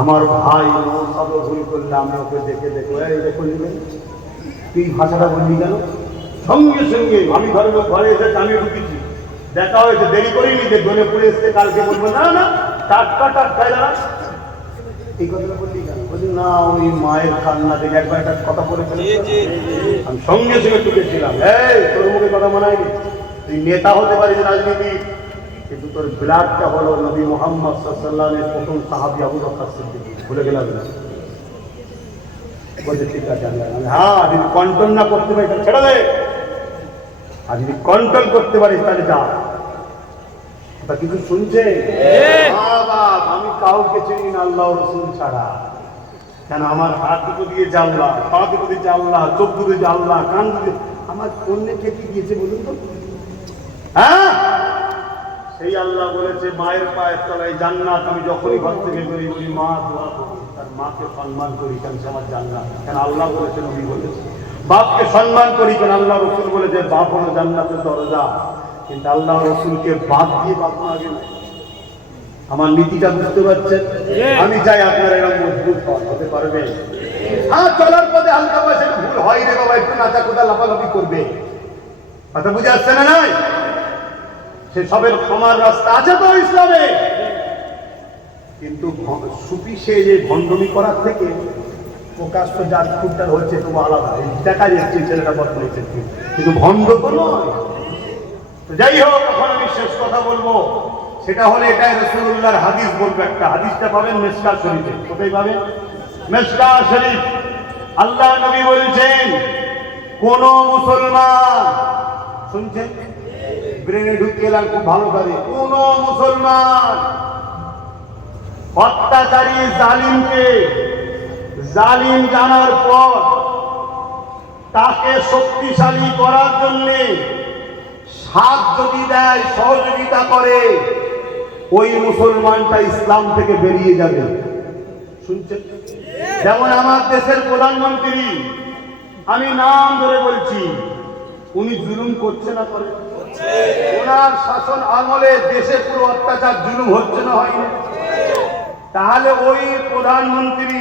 আমার ভাই নৌসাদও ভুল করলে আমি ওকে দেখে দেখো, এই দেখো নেবেন তুই ভাষাটা বললি কেন? সঙ্গে সঙ্গে আমি ঘরে এসেছে, আমি ঢুকেছি, দেখা হয়েছে, দেরি করিনি যে গলে পড়ে এসছে, কালকে বলবো না না টাটকা টাটকায় দাঁড়া, এই কথাটা বললি কেন? বলছি না, ওই মায়ের কান্না থেকে একবার একটা কথা বলে ফেলেছি, আমি সঙ্গে সঙ্গে ঢুকেছিলাম। এই তোর মুখে কথা মানায়নি, তুই নেতা হতে পারিস রাজনীতি, কিন্তু তোর ব্লাডটা হলো নবী মুহাম্মদ সাল্লাল্লাহু আলাইহি ওয়াসাল্লামের প্রথম সাহাবী আবু বকর সিদ্দিক, ভুলে গেলাম না? বলছে ঠিক আছে, হ্যাঁ যদি কন্ট্রোল না করতে পারিস তাহলে ছেড়ে দে, আর যদি কন্ট্রোল করতে পারিস তাহলে যা। তা কিছু শুনছে? আমি কাউকে চিনি না আল্লাহ রাসূল ছাড়া। কেন? আমার হাত দুটো দিয়ে জানলা, পা দুটো দিয়ে জানলা, চোখ দুটো জানলা, কান দুটো, আমার অন্যে কে কি দিয়েছে বলুন তো? হ্যাঁ, সেই আল্লাহ বলেছে মায়ের পায়ের তলায় জান্নাত। আমি যখনই ঘর থেকে বেরোই বলি মা দোয়া করি, তার মাকে সম্মান করি, কেন সে আমার জান্নাত? কেন? আল্লাহ বলেছে, নবী বলেছে। বাপকে সম্মান করি, কেন? আল্লাহ রাসূল বলেছে বাপ হলো জান্নাতের দরজা। কিন্তু আল্লাহ রাসূলকে বাদ দিয়ে বাঁচানো আগে না। আমার নীতিটা বুঝতে পারছেন? আমি চাই আপনারা এরকম মজবুত হতে পারবেন। হ্যাঁ, চলার পথে হালকা বয়সে ভুল হয় রে বাবা, একটু নাচা কোথা লাফালাফি করবে, কথা বুঝে আসছে না? নাই সে সবের ক্ষমার রাস্তা আছে তো ইসলামে, কিন্তু সুফি সে যে ভণ্ডমি করার থেকে প্রকাশ্য যার খুঁটার হচ্ছে তবু আলাদা, দেখা যাচ্ছে ছেলেটা বদলাইছে, কিন্তু ভণ্ড তো নয়। যাই হোক, এখন আমি শেষ কথা বলবো, সেটা হলে এটাই রাসূলুল্লাহর হাদিস বলবো। একটা হাদিসটা পাবেন মিশকাত শরীফে। কোথায় পাবেন? মিশকাত শরীফ। আল্লাহ নবী বলছেন, কোন মুসলমান, শুনছেন, ব্রেনে ঢুকিয়ে এলাম খুব ভালো করে, কোন মুসলমান অত্যাচারী জালিমকে জালিম জানার পর তাকে শক্তিশালী করার জন্য সাথ যদি দেয়, সহযোগিতা করে, ওই মুসলমানটা ইসলাম থেকে বেরিয়ে যাবে। শুনছেন? যেমন আমার দেশের প্রধানমন্ত্রী, আমি নাম ধরে বলছি, উনি জুলুম করছে না করে? ওনার শাসন আমলে দেশে পুরো অত্যাচার জুলুম হচ্ছে না হয়নি? তাহলে ওই প্রধানমন্ত্রী,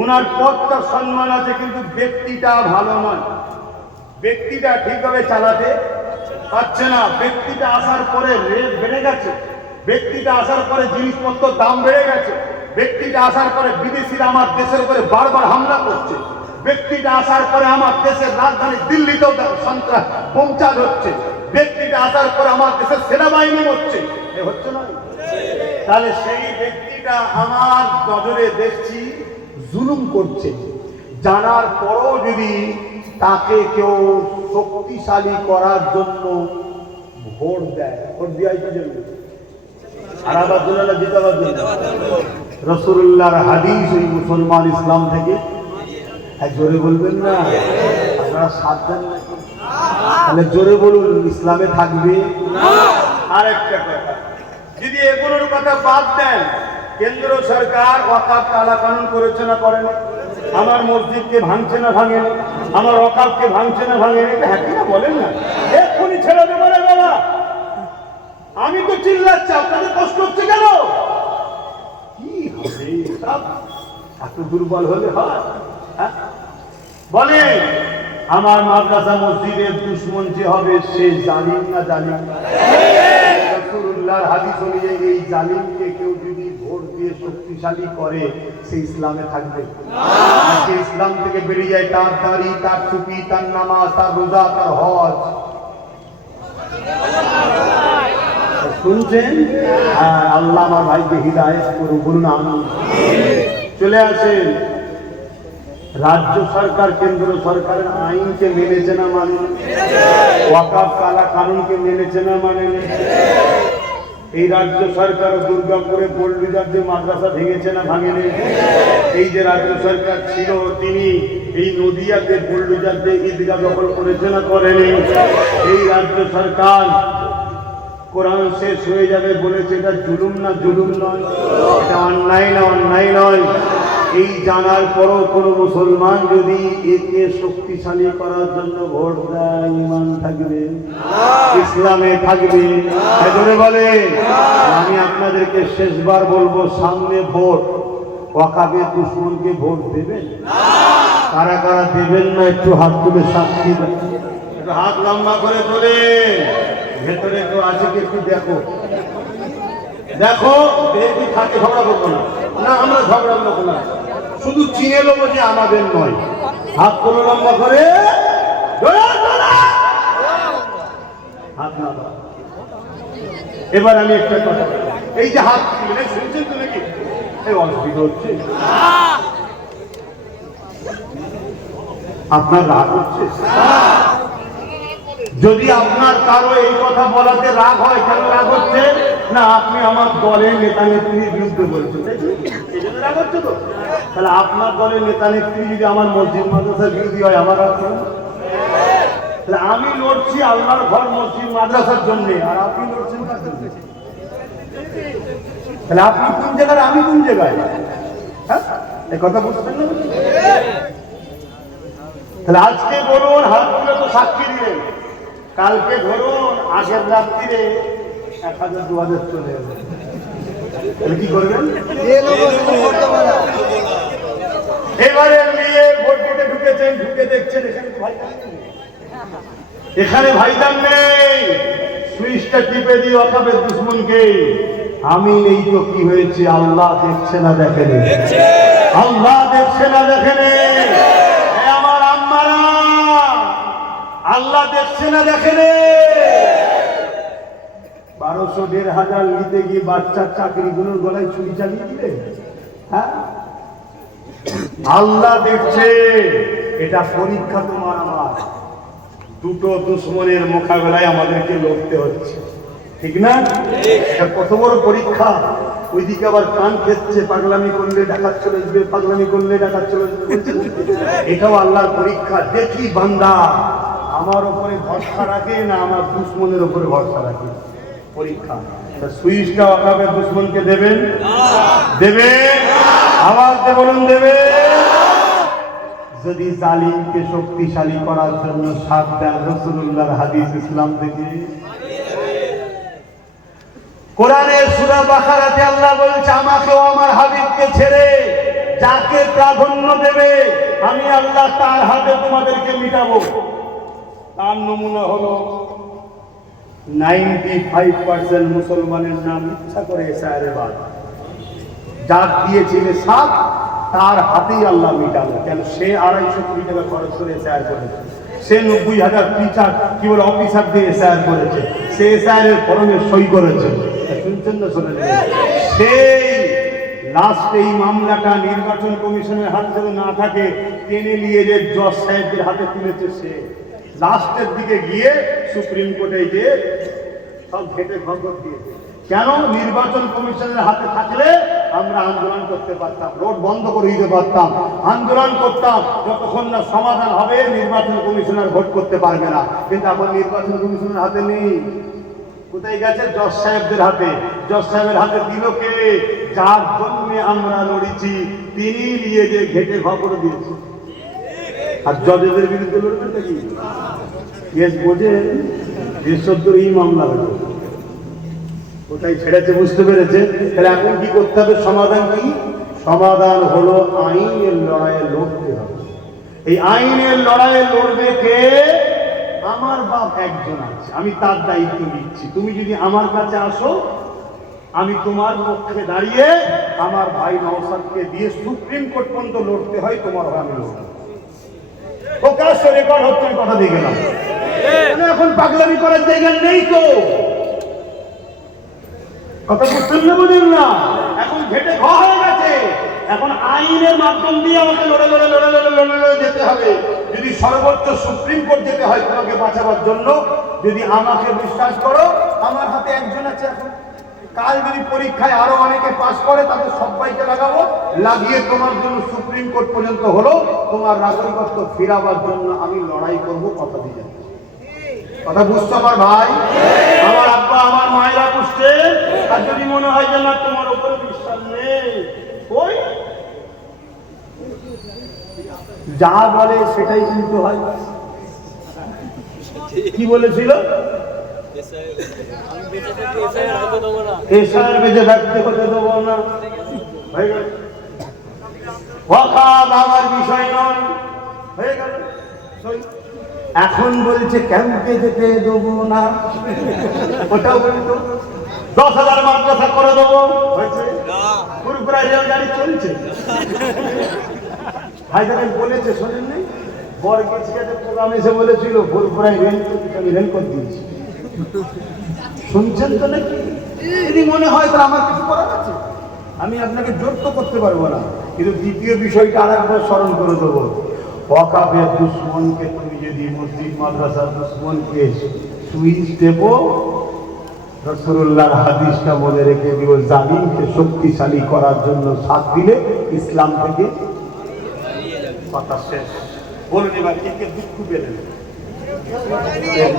ওনার পদটা সম্মান আছে, কিন্তু ব্যক্তিটা ভালো নয়, ব্যক্তিটা ঠিকভাবে চালাতে পারছে না। ব্যক্তিটা আসার পরে রেট বেড়ে গেছে, ব্যক্তিটা আসার পরে জিনিসপত্র দাম বেড়ে গেছে, ব্যক্তিটা আসার পরে বিদেশিরা আমার দেশের উপরে বারবার হামলা করছে, ব্যক্তিটা আসার পরে আমার দেশের রাজধানী দিল্লিতেও সন্ত্রাস বোমচাল হচ্ছে, ব্যক্তিটা আসার পরে আমার দেশের সেনাবাহিনী হচ্ছে, হচ্ছে না? তাহলে সেই ব্যক্তিটা আমার নজরে দেখছি জুলুম করছে, জানার পরও যদি তাকে কেউ শক্তিশালী করার জন্য ভোট দেয়, ভোট দেওয়াই তো জরুরি, হারাবার জন্য না জিতাবার জন্য। রাসূলুল্লাহর হাদিস, ওই মুসলমান ইসলাম থেকে জোরে বলবেন না, আপনারা সাবধান না, তাহলে জোরে বলুন, ইসলামে থাকবে না। আরেকটা কথা, যদি এগুলোর কথা বাদ দেন, কেন্দ্র সরকার ওয়াকাফ কালা কানুন করেছে না করেন? আমার মসজিদকে ভাঙছে না ভাঙেন? আমার ওয়াকাফকে ভাঙছে না ভাঙেন? এটা হ্যাঁ না বলেন না? এক্ষুনি ছেড়ে দেবো রে বাবা, আমি তো চিল্লাচ্ছি, আপনাদের কষ্ট হচ্ছে কেন? কি হবে সব এত দুর্বল হলে হয়? বলে আমার মাদ্রাসা মসজিদের দুশমন যে হবে সে জালিম না জালিম? রাসূলুল্লাহর হাদিস অনুযায়ী এই জালিমকে কেউ যদি ভোট দিয়ে শক্তিশালী করে, সে ইসলামে থাকবে না। সে ইসলাম থেকে বেরিয়ে যায়, তার দাড়ি, তার টুপি, তার নামাজ, তার রোজা, তার হজ। শুনছেন? আল্লাহ আমার ভাইকে হিদায়াত করুন, বলুন আমিন। চলে আসেন, রাজ্য সরকার কেন্দ্র সরকারের আইনকে মেনেছে না মানে, ওয়াকাফ কালা কানুনকে মেনেছে না মানে। এই রাজ্য সরকার দুর্গাপুরে পল্লীজার যে মাদ্রাসা ভেঙেছে না ভাঙেনি। এই যে রাজ্য সরকার ছিল তিনি এই নদিয়াতে পল্লীজাতে ঈদগাহ দখল করেছে না করেনি। এই রাজ্য সরকার কোরআন শেষ হয়ে যাবে বলেছে, এটা জুলুম না জুলুম নয়, এটা অন্যায় না অন্যায় নয়। এই জানার পরও কোনো মুসলমান যদি একে শক্তিশালী করার জন্য ভোট দেয়, ঈমান থাকবে, ইসলামে থাকবে? এজন্য বলে আমি আপনাদেরকে শেষবার বলবো, সামনে ভোট, ওয়াকাফের দুশমনকে ভোট দেবেন? কারা কারা দেবেন না একটু হাত তুলে সাক্ষী দেন, একটু হাত লম্বা করে তোলে। ভেতরে কেউ আছে কি একটু দেখো, দেখো দেখি থাকে, ঝগড়া করবো না, না আমরা ঝগড়া করবো না, শুধু চিনে নেবো যে আমাদের নয়। হাত তোলো লম্বা করে, হাত না। এবার আমি একটা কথা, এই যে হাত তুলে শুনছেন তো নাকি, এই অসুবিধা হচ্ছে, আপনার রাগ হচ্ছে? যদি আপনার কারো এই কথা বলাতে রাগ হয়, কেন রাগ হচ্ছে? না আপনি আমার দলের নেতা নেত্রীর বিরুদ্ধে বলছেন, এই জন্য রাগ হচ্ছে তো? তাহলে আপনার দলের নেতা নেত্রী যদি আমার মসজিদ মাদ্রাসার বিরোধী হয়, আমার রাগ হবে? তাহলে আমি লড়ছি আল্লাহর ঘর মসজিদ মাদ্রাসার জন্য, আর আপনি লড়ছেন কার জন্য? তাহলে আপনি কোন জায়গায়, আমি কোন জায়গায়? হ্যাঁ, এই কথা বুঝছেন না? তাহলে আজকে বলুন, হাত তুলে তো সাক্ষী দিলেন, কালকে ধরুন আগের রাত্রিরে 1000 2000 চলে যাবে, তাহলে কি করবেন? এবারে নিয়ে ভোট দিতে ঢুকেছেন, ঢুকে দেখছেন এখানে তো ভাইজান নেই, এখানে ভাইজান নেই, সুইচটা টিপে দিয়ে ওয়াকাফের দুশমনকে আমি এই তো কি হয়েছে, আল্লাহ দেখছে না দেখেনি, আল্লাহ দেখছে না দেখেনি, আমার আম্মারা আল্লাহ দেখছে না দেখেনি। 1200 1500 নিতে গিয়ে বাচ্চার চাকরিগুলোর গলায় ছুরি চালিয়ে দিলে, হ্যাঁ? আল্লাহ দেখছে, এটা পরীক্ষা তোমার আমার, দুটো দুশ্মনের মোকাবেলায় আমাদেরকে লড়তে হচ্ছে, ঠিক না? এটা কত বড় পরীক্ষা। ওইদিকে আবার কান খেচ্ছে, পাগলামি করলে ডাকাত চলে আসবে, পাগলামি করলে ডাকাত চলে আসবে, এটাও আল্লাহর পরীক্ষা। দেখি বান্দা আমার উপরে ভরসা রাখে না আমার দুশ্মনের উপরে ভরসা রাখে, পরীক্ষা। সুইচটা ওয়াকাফের দুশমনকে দেবেন? দেবে? আওয়াজ দিয়ে বলুন দেবে? যদি জালিমকে শক্তিশালী করার জন্য সাথ দেন রাসূলুল্লাহর হাদিস ইসলাম থেকে। কোরআনে সূরা বাকারাতে আল্লাহ বলছে, আমাকে ও আমার হাবিবকে ছেড়ে যাকে প্রাধান্য দেবে আমি আল্লাহ তার হাতে তোমাদেরকে মিটাবো। তার নমুনা হলো 95% মুসলমানের নাম ইচ্ছা করে এসআইআর বাদ, যার দিয়েছিল সাথ তার হাতেই আল্লাহ মিটাবো। কেন? সে 250 কোটি টাকা খরচ করে এসআইআর করেছে, সে 90,000 টিচার কি বলে অফিসার দিয়ে এসআইআর করেছে, সে এসআইআর এর ফর্মে সই করেছে, শুনছেন না শোনেন? সেই লাস্ট এই মামলাটা নির্বাচন কমিশনের হাতে যদি না থাকে, টেনে নিয়ে যে জজ সাহেবদের হাতে তুলেছে, সে লাস্টের দিকে গিয়ে সুপ্রিম কোর্টে গিয়ে সব ঘেটে খবর দিয়েছে। কেন? নির্বাচন কমিশনের হাতে থাকলে আমরা আন্দোলন করতে পারতাম, রোড বন্ধ করে দিতে পারতাম, আন্দোলন করতাম, যতক্ষণ না সমাধান হবে নির্বাচন কমিশনার ভোট করতে পারবে না। কিন্তু এখন নির্বাচন কমিশনের হাতে নেই, কোথায় গেছে? জজ সাহেবদের হাতে। জজ সাহেবের হাতে দিল কে? যার জন্য আমরা লড়েছি তিনি নিয়ে যে ঘেটে খবর দিয়েছে। আর জজেদের বিরুদ্ধে লড়বেন নাকি? কেস বোঝে, দেশদ্রোহী এই মামলা হলো, কোথায় ছেড়েছে বুঝতে পেরেছে। তাহলে এখন কি করতে হবে? সমাধান কি? সমাধান হলো আইনের লড়াইয়ে লড়তে হবে। এই আইনের লড়াইয়ে লড়বে কে? আমার বাপ একজন আছে, আমি তার দায়িত্ব নিচ্ছি। তুমি যদি আমার কাছে আসো, আমি তোমার পক্ষে দাঁড়িয়ে আমার ভাই নওশাদকে দিয়ে সুপ্রিম কোর্ট পর্যন্ত লড়তে হয়, তোমার হয় আমি লড়ব। প্রকাশ্য রেকর্ড হচ্ছে, কথা দিয়ে গেলাম। এখন পাগলামি করার জায়গা নেই তো, কথা বুঝতেন না, বুঝেন না? এখন ঘেটে ঘ হয়ে গেছে, এখন আইনের মাধ্যম দিয়ে আমাকে লড়ে যেতে হবে। যদি সর্বোচ্চ সুপ্রিম কোর্ট যেতে হয় তোমাকে বাঁচাবার জন্য, যদি আমাকে বিশ্বাস করো, আমার হাতে একজন আছে এখন। কাল যদি পরীক্ষায় আরো অনেকে পাস করে, তাদের সবাইকে লাগাবো, লাগিয়ে তোমার জন্য সুপ্রিম কোর্ট পর্যন্ত হলো, তোমার নাগরিকত্ব ফিরাবার জন্য আমি লড়াই করব, কথা দিয়ে যাচ্ছি। কথা বুঝছো আমার ভাই? আমার আব্বা আমার মায়েরা বুঝছে। আর যদি মনে হয় যে না তোমার উপরে বিশ্বাস নেই, ওই যা বলে সেটাই কিন্তু হয়। কি বলেছিল? এসআর বেঁচে থাকতে হতে দেবো না। হয়ে গেল। ওয়াকাব আমার বিষয় নয়, হয়ে গেল। এখন বলছে ক্যাম্পে যেতে দেবো না, ওটাও বলতো 10,000 মাদ্রাসা করে দেবো, হয়েছে। পুরোপুরা রেল গাড়ি চলছে। হায়দ্রাবাদ বলেছে, শোনেন নাই? বরগেছিয়াতে প্রোগ্রাম এসে বলেছিল পুরোপুরাই রেল করতে, আমি রেল করে দিয়েছি। শুনছেন তো নাকি? যদি মনে হয় তাহলে আমার কিছু করার আছে, আমি আপনাকে জোর তো করতে পারবো না। কিন্তু দ্বিতীয় বিষয়টা আর একবার স্মরণ করে দেবো। ওয়াকাফের দুশ্মনকে তুমি যদি মসজিদ মাদ্রাসার দুশ্মনকে সুইচ দেব, রাসূলুল্লাহর হাদিসটা মনে রেখে দিও, জালিমকে শক্তিশালী করার জন্য সাথ দিলে ইসলাম থেকে কথা শেষ। বলুন এবার কে কে দুঃখ পেলেন?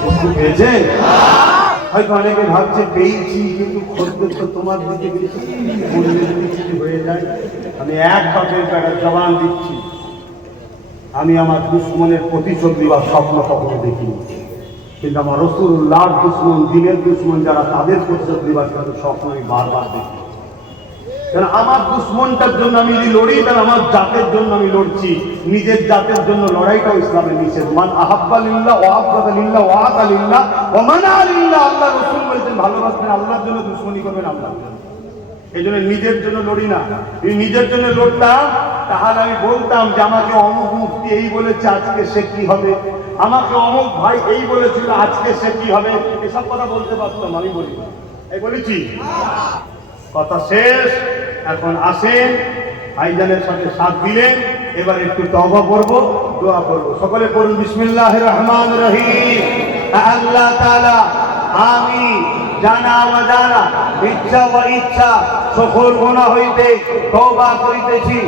দুঃখ পেয়েছে? হয়তো অনেকে ভাবছে পেয়েছি, কিন্তু খদ্দের তো তোমার দিকে বেশি, বললে যদি কিছু হয়ে যায়। আমি এক বাপের একটা জবান দিচ্ছি, আমি আমার দুশ্মনের প্রতিশোধ নেওয়ার স্বপ্ন কখনো দেখিনি, কিন্তু আমার রাসূলুল্লাহর দুশ্মন, দিনের দুশ্মন যারা, তাদের প্রতিশোধ নেওয়ার স্বপ্ন আমি বারবার দেখি। কারণ আমার দুশ্মনটার জন্য আমি যদি লড়ি, তাহলে আমার জাতের জন্য আমি লড়ছি। নিজের জাতের জন্য লড়াইটাও ইসলামের নিষেধ। মান আহাব্বা লিল্লাহ ওয়া আবগাদা লিল্লাহ ওয়া আতা লিল্লাহ ওয়া মানা লিল্লাহ। আল্লাহ রাসূল বলেছেন, ভালোবাসবেন আল্লাহর জন্য, দুশমনি করবেন আল্লাহর জন্য। এই জন্য নিজের জন্য লড়ি না। যদি নিজের জন্য লড়তাম, তাহলে আমি বলতাম যে আমাকে অমুক মুফতি এই বলেছে, আজকে সে কি হবে, আমাকে অমুক ভাই এই বলেছিল, আজকে সে কি হবে, এসব কথা বলতে পারতাম। আমি বলি এই বলেছি, কথা শেষ। এখন আসেন, ভাইজানের সাথে সাথ দিলেন, এবার একটু তওবা করব, দোয়া করব। সকলে পড়ুন বিসমিল্লাহির রহমানির রহিম। আল্লাহ তাআলা আমি জানা অজানা, ইচ্ছা ও ইচ্ছা সকল গুনাহ হইতে তওবা করিতেছি।